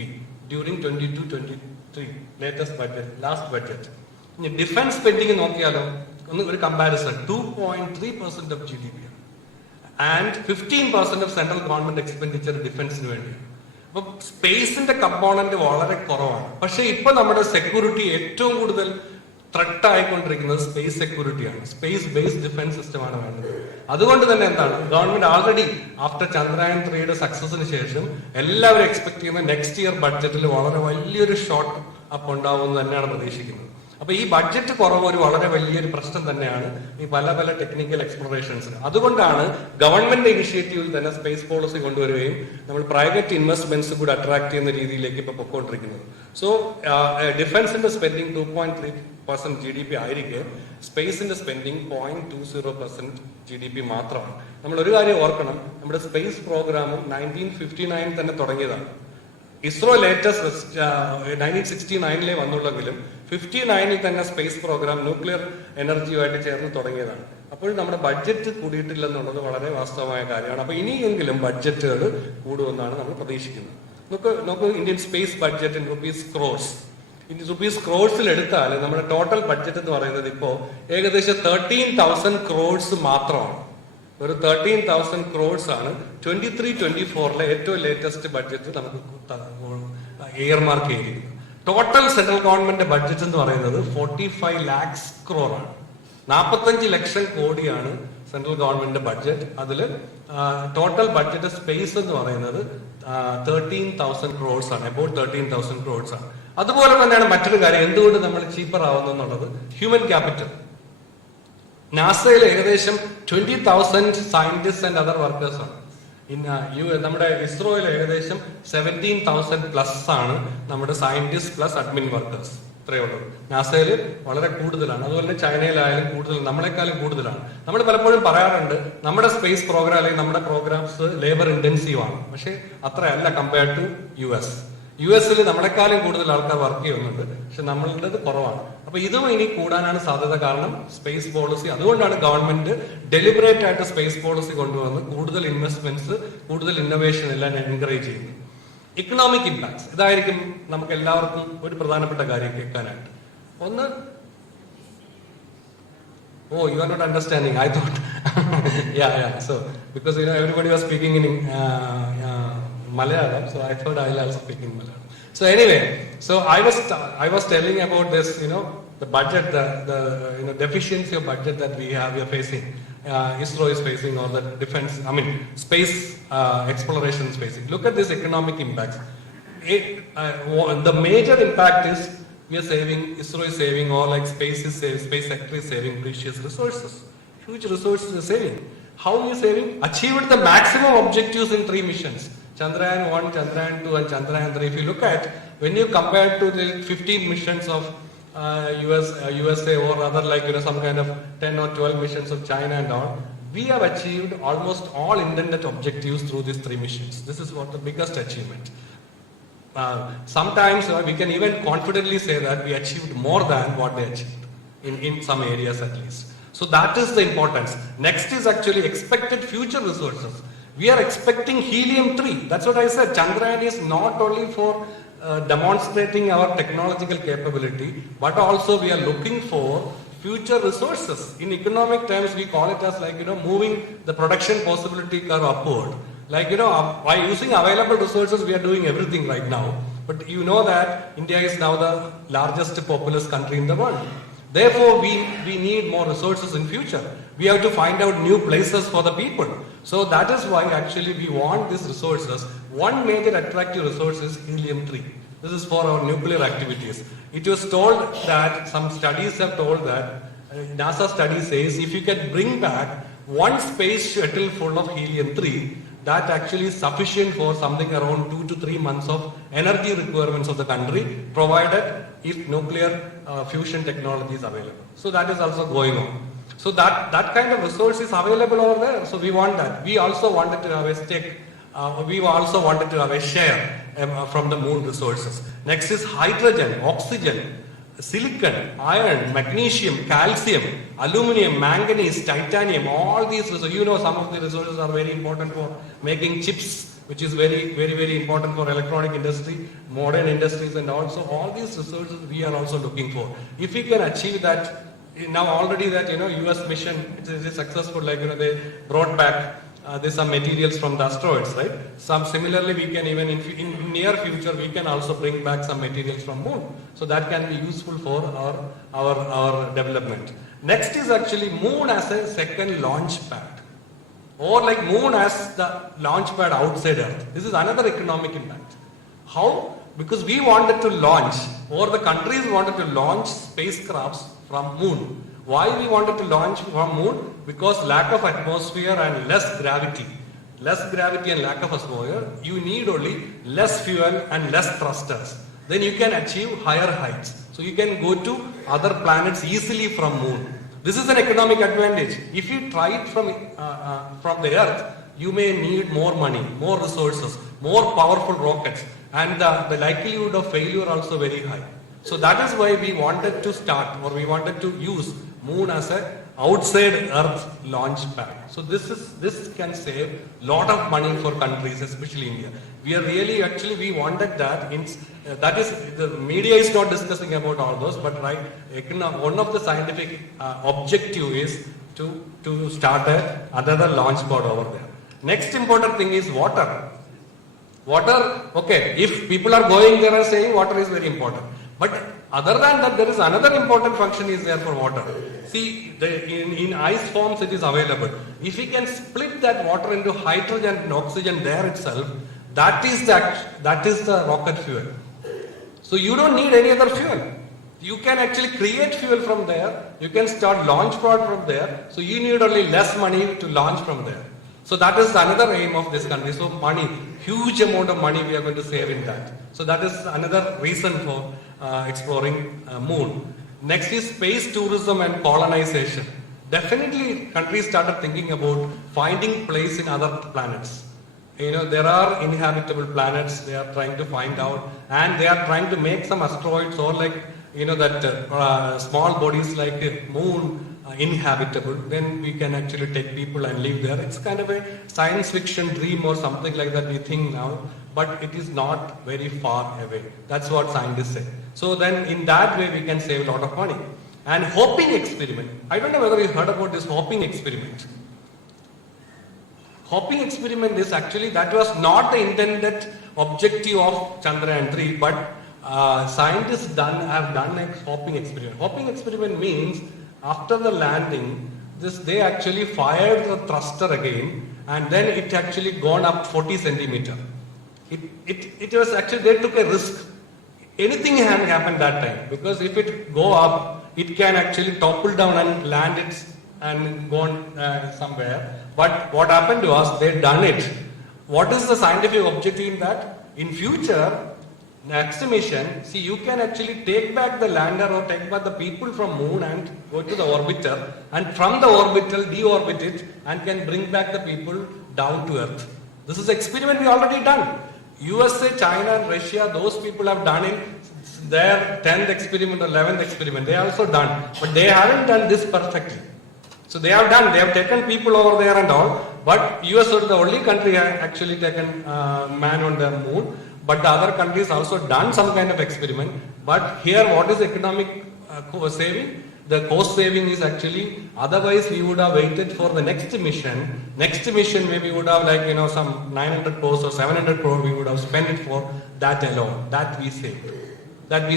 during 22-23 latest budget, last budget. ഇനി ഡിഫൻസ് സ്പെൻഡിങ് നോക്കിയാലോ, ഒരു comparison, 2.3% of GDP and 15% of central government expenditure ഡിഫൻസിന് വേണ്ടി. അപ്പൊ സ്പേസിന്റെ കമ്പോണന്റ് വളരെ കുറവാണ്. പക്ഷെ ഇപ്പൊ നമ്മുടെ സെക്യൂരിറ്റി ഏറ്റവും കൂടുതൽ ത്രെട്ട് ആയിക്കൊണ്ടിരിക്കുന്നത് സ്പേസ് സെക്യൂരിറ്റിയാണ്. സ്പേസ് ബേസ്ഡ് ഡിഫൻസ് സിസ്റ്റമാണ് വേണ്ടത്. അതുകൊണ്ട് തന്നെ എന്താണ്, ഗവൺമെന്റ് ആൾറെഡി ആഫ്റ്റർ ചന്ദ്രയാൻ 3യുടെ സക്സസിന് ശേഷം എല്ലാവരും എക്സ്പെക്ട് ചെയ്യുന്ന നെക്സ്റ്റ് ഇയർ ബഡ്ജറ്റിൽ വളരെ വലിയൊരു ഷോർട്ട് അപ്പ് ഉണ്ടാവുമെന്ന് തന്നെയാണ് പ്രതീക്ഷിക്കുന്നത്. അപ്പൊ ഈ ബഡ്ജറ്റ് കുറവ് ഒരു വളരെ വലിയൊരു പ്രശ്നം തന്നെയാണ് ഈ പല ടെക്നിക്കൽ എക്സ്പ്ലോറേഷൻസിന്. അതുകൊണ്ടാണ് ഗവൺമെന്റ് ഇനിഷ്യേറ്റീവിൽ തന്നെ സ്പേസ് പോളിസി കൊണ്ടുവരികയും നമ്മൾ പ്രൈവറ്റ് ഇൻവെസ്റ്റ്മെന്റ്സ് കൂടി അട്രാക്ട് ചെയ്യുന്ന രീതിയിലേക്ക് ഇപ്പൊ പൊക്കോണ്ടിരിക്കുന്നത്. സോ ഡിഫൻസിന്റെ സ്പെൻഡിങ് 2.3% GDP ആയിരിക്കെ സ്പേസിന്റെ സ്പെൻഡിങ് 0.20% GDP മാത്രമാണ്. നമ്മൾ ഒരു കാര്യം ഓർക്കണം, നമ്മുടെ സ്പേസ് പ്രോഗ്രാം 1959 തന്നെ തുടങ്ങിയതാണ്. ഇസ്രോ ലേറ്റസ്റ്റ് 1969 വന്നുള്ളെങ്കിലും 59 തന്നെ സ്പേസ് പ്രോഗ്രാം ന്യൂക്ലിയർ എനർജിയുമായിട്ട് ചേർന്ന് തുടങ്ങിയതാണ്. അപ്പോൾ നമ്മുടെ ബഡ്ജറ്റ് കൂടിയിട്ടില്ലെന്നുള്ളത് വളരെ വാസ്തവമായ കാര്യമാണ്. അപ്പൊ ഇനിയെങ്കിലും ബഡ്ജറ്റുകൾ കൂടുമെന്നാണ് നമ്മൾ പ്രതീക്ഷിക്കുന്നത്. നോക്കൂ, Indian space budget in rupees crores. Rupees ക്രോഡ്സിൽ എടുത്താൽ നമ്മുടെ ടോട്ടൽ ബഡ്ജറ്റ് എന്ന് പറയുന്നത് ഇപ്പോ ഏകദേശം 13,000 crores മാത്രമാണ്. ഒരു 13,000 crores ആണ് 23-24 ഏറ്റവും ലേറ്റസ്റ്റ് ബഡ്ജറ്റ് നമുക്ക് എയർ മാർക്ക് ചെയ്തിരിക്കുന്നത്. ടോട്ടൽ സെൻട്രൽ ഗവൺമെന്റ് ബഡ്ജറ്റ് എന്ന് പറയുന്നത് 45 lakhs crore ആണ്. 45 ലക്ഷം കോടിയാണ് സെൻട്രൽ ഗവൺമെന്റ് ബഡ്ജറ്റ്. അതിൽ ടോട്ടൽ ബഡ്ജറ്റ് സ്പേസ് എന്ന് പറയുന്നത് 13,000 crores ആണ്, അബൌട്ട് 13,000 crores ആണ്. അതുപോലെ തന്നെയാണ് മറ്റൊരു കാര്യം, എന്തുകൊണ്ട് നമ്മൾ ചീപ്പർ ആവുന്നു എന്നുള്ളത്, ഹ്യൂമൻ ക്യാപിറ്റൽ. നാസയിൽ ഏകദേശം 20,000 സയന്റിസ്റ്റ് ആൻഡ് അതർ വർക്കേഴ്സ് ആണ്. നമ്മുടെ ഇസ്രോയിൽ ഏകദേശം 17,000 പ്ലസ് ആണ് നമ്മുടെ സയന്റിസ്റ്റ് പ്ലസ് അഡ്മിൻ വർക്കേഴ്സ്. ഇത്രയേ ഉള്ളൂ. നാസയിൽ വളരെ കൂടുതലാണ്. അതുപോലെ ചൈനയിലായാലും കൂടുതൽ, നമ്മളെക്കാളും കൂടുതലാണ്. നമ്മൾ പലപ്പോഴും പറയാറുണ്ട് നമ്മുടെ സ്പേസ് പ്രോഗ്രാം അല്ലെങ്കിൽ നമ്മുടെ പ്രോഗ്രാംസ് ലേബർ ഇന്റൻസീവ് ആണ്. പക്ഷെ അത്രയല്ല കമ്പയർഡ് ടു US-ൽ നമ്മളെക്കാളും കൂടുതൽ ആൾക്കാർ വർക്ക് ചെയ്യുന്നുണ്ട്, പക്ഷെ നമ്മളുടേത് കുറവാണ്. അപ്പൊ ഇതും ഇനി കൂടാനാണ് സാധ്യത. കാരണം സ്പേസ് പോളിസി, അതുകൊണ്ടാണ് ഗവൺമെന്റ് ഡെലിബറേറ്റ് ആയിട്ട് സ്പേസ് പോളിസി കൊണ്ടുവന്ന് കൂടുതൽ ഇൻവെസ്റ്റ്മെന്റ്സ്, കൂടുതൽ ഇന്നോവേഷൻ എല്ലാം എൻകറേജ് ചെയ്യുന്നത്. ഇക്കണോമിക് ഇമ്പാക്ട്സ് ഇതായിരിക്കും നമുക്ക് എല്ലാവർക്കും ഒരു പ്രധാനപ്പെട്ട കാര്യം കേൾക്കാനായിട്ട്. ഒന്ന്, oh, you are not understanding. I thought, yeah. So, because everybody was speaking in Malayalam, so I thought I'll also speak in Malayalam. So anyway, so I was telling about this, the budget, the deficiency of budget that we are facing. ISRO is facing, or the defense, space exploration is facing. Look at this economic impacts. The major impact is we are saving, ISRO is saving, or like space sector is saving precious resources. Huge resources are saving. How are you saving? Achieved the maximum objectives in 3 missions. Chandrayan 1, Chandrayan 2 and Chandrayan 3. If you look at, when you compare to the 15 missions of USA or other some kind of 10 or 12 missions of China and all, we have achieved almost all intended objectives through these 3 missions. This is what the biggest achievement. Sometimes we can even confidently say that we achieved more than what they achieved in some areas at least. So that is the importance. Next is actually expected future resources. We are expecting helium-3. That's what I said. Chandrayan is not only for demonstrating our technological capability, but also we are looking for future resources. In economic terms, we call it as moving the production possibility curve upward. By using available resources, we are doing everything right now. But you know that India is now the largest populous country in the world. Therefore, we need more resources in future. We have to find out new places for the people. So that is why actually we want these resources. One major attractive resource is helium-3. This is for our nuclear activities. It was told that, some studies have told that, NASA study says if you can bring back one space shuttle full of helium-3, that actually is sufficient for something around 2 to 3 months of energy requirements of the country, provided if nuclear fusion technology is available. So that is also going on. So that kind of resource is available over there. So we want that. We also wanted to have a stake. We also wanted to have a share from the moon resources. Next is hydrogen, oxygen, silicon, iron, magnesium, calcium, aluminum, manganese, titanium, all these resources. Some of the resources are very important for making chips, which is very, very, very important for electronic industry, modern industries, and also all these resources we are also looking for. If we can achieve that, now already that US mission is successful, they brought back there's some materials from the asteroids, right? Similarly, we can even in near future we can also bring back some materials from moon. So that can be useful for our development. Next is actually moon as a second launch pad, or like moon as the launch pad outside Earth. This is another economic impact. How? Because we wanted to launch, or the countries wanted to launch spacecrafts from moon. Why we wanted to launch from moon? Because lack of atmosphere and less gravity and lack of atmosphere, you need only less fuel and less thrusters. Then you can achieve higher heights. So you can go to other planets easily from moon. This is an economic advantage. If you try it from the Earth, you may need more money, more resources, more powerful rockets, and the likelihood of failure also very high. So that is why we wanted to start, or we wanted to use moon as a outside Earth launch pad. So this can save lot of money for countries, especially India. We are really we wanted that. That is, the media is not discussing about all those, but right, one of the scientific objective is to start another launch pad over there. Next important thing is water. Water, okay, if people are going there and saying water is very important. But other than that, there is another important function is there for water. See, in ice forms it is available. If we can split that water into hydrogen and oxygen there itself, that is the rocket fuel. So you don't need any other fuel. You can actually create fuel from there. You can start launch pad from there. So you need only less money to launch from there. So that is another aim of this country. So money, huge amount of money we are going to save in that. So that is another reason for exploring moon. Next is space tourism and colonization. Definitely countries started thinking about finding place in other planets. There are inhabitable planets they are trying to find out, and they are trying to make some asteroids or small bodies like moon inhabitable. Then we can actually take people and live there. It's kind of a science fiction dream or something like that we think now. but it is not very far away. That's what scientists say. So then in that way we can save a lot of money. And hopping experiment, I don't know whether you heard about this hopping experiment. Hopping experiment is actually, that was not the intended objective of Chandrayan 3, but scientists have done a hopping experiment. Hopping experiment means after the landing, they actually fired the thruster again, and then it actually gone up 40 centimeter. It was actually, they took a risk. Anything can happen that time, because if it go up, it can actually topple down and land it and gone somewhere. But what happened to us, they done it. What is the scientific objective in that? In future, next mission, see, you can actually take back the lander or take back the people from moon and go to the orbiter, and from the orbital deorbit it and can bring back the people down to earth. This is experiment we already done. USA, China and Russia, those people have done it. Their 10th experiment or 11th experiment, they also done, but they haven't done this perfectly. So they have taken people over there and all, but US is the only country actually taken man on the moon, but the other countries also done some kind of experiment. But here what is economic saving? The cost saving is actually, otherwise we would have waited for the next mission. Next mission maybe would have some 900 crores or 700 crores we would have spent it for that alone. That we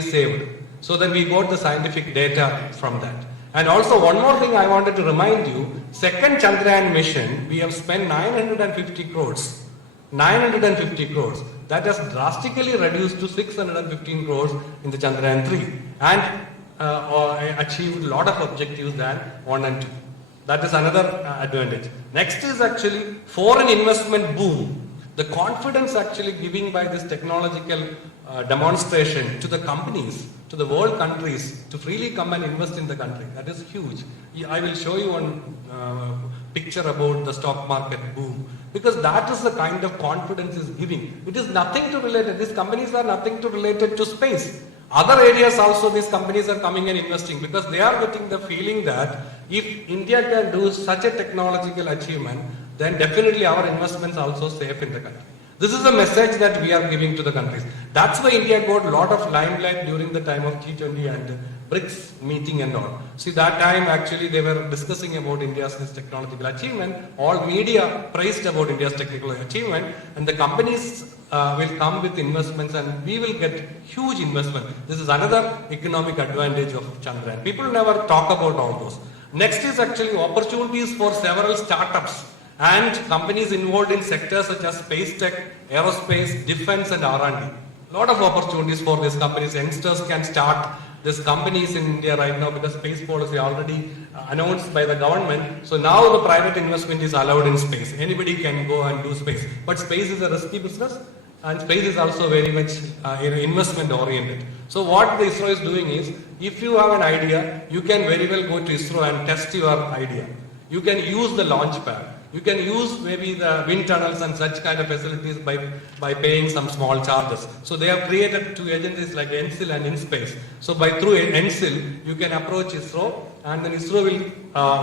saved. So then we got the scientific data from that. And also one more thing I wanted to remind you, second Chandrayan mission, we have spent 950 crores. 950 crores. That has drastically reduced to 615 crores in the Chandrayan 3. And achieved a lot of objectives than 1 and 2. That is another advantage. Next is actually foreign investment boom. The confidence actually given by this technological demonstration to the companies, to the world countries, to freely come and invest in the country. That is huge. I will show you one picture about the stock market boom, because that is the kind of confidence is giving. It is nothing to related. These companies are nothing to related to space. Other areas also these companies are coming and investing, because they are getting the feeling that if India can do such a technological achievement, then definitely our investments are also safe in the country. This is the message that we are giving to the countries. That's why India got a lot of limelight during the time of G20 and BRICS meeting and all. See, that time actually they were discussing about India's technological achievement. All media praised about India's technical achievement, and the companies will come with investments and we will get huge investment. This is another economic advantage of Chandrayan. People never talk about all those. Next is actually opportunities for several startups and companies involved in sectors such as space tech, aerospace, defense and R&D. A lot of opportunities for these companies. Youngsters can start these companies in India right now, because space policy already announced by the government. So now the private investment is allowed in space. Anybody can go and do space. But space is a risky business, and space is also very much investment oriented. So what the ISRO is doing is, if you have an idea, you can very well go to ISRO and test your idea. You can use the launch pad. You can use maybe the wind tunnels and such kind of facilities by paying some small charges. So they have created two agencies like NCIL and InSpace. So through NCIL, you can approach ISRO, and then ISRO will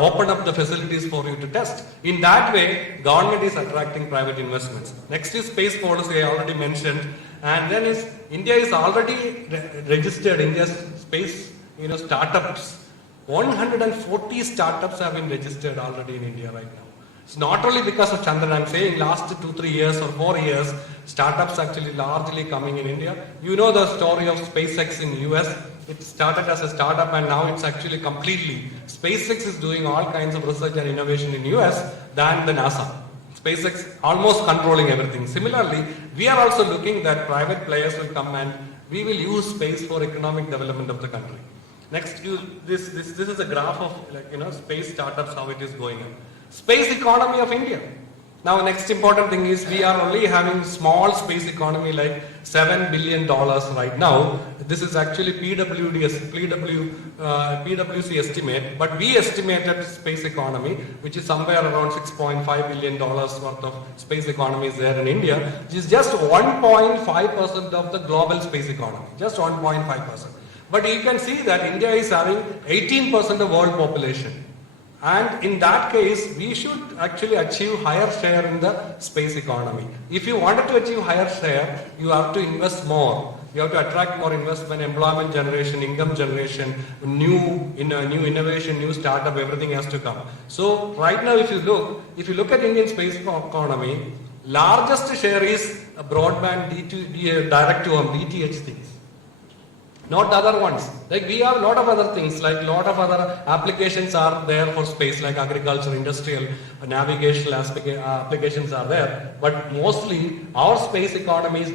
open up the facilities for you to test. In that way, government is attracting private investments. Next is space policy, I already mentioned. And then India is already registered, India's space startups. 140 startups have been registered already in India right now. It's not only because of Chandrayan. I'm saying last 2-3 years or 4 years, startups actually largely coming in India. You know the story of SpaceX in US. It started as a startup and now it's actually completely. SpaceX is doing all kinds of research and innovation in US than the NASA. SpaceX almost controlling everything. Similarly, we are also looking that private players will come and we will use space for economic development of the country. Next, this is a graph of space startups, how it is going on. Space economy of India. Now, next important thing is we are only having small space economy like $7 billion right now. This is actually PwC estimate, but we estimated space economy, which is somewhere around $6.5 billion worth of space economy is there in India, which is just 1.5% of the global space economy, just 1.5%. But you can see that India is having 18% of world population. And in that case, we should actually achieve higher share in the space economy. If you wanted to achieve higher share, you have to invest more. You have to attract more investment, employment generation, income generation, new innovation, new startup, everything has to come. So right now, if you look at Indian space economy, largest share is a broadband direct to home DTH things. Not other ones. Like we have a lot of other things, like lot of other applications are there for space, like agriculture, industrial, navigational applications are there. But mostly our space economy is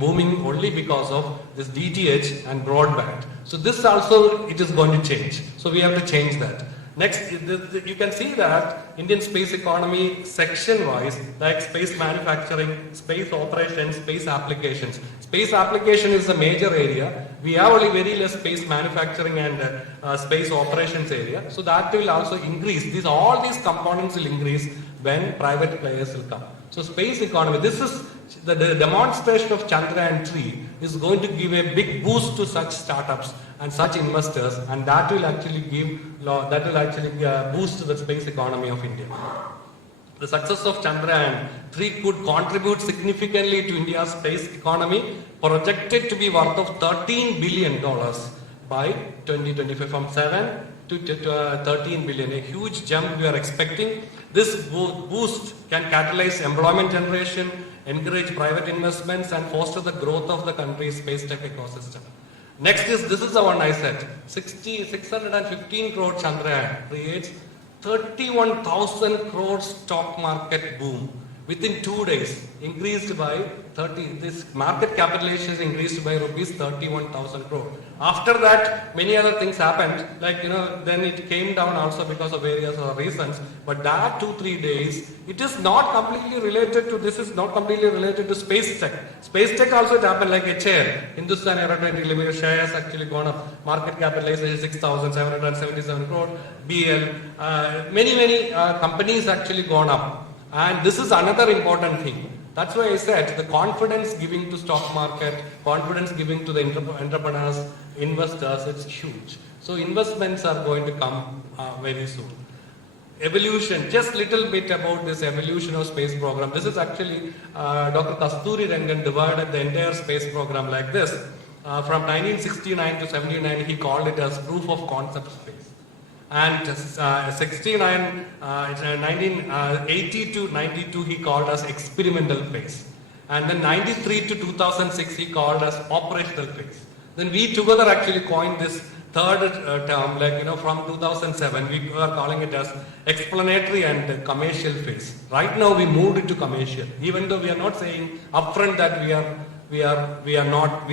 booming only because of this DTH and broadband. So this also, it is going to change. So we have to change that. Next, you can see that Indian space economy section-wise, like space manufacturing, space operations, space applications. Space application is a major area. We have only very less space manufacturing and space operations area. So that will also increase. All these components will increase when private players will come. So space economy, this is the demonstration of Chandrayan 3 is going to give a big boost to such startups and such investors, and that will actually boost the space economy of India. The success of Chandrayan 3 could contribute significantly to India's space economy, projected to be worth of $13 billion by 2025, from 7 to 13 billion, a huge jump we are expecting. This boost can catalyze employment generation, encourage private investments, and foster the growth of the country's space tech ecosystem. Next is, this is the one I said, 615 crore Chandrayan creates 31,000 crore stock market boom. Within 2 days, increased by 30, this market capitalization is increased by rupees 31,000 crore. After that, many other things happened, like, then it came down also because of various other reasons. But that 2-3 days, it is not completely related to, this is not completely related to space tech. Space tech also it happened like a share. Hindustan Aeronautics Limited shares actually gone up. Market capitalization 6,777 crore. BL, many companies actually gone up. And this is another important thing. That's why I said the confidence giving to stock market, confidence giving to the entrepreneurs, investors, it's huge. So investments are going to come very soon. Evolution, just little bit about this evolution of space program. This is actually Dr. Kasturi Rangan divided the entire space program like this. From 1969 to 79, he called it as proof of concept space. And 1980 to 92 he called us experimental phase, and then 93 to 2006 he called us operational phase. Then we together actually coined this third term, like from 2007 we were calling it as explanatory and commercial phase. Right now we moved it to commercial, even though we are not saying upfront that we are not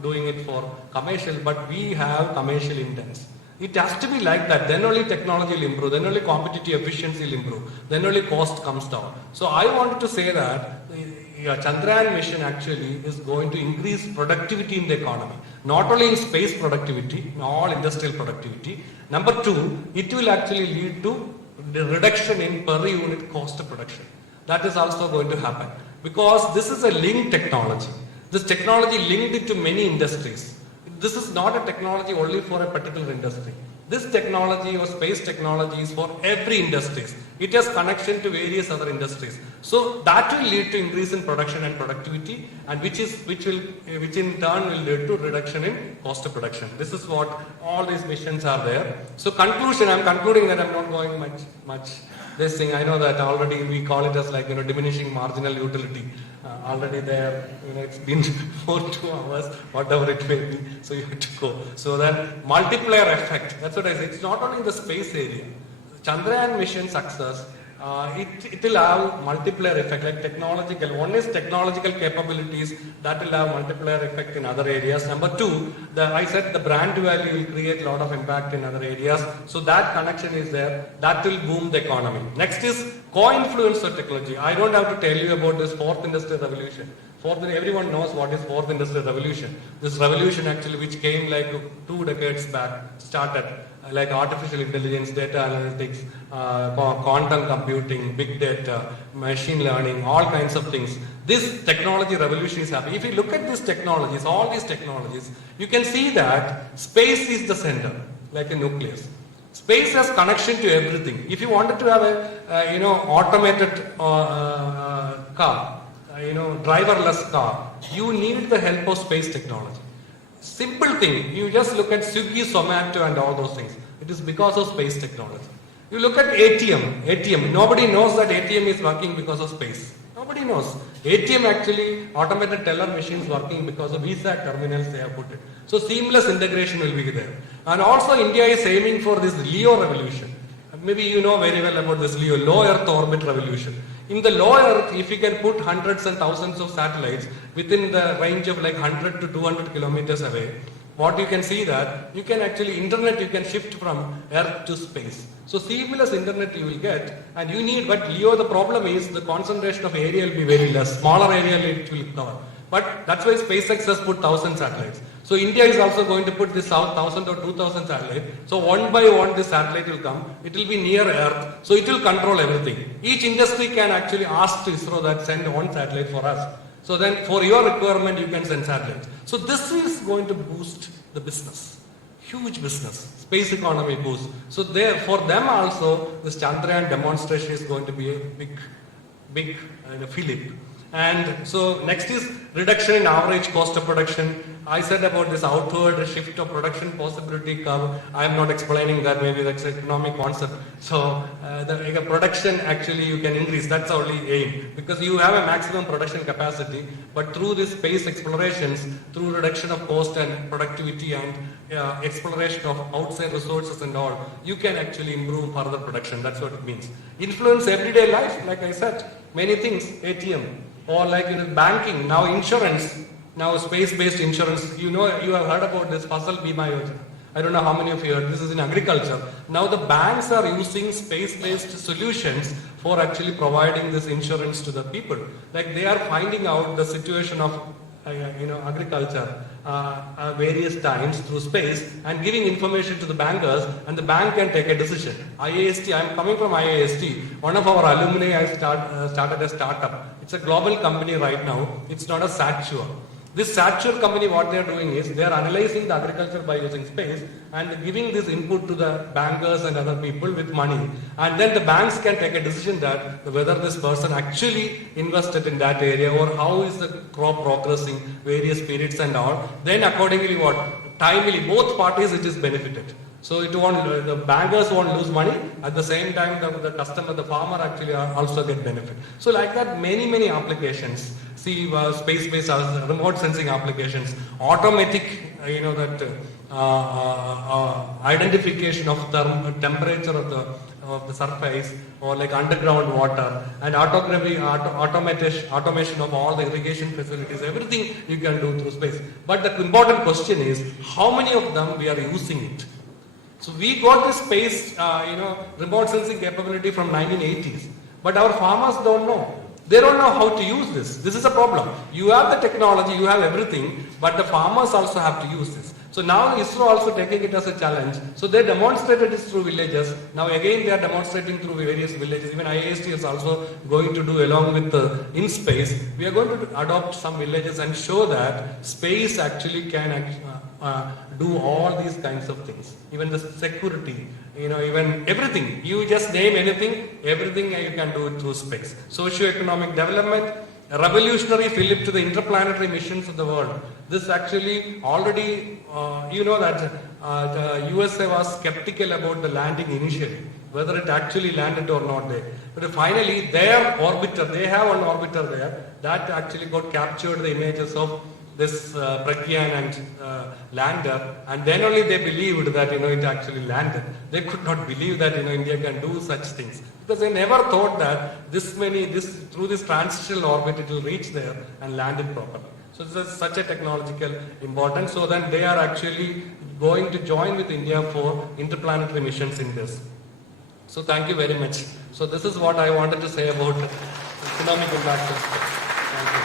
doing it for commercial, but we have commercial intents. It has to be like that. Then only technology will improve. Then only competitive efficiency will improve. Then only cost comes down. So I wanted to say that Chandrayan mission actually is going to increase productivity in the economy. Not only in space productivity, in all industrial productivity. Number two, it will actually lead to the reduction in per unit cost of production. That is also going to happen. Because this is a linked technology. This technology linked to many industries. This is not a technology only for a particular industry. This technology or space technology is for every industry. It has connection to various other industries. So that will lead to increase in production and productivity, and which in turn will lead to reduction in cost of production. This is what all these missions are there. So conclusion, I'm concluding that I'm not going much this thing. I know that already we call it as like diminishing marginal utility. Already there, it's been 2 hours, whatever it may be, so you have to go. So then multiplier effect, that's what I say. It's not only in the space area. Chandrayan mission success, it will have multiplier effect, like technological. One is technological capabilities that will have multiplier effect in other areas. Number two, I said the brand value will create a lot of impact in other areas. So that connection is there. That will boom the economy. Next is co-influence of technology. I don't have to tell you about this fourth industrial revolution. Everyone knows what is fourth industrial revolution. This revolution actually, which came like 2 decades back, started like artificial intelligence, data analytics, quantum computing, big data, machine learning, all kinds of things. This technology revolution is happening. If you look at these technologies, all these technologies, you can see that space is the center, like a nucleus. Space has connection to everything. If you wanted to have a automated car, driverless car, you need the help of space technology. Simple thing, you just look at Swiggy, Zomato and all those things. It is because of space technology. You look at ATM, nobody knows that ATM is working because of space. Nobody knows. ATM actually, automated teller machines working because of Visa terminals they have put it. So seamless integration will be there. And also India is aiming for this LEO revolution. Maybe you know very well about this LEO, low Earth orbit revolution. In the low Earth, if you can put hundreds and thousands of satellites within the range of like 100 to 200 kilometers away, what you can see that you can actually internet, you can shift from Earth to space. So seamless internet you will get, and you need, but LEO, the problem is the concentration of area will be very less, smaller area it will cover. But that's why SpaceX has put 1,000 satellites. So India is also going to put this 1,000 or 2,000 satellites. So one by one this satellite will come. It will be near Earth. So it will control everything. Each industry can actually ask to ISRO that send one satellite for us. So then for your requirement you can send satellites. So this is going to boost the business. Huge business. Space economy boost. So there, for them also this Chandrayan demonstration is going to be a big fillip. And so next is reduction in average cost of production. I said about this outward shift of production possibility curve. I am not explaining that, maybe that's an economic concept. So the production actually you can increase, that's the only aim. Because you have a maximum production capacity, but through this space explorations, through reduction of cost and productivity and exploration of outside resources and all, you can actually improve further production, that's what it means. Influence everyday life, like I said, many things, ATM, or like banking, now insurance, now space-based insurance. You have heard about this Fasal Bima Yojana. I don't know how many of you heard, this is in agriculture. Now the banks are using space-based solutions for actually providing this insurance to the people. Like they are finding out the situation of agriculture various times through space and giving information to the bankers, and the bank can take a decision. IAST, I am coming from IAST. One of our alumni has started a startup. It's a global company right now. It's not a Sature. This Sature company, what they are doing is they are analyzing the agriculture by using space and giving this input to the bankers and other people with money. And then the banks can take a decision that whether this person actually invested in that area or how is the crop progressing, various periods and all. Then accordingly timely, both parties it is benefited. So the bankers won't lose money, at the same time the customer, the farmer actually also get benefit. So like that many applications. See space-based remote sensing applications, automatic, identification of the temperature of the surface, or like underground water, and automation of all the irrigation facilities, everything you can do through space. But the important question is, how many of them we are using it? So we got this space, remote sensing capability from 1980s, but our farmers don't know. They don't know how to use this. This is a problem. You have the technology, you have everything, but the farmers also have to use this. So now ISRO also taking it as a challenge. So they demonstrated this through villages. Now again they are demonstrating through various villages. Even IAST is also going to do along with in space. We are going to adopt some villages and show that space actually can do all these kinds of things. Even the security, even everything. You just name anything, everything you can do it through space. Socio-economic development, a revolutionary fillip to the interplanetary missions of the world. This actually already, that the USA was skeptical about the landing initially, whether it actually landed or not there. But finally their orbiter, they have one orbiter there, that actually got captured the images of this Pragyan and lander, and then only they believed that it actually landed. They could not believe that India can do such things, because they never thought that through this transitional orbit it will reach there and land it properly. So this is such a technological importance. So then they are actually going to join with India for interplanetary missions in this. So thank you very much. So this is what I wanted to say about economic impact of space. Thank you.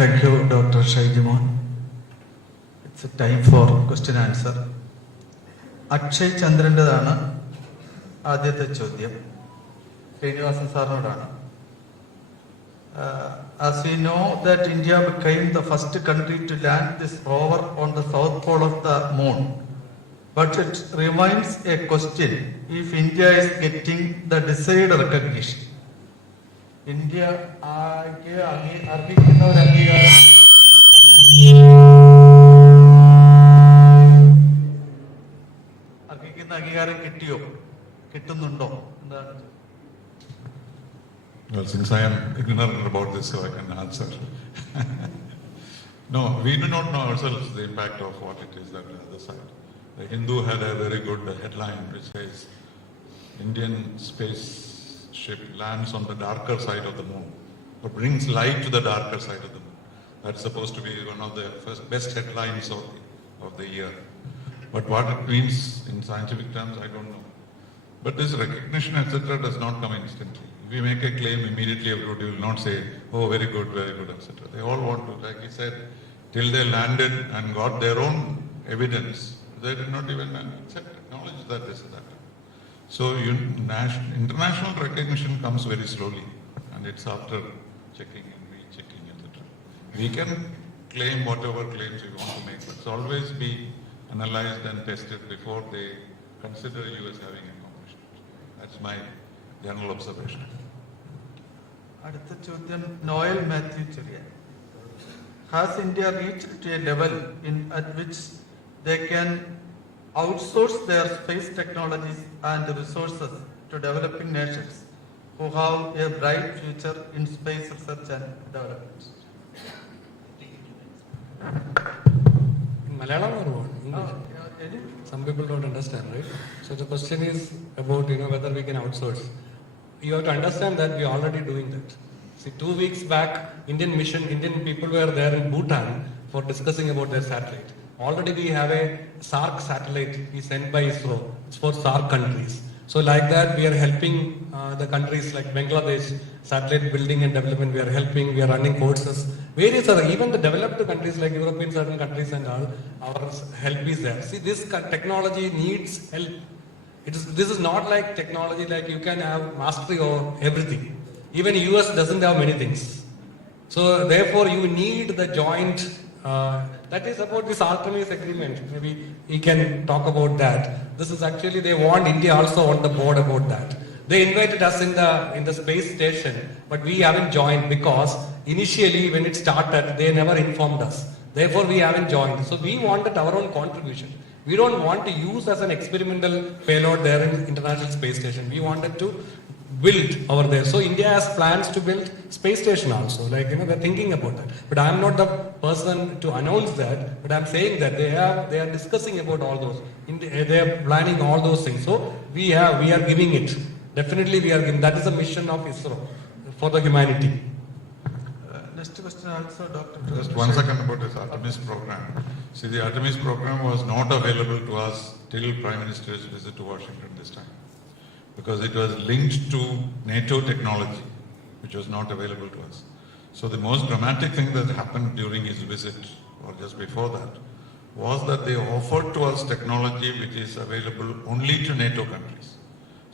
Thank you, Dr. Shaijimon. It's a time for question answer. Akshay ചന്ദ്രൻ്റെതാണ് ആദ്യത്തെ ചോദ്യം. Sreenivasan സാറിനോടാണ്. As we know that India became the first country to land this rover on the south pole of the moon, but it remains a question if India is getting the desired recognition. India അർഹിക്കുന്ന ഒരു അംഗീകാരം കിട്ടിയോ, കിട്ടുന്നുണ്ടോ എന്താണ്? Well, since I am ignorant about this, so I can answer. No, we do not know ourselves the impact of what it is that the other side. The Hindu had a very good headline which says, Indian spaceship lands on the darker side of the moon, or brings light to the darker side of the moon. That's supposed to be one of the best headlines of the year. But what it means in scientific terms, I don't know. But this recognition, etc., does not come instantly. If we make a claim, immediately everybody will not say, oh, very good, etc. They all want to, like he said, till they landed and got their own evidence, they did not even acknowledge that this is that. So international recognition comes very slowly, and it's after checking and rechecking, etc. We can claim whatever claims we want to make, but it's always be analyzed and tested before they consider you as having accomplished it. That's my general observation. അടുത്ത ചോദ്യം Noel Mathew Cherian. Has India reached to a level at which they can outsource their space technologies and resources to developing nations who have a bright future in space research and development? In Malayalam or what? English? Some people don't understand, right? So the question is about, whether we can outsource. You have to understand that we are already doing that. See, 2 weeks back, Indian people were there in Bhutan for discussing about their satellite. Already we have a SARC satellite we sent by ISRO. It's for SARC countries. So like that, we are helping the countries like Bangladesh, satellite building and development. We are helping, we are running courses. Various other, even the developed countries like European certain countries and all, our help is there. See, this technology needs help. This is not like technology like you can have mastery over everything. Even US doesn't have many things. So therefore you need the joint, that is about this Artemis agreement. Maybe we can talk about that. This is actually, they want India also on the board about that. They invited us in the space station, but we haven't joined because initially when it started, they never informed us. Therefore we haven't joined. So we wanted our own contribution. We don't want to use as an experimental payload there in International Space Station. We wanted to build over there. So India has plans to build space station also. Like, they're thinking about that. But I'm not the person to announce that. But I'm saying that they are discussing about all those. They are planning all those things. So we are giving it. Definitely we are giving. That is the mission of ISRO for the humanity. Next question also, Dr. Just 1 second about this Artemis program. See, the Artemis program was not available to us till Prime Minister's visit to Washington this time, because it was linked to NATO technology, which was not available to us. So the most dramatic thing that happened during his visit, or just before that, was that they offered to us technology which is available only to NATO countries.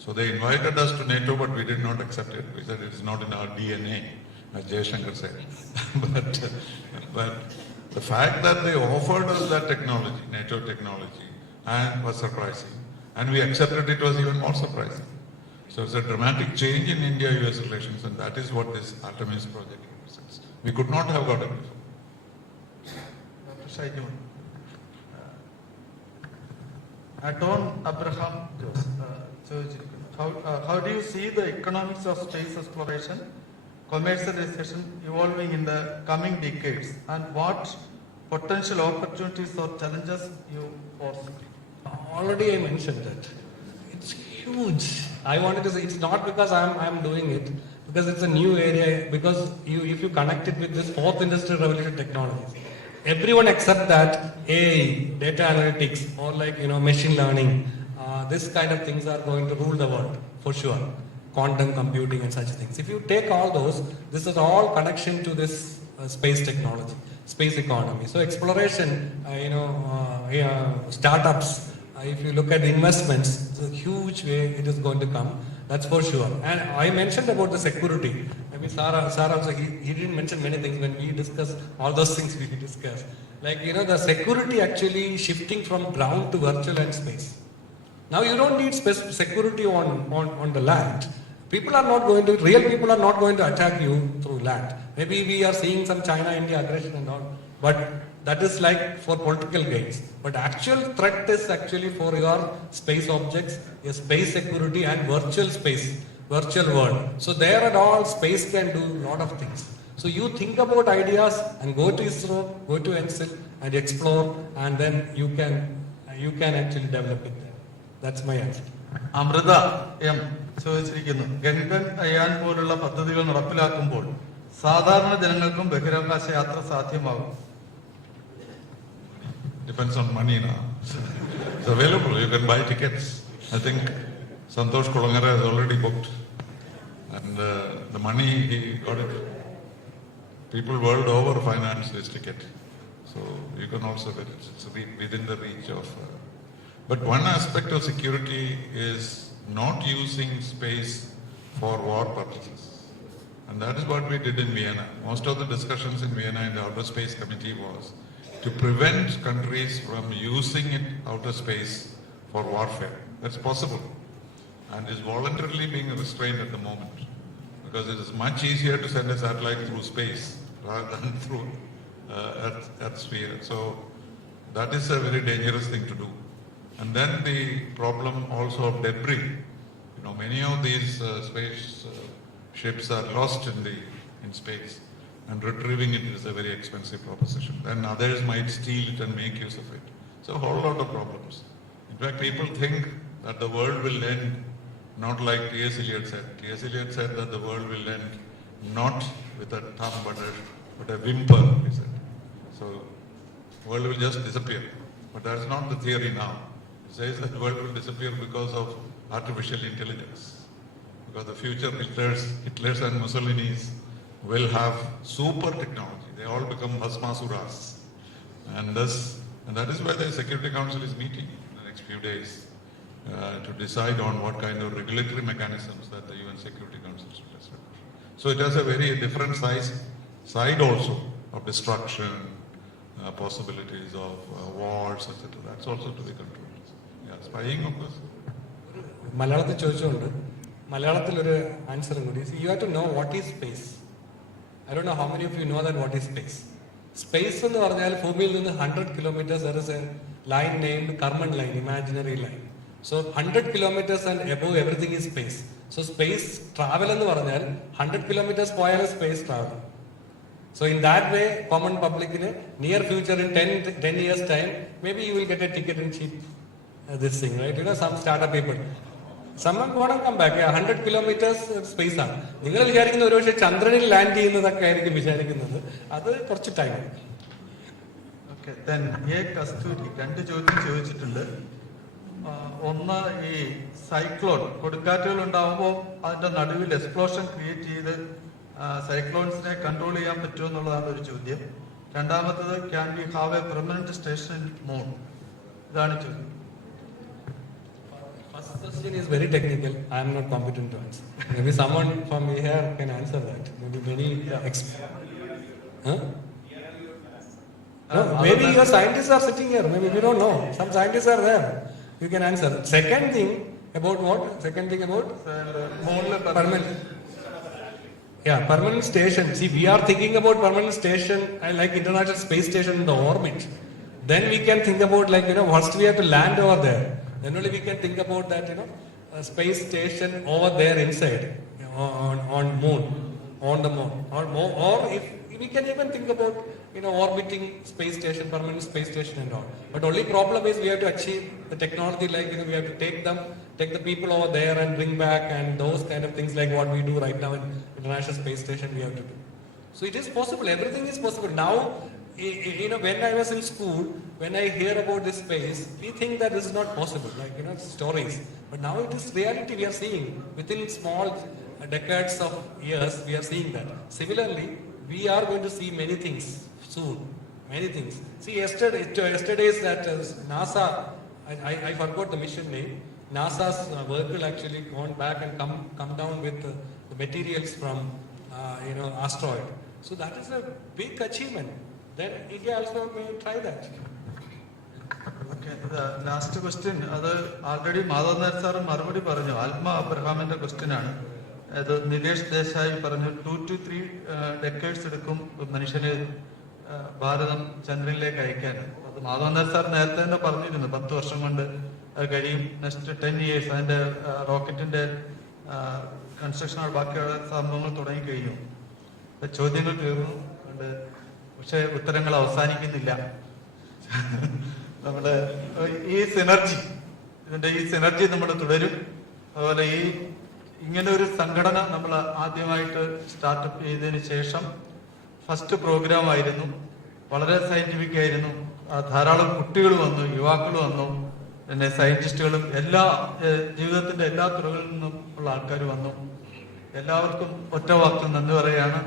So they invited us to NATO, but we did not accept it. We said it is not in our DNA, as Jaishankar said. but the fact that they offered us that technology, NATO technology, and was surprising. And we accepted it was even more surprising. So it's a dramatic change in India-US relations, and that is what this Artemis project represents. We could not have got it before. Dr. Shaijimon. Adon Abraham how do you see the economics of space exploration, commercialization evolving in the coming decades, and what potential opportunities or challenges you foresee? Already I mentioned that. It's huge. I wanted to say, it's not because I'm doing it, because it's a new area, because if you connect it with this 4th industrial revolution technologies, everyone except that AI, data analytics, or like, machine learning, this kind of things are going to rule the world, for sure. Quantum computing and such things. If you take all those, this is all connection to this space technology, space economy. So exploration, startups, if you look at investments, it's a huge way it is going to come. That's for sure. And I mentioned about the security. I mean, Sarah also, he didn't mention many things when we discussed all those things we discussed. Like, the security actually shifting from ground to virtual and space. Now you don't need security on the land. Real people are not going to attack you through land. Maybe we are seeing some China-India aggression and all, but that is like for political gains. But actual threat is actually for your space objects, your space security and virtual space, virtual world. So there and all, space can do a lot of things. So you think about ideas and go to ISRO, go to NCIL and explore, and then you can actually develop it there. That's my answer. Amrita M ചോദിച്ചിരിക്കുന്നു, Gaganyaan പോലുള്ള പദ്ധതികൾ നടപ്പിലാക്കുമ്പോൾ സാധാരണ ജനങ്ങൾക്കും ബഹിരാകാശ യാത്ര സാധ്യമാകും? Depends on money now. It's available. You can buy tickets. I think Santosh Kolangara has already booked, and the money he got it. People world over finance this ticket, so you can also get it. It's within the reach of. But one aspect of security is not using space for war purposes, and that is what we did in Vienna. Most of the discussions in Vienna in the Outer Space Committee was to prevent countries from using outer space for warfare. That's possible, and is voluntarily being restrained at the moment, because it is much easier to send a satellite through space rather than through Earth sphere. So that is a very dangerous thing to do. And then the problem also of debris. Many of these space ships are lost in space, and retrieving it is a very expensive proposition. Then others might steal it and make use of it. So a whole lot of problems. In fact, people think that the world will end not like T.S. Eliot said. T.S. Eliot said that the world will end not with a thumb but a whimper, he said. So the world will just disappear. But that's not the theory now. It says that the world will disappear because of artificial intelligence. Because the future Hitlers and Mussolinis will have super technology. They all become Bhasmasuras. And that is why the Security Council is meeting in the next few days to decide on what kind of regulatory mechanisms that the UN Security Council should establish. So it has a very different side also of destruction, possibilities of wars, etc. That's also to be controlled. Yeah, spying, of course. മലയാളത്തിൽ ചോദിച്ചുകൊണ്ട് മലയാളത്തിൽ ഒരു ആൻസറും കൂടി. You have to know what is space. I don't know how many of you know that what is space. Space എന്ന് പറഞ്ഞാൽ ഭൂമിയിൽ നിന്ന് 100 kilometers there is a line named Karman line, imaginary line. So 100 kilometers and above everything is space. So space travel എന്ന് പറഞ്ഞാൽ 100 kilometers പോയാൽ space travel. So in that way, common public in a near future in 10 years time, maybe you will get a ticket and cheap this thing, right? Some startup people. Someone want to come back. 100 kilometers space ആണ്. നിങ്ങൾ വിചാരിക്കുന്ന ഒരു പക്ഷേ ചന്ദ്രനിൽ land ചെയ്യുന്നതൊക്കെ ആയിരിക്കും വിചാരിക്കുന്നത്. അത് കുറച്ച് ടൈം. ഓക്കെ, then എ കസ്തൂരി രണ്ട് ചോദ്യം ചോദിച്ചിട്ടുണ്ട്. ഒന്ന്, ഈ സൈക്ലോൺ കൊടുങ്കാറ്റുകൾ ഉണ്ടാവുമ്പോൾ അതിന്റെ നടുവിൽ എക്സ്പ്ലോഷൻ ക്രിയേറ്റ് ചെയ്ത് സൈക്ലോൺസിനെ കൺട്രോൾ ചെയ്യാൻ പറ്റുമോ എന്നുള്ളതാണ് ഒരു ചോദ്യം. രണ്ടാമത്തത്, can we have A permanent station in moon? ഇതാണ് ചോദ്യം. First question is very technical. I am not competent to answer. Maybe someone from here can answer that. Maybe many maybe your scientists are sitting here. Maybe we don't know. Some scientists are there. You can answer. Second thing about what? Second thing about permanent. Yeah, permanent station. See, we are thinking about permanent station. I like International Space Station in the orbit. Then we can think about first we have to land over there. Then only we can think about that, a space station over there inside, on moon, on the moon, or if we can even think about, orbiting space station, permanent space station and all. But only problem is we have to achieve the technology, we have to take the people over there and bring back, and those kind of things like what we do right now in International Space Station we have to do. So it is possible, everything is possible. Now, when I was in school, when I hear about this space, we think that this is not possible, stories. But now it is reality we are seeing. Within small decades of years, we are seeing that. Similarly, we are going to see many things soon. Many things. See, yesterday's that NASA, I forgot the mission name. NASA's vehicle actually gone back and come down with the materials from asteroid. So that is a big achievement. Then India also may try that. Okay, the last question, അത് already Madhavan Nair sir മറുപടി പറഞ്ഞു. ആത്മ അബ്രഹാമിന്റെ question ആണ്. അത് നിലേഷ് ദേശായി പറഞ്ഞു 2 to 3 decades എടുക്കും മനുഷ്യന് ഭാരതം ചന്ദ്രനിലേക്ക് അയക്കാൻ. അത് മാധവൻ നായർ സാർ നേരത്തെ തന്നെ പറഞ്ഞിരുന്നു 10 വർഷം കൊണ്ട് അത് കഴിയും. നെക്സ്റ്റ് 10 years അതിന്റെ റോക്കറ്റിന്റെ കൺസ്ട്രക്ഷൻ ബാക്കിയുള്ള സംഭവങ്ങൾ തുടങ്ങി കഴിഞ്ഞു. ചോദ്യങ്ങൾ തീർന്നു. പക്ഷെ ഉത്തരങ്ങൾ അവസാനിക്കുന്നില്ല. നമ്മുടെ ഈ സിനർജി നമ്മൾ തുടരും. അതുപോലെ ഇങ്ങനെ ഒരു സംഘടന നമ്മൾ ആദ്യമായിട്ട് സ്റ്റാർട്ടപ്പ് ചെയ്തതിന് ശേഷം ഫസ്റ്റ് പ്രോഗ്രാം ആയിരുന്നു. വളരെ സയന്റിഫിക് ആയിരുന്നു. ധാരാളം കുട്ടികൾ വന്നു, യുവാക്കൾ വന്നു, പിന്നെ സയന്റിസ്റ്റുകളും ജീവിതത്തിന്റെ എല്ലാ തുറകളിൽ നിന്നും ഉള്ള ആൾക്കാർ വന്നു. എല്ലാവർക്കും ഒറ്റ വാക്കിൽ നന്ദി പറയുകയാണ്.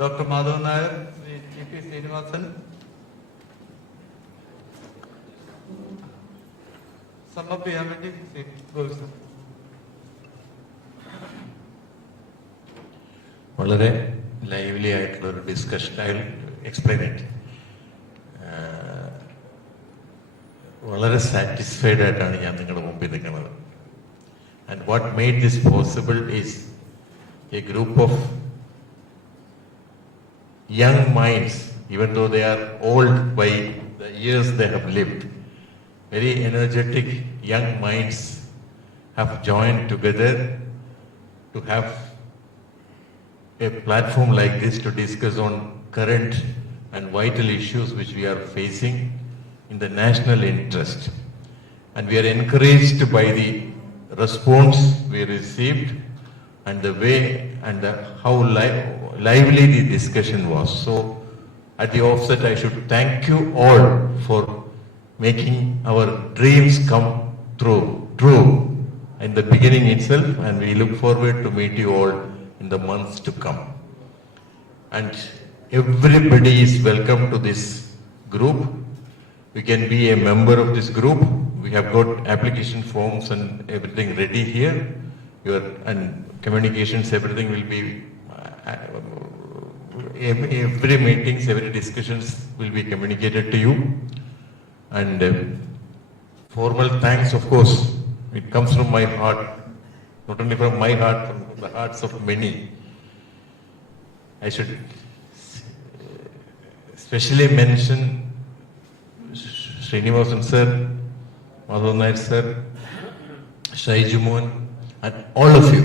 Doctor Madhavan Nair, Shri T P. Srinivasan, sum up ചെയ്യാൻ വേണ്ടി ഗോവിന്ദ്. വളരെ ലൈവ്ലി ആയിട്ടുള്ള ഒരു discussion. I will explain it. വളരെ സാറ്റിസ്ഫൈഡ് ആയിട്ടാണ് ഞാൻ നിങ്ങളുടെ മുമ്പിൽ നിൽക്കുന്നത്. And what made this possible is a group of young minds, even though they are old by the years they have lived. Very energetic young minds have joined together to have a platform like this to discuss on current and vital issues which we are facing in the national interest. And we are encouraged by the response we received and the way and how lively the discussion was. So at the offset, I should thank you all for making our dreams come true in the beginning itself, and we look forward to meet you all in the months to come. And everybody is welcome to this group. You can be a member of this group. We have got application forms and everything ready here. And communications, everything will be every meetings, every discussions will be communicated to you. And formal thanks, of course, it comes from my heart, not only from my heart, from the hearts of many. I should especially mention Srinivasan sir, Madhav Nair sir, Shaijumon, and all of you,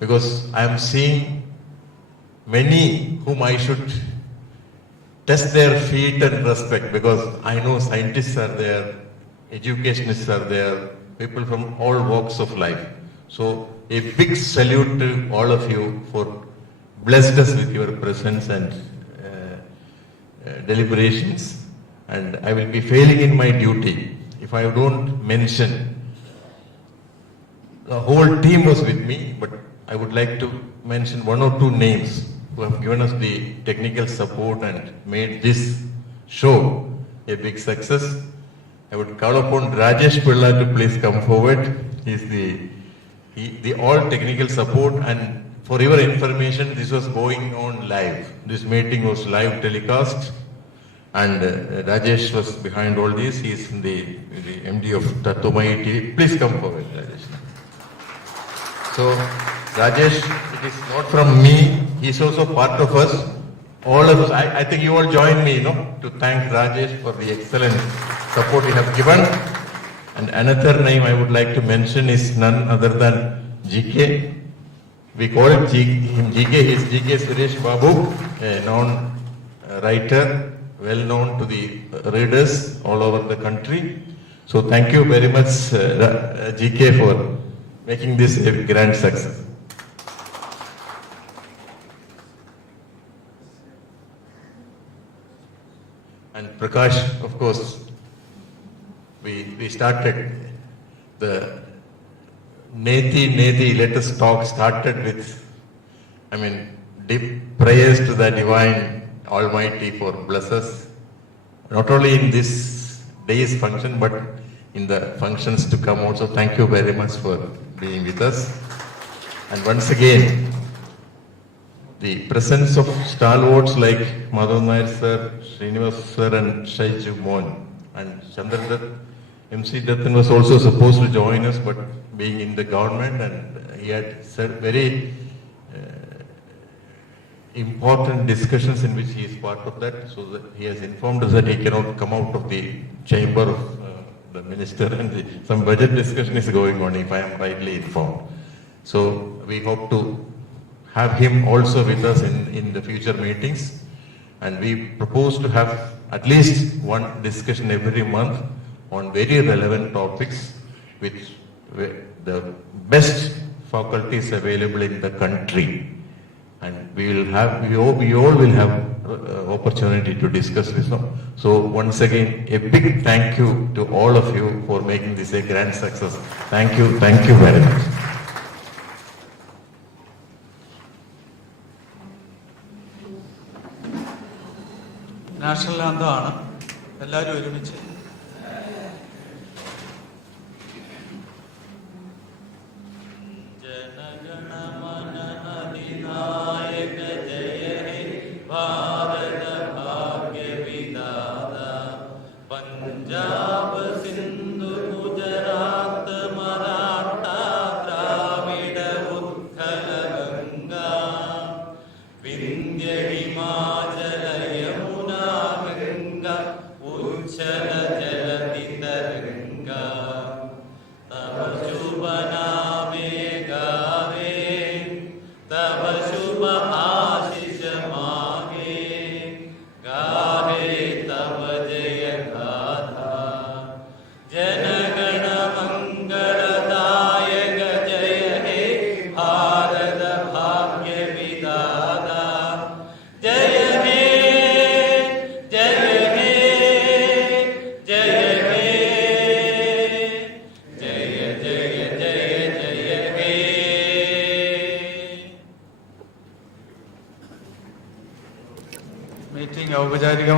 because I am seeing many whom I should test their feet and respect, because I know scientists are there, educationists are there, people from all walks of life. So a big salute to all of you for blessed us with your presence and deliberations. And I will be failing in my duty if I don't mention. The whole team was with me, but I would like to mention 1 or 2 names who have given us the technical support and made this show a big success. I would call upon Rajesh Pilla to please come forward. He is the all technical support, and for your information, this was going on live. This meeting was live telecast, and Rajesh was behind all this. He is the MD of Tatwamayi TV. Please come forward, Rajesh. So, Rajesh, it is not from me. He is also part of us. All of us. I think you all join me, to thank Rajesh for the excellent support he has given. And another name I would like to mention is none other than GK. We call him GK. He is GK Suresh Babu, a known writer, well known to the readers all over the country. So thank you very much, GK, for making this a grand success. And Prakash, of course, we started the Neti, let us talk, started with, deep prayers to the Divine Almighty for bless us, not only in this day's function, but in the functions to come also. Thank you very much for being with us. And once again, the presence of stalwarts like Madhav Nair sir, Srinivas sir and Shaiju Mohan and Chandrayan, MC Dattan was also supposed to join us, but being in the government, and he had said very important discussions in which he is part of that, so that he has informed us that he cannot come out of the chamber of the minister, and some budget discussion is going on, if I am rightly informed. So we hope to have him also with us in the future meetings, and we propose to have at least one discussion every month on very relevant topics with the best faculties available in the country. And we all will have opportunity to discuss this. So once again, a big thank you to all of you for making this a grand success. Thank you very much. National ആന്തമാണ്. എല്ലാവരും ഒരുമിച്ച് പഞ്ചാബ് സിന്ധു ഗുജറാത്ത് മറാഠ ദ്രാവിഡ ഉത്കല ഗംഗ വിന്ധ്യ ഹിമാചല യമുന ഗംഗ ഉച്ഛല ജലധി തരംഗ തവ ശുഭ നാമേ ഗാവേ തവ ശുഭ ആശിഷ മാഗേ ഗാഹേ തവ ജയ ഗാഥാ जनगण मंगलदायक जय हे भारत भाग्य विधाता जय हे जय हे जय हे जय जय जय जय हे. മീറ്റിംഗ് ഔപചാരികമായി